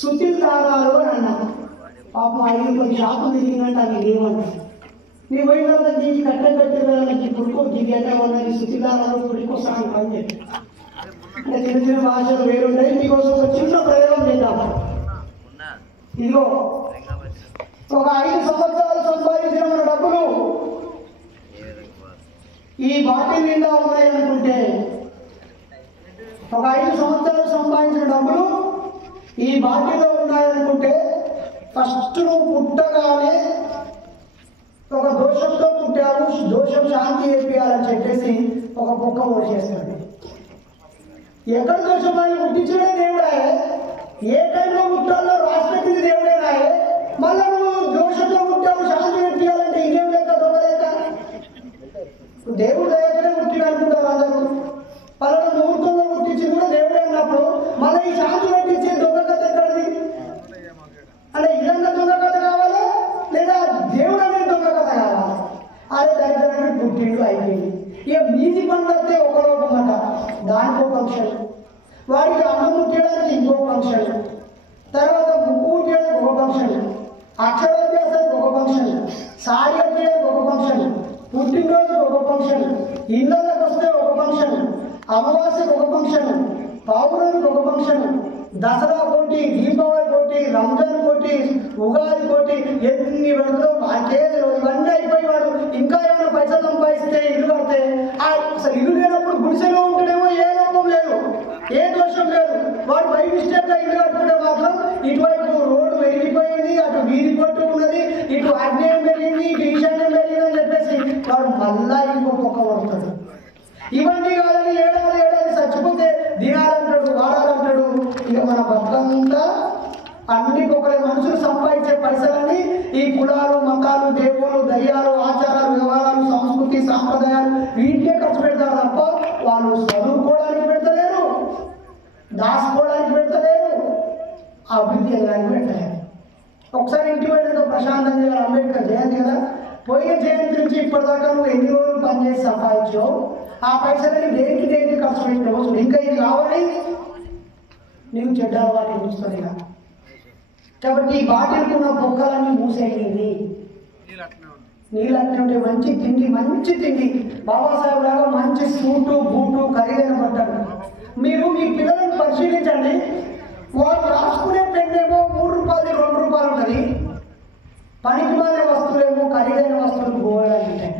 సుతిల్ తాళాలు అని అన్నా. పాపం 5 షాపులు తిరిగిందంటే అవి ఏమంటారు. నేను పోయిన తర్వాత దీనికి కట్టే వాళ్ళకి పుడుకో దిగి అంటే ఉన్నది సుతిల్ తాళాలు పుడుకొస్తాను అని చెప్పి. అంటే చిన్న చిన్న భాషలు వేరుంటాయి. మీకోసం ఒక చిన్న ప్రయోగం చేద్దాం. ఇదిగో ఒక 5 సంవత్సరాలు సంపాదించిన మన డబ్బులు ఈ బాటిల్ నిండా ఉన్నాయి అనుకుంటే, ఒక 5 సంవత్సరాలు సంపాదించిన డబ్బులు ఈ బాటిల్లో ఉన్నాయనుకుంటే, ఫస్ట్ నువ్వు పుట్టగానే ఒక దోషంతో పుట్టావు, దోషం శాంతి చేయాలని చెప్పేసి ఒక కుక్క ఓడిచేస్తాడు. ఎక్కడ దోషం ఆయన పుట్టించడే దేవుడే, ఏ టైంలో పుట్టాలో రాసిపెట్టింది దేవుడే రాయే. మళ్ళా నువ్వు దోషంతో పుట్టావు శాంతి పెట్టాలంటే ఇదేం లెక్క దొంగలేక? దేవుడు దయచే పుట్టిన అనుకుంటారు అందరూ. పలానా ముహూర్తంలో పుట్టించి కూడా దేవుడే అన్నప్పుడు మళ్ళీ ఈ శాంతి పెట్టించే దొంగ కథ ఎక్కడిది? అంటే ఇదంతా దొంగ కథ కావాలి, లేదా దేవుడు అనేది దొంగ కథ కావాలి? అదే దరిద్రానికి పుట్టిండు అయిపోయింది. ఇక మీది పనులు వస్తే ఒక లోపం అట, దానికి ఒక ఫంక్షన్, వాడికి అన్నం ముట్టడానికి ఇంకో ఫంక్షన్, తర్వాత ముక్కు ముట్టడానికి ఒక ఫంక్షన్, అక్షరాభ్యాసానికి ఒక ఫంక్షన్, సారీ కట్టడానికి ఒక ఫంక్షన్, పుట్టినరోజుకు ఒక ఫంక్షన్, ఇళ్ళకి వస్తే ఒక ఫంక్షన్, అమావాస్యకు ఒక ఫంక్షన్, పావురానికి ఒక ఫంక్షన్, దసరా కోటి, దీపావళి కోటి, రంజాన్ కోటి, ఉగాది కోటి, ఎన్ని పెడతారో మాకేదో ఇవన్నీ అయిపోయి వాడు ఇంకా ఏమైనా పైసలు సంపాదిస్తే ఇల్లు కడితే అసలు ఇల్లు లేనప్పుడు గుడిసెలో ఉంటేనేమో ఏ లోపం లేదు, ఏ దోషం లేదు. వాడు బై మిస్టేక్గా ఇల్లు కట్టుకుంటే మాత్రం ఇటువైపు రోడ్డు పెరిగిపోయింది, అటు వీధి కొట్టు ఉన్నది, ఇటు అగ్నేయం పెరిగింది, ఇటు ఈశాన్యం పెరిగింది అని చెప్పేసి వాడు మళ్ళా ఇంకో పొక్క పడుతాడు. ఇవన్నీ కాదని ఏడాది చచ్చిపోతే దినాలంటాడు, వాడాలంటాడు. ఇక మన బతుకంతా అన్ని పొక్కలే. మనుషులు సంపాదించే పైసలని ఈ కులాలు, మతాలు, దేవుళ్ళు, దయ్యాలు, ఆచారాలు, వ్యవహారాలు, సంస్కృతి, సాంప్రదాయాలు వీటికే ఖర్చు పెడతారు తప్ప వాళ్ళు చదువుకోవడానికి పెడతలేరు, దాచుకోవడానికి పెడతలేరు, అభివృద్ధి చేయడానికి పెట్టలేరు. ఒకసారి ఇంటి వెళ్ళిన ప్రశాంతంగా గారు అంబేద్కర్ జయంతి కదా, పోయిన జయంతి నుంచి ఇప్పటిదాకా నువ్వు ఎన్ని రోజులు పనిచేసి సంపాదించావు, ఆ పైసలని దేనికి ఖర్చు పెట్టిన ఇంకా ఇది కావాలి నీవు చెడ్డ అలవాటు చూస్తుంది. కాబట్టి ఈ బాటిల్కున్న పొక్కలన్నీ మూసేయండి. నీళ్ళు అట్నే ఉంటే మంచి తిండి, బాబాసాహెబ్ లాగా మంచి సూటు, బూటు, ఖరీదైన బట్టలు. మీరు మీ పిల్లలను పరిశీలించండి, వాళ్ళు రాసుకునే పెన్నేమో 3 రూపాయలు 2 రూపాయలు ఉంటుంది, పనికి మానే వస్తువులేమో ఖరీదైన వస్తువులు పోవడానికి ఉంటాయి.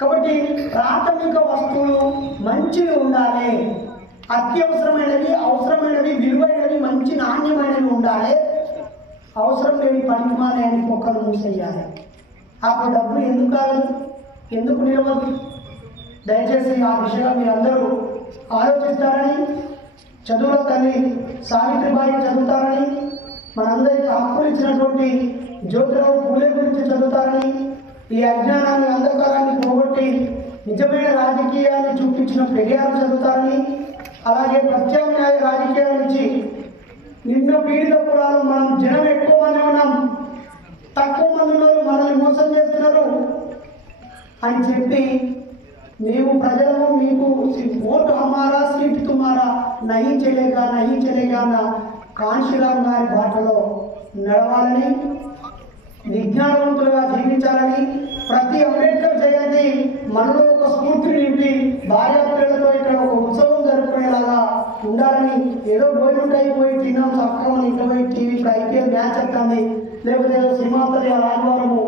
కాబట్టి ప్రాథమిక వస్తువులు మంచివి ఉండాలి, అత్యవసరమైనవి, అవసరమైనవి, విలువైనవి, మంచి నాణ్యమైనవి ఉండాలి. అవసరం లేని పనికి మానే మొక్కలు మూసేయాలి. అప్పుడు డబ్బులు ఎందుకు కాదు, ఎందుకు నిలవదు? దయచేసి ఆ దిశగా మీరందరూ ఆలోచిస్తారని, చదువుల తల్లి సావిత్రిబాయి చదువుతారని, మనందరికీ హక్కులు ఇచ్చినటువంటి జ్యోతిరావు పూలే గురించి చదువుతారని, ఈ అజ్ఞానాన్ని, అంధకారాన్ని పోగొట్టి నిజమైన రాజకీయాన్ని చూపించిన పెరియారు చదువుతారని, అలాగే ప్రత్యామ్నాయ రాజకీయాల నుంచి నిన్న పీడిత కులాలు మనం జనం ఎక్కువ మంది ఉన్నాం, తక్కువ మంది ఉన్నారు, మనల్ని మోసం చేస్తున్నారు అని చెప్పి మేము ప్రజలను మీకు ఓటు హమారా సీట్ తుమారా నహీ చలేగా అన్న కాంశీరామ్ గారి బాటలో నడవాలని, విజ్ఞానవంతులుగా జీవించాలని, ప్రతి అంబేద్కర్ జయంతి మనలో ఒక స్ఫూర్తిని నింపి భార్యాపిల్లలతో ఇక్కడ ఒక ఉత్సవం జరుపుకునేలాగా ఉండాలని. ఏదో భోజనం అయిపోయి తిన్నాం చక్కగా ఇంట్లో పోయి టీవీ ఇప్పుడు ఐపీఎల్ మ్యాచ్ వస్తుంది, లేకపోతే ఏదో సినిమా వస్తుంది ఆదివారము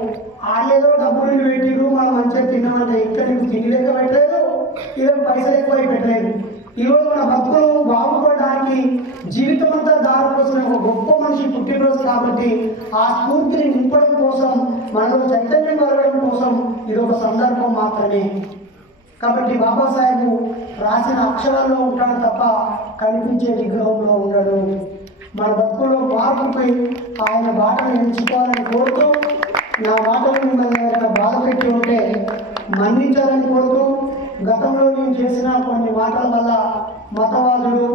ఆడేదో డబ్బులు పెట్టిరు మనం మంచిగా తిన్నామంటే ఇక్కడ నీకు తిండి లెక్క పెట్టలేదు, ఇదో పైసలు ఎక్కువ పెట్టలేదు. ఈరోజు మన భక్తులు బాగుపడడానికి జీవితం అంతా దారిపోసిన ఒక గొప్ప మనిషి పుట్టినరోజు కాబట్టి ఆ స్ఫూర్తిని నింపడం కోసం, మనలో చైతన్యం కలగడం కోసం ఇది ఒక సందర్భం మాత్రమే. కాబట్టి బాబాసాహెబ్ రాసిన అక్షరాల్లో ఉంటాడు తప్ప కనిపించే విగ్రహంలో ఉండడు. మన భక్తుల్లో మార్పుపై ఆయన బాటను ఎంచుకోవాలని కోరుతూ, నా మాటలు మిమ్మల్ని ఏదైనా బాధ పెట్టి ఉంటే మన్నించాలని కోరుతూ, గతంలో నేను చేసిన కొన్ని మాటల వల్ల మతవాదులు,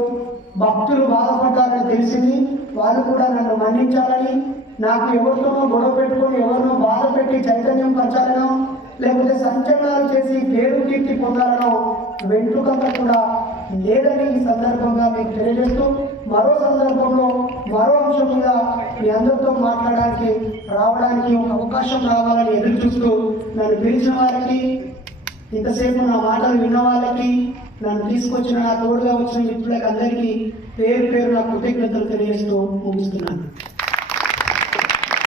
భక్తులు బాధపడ్డారని తెలిసింది. వాళ్ళు కూడా నన్ను మన్నించాలని, నాకు ఎవరితోనో గొడవ పెట్టుకొని ఎవరినో బాధ పెట్టి చైతన్యం పంచాలనో, లేకపోతే సంచలనాలు చేసి పేరు కీర్తి పొందాలనో వెంట్రుకంతా కూడా లేదని ఈ సందర్భంగా మీకు తెలియజేస్తూ, మరో సందర్భంలో మరో అంశం మీద మీ అందరితో మాట్లాడడానికి రావడానికి ఒక అవకాశం రావాలని ఎదురు చూస్తూ నన్ను పిలిచిన వారికి, ఇంతసేపు నా మాటలు విన్న వాళ్ళకి, నన్ను తీసుకొచ్చిన నా తోడుగా వచ్చిన మిత్రులకు అందరికీ పేరు నా కృతజ్ఞతలు తెలియజేస్తూ ముగిస్తున్నాను.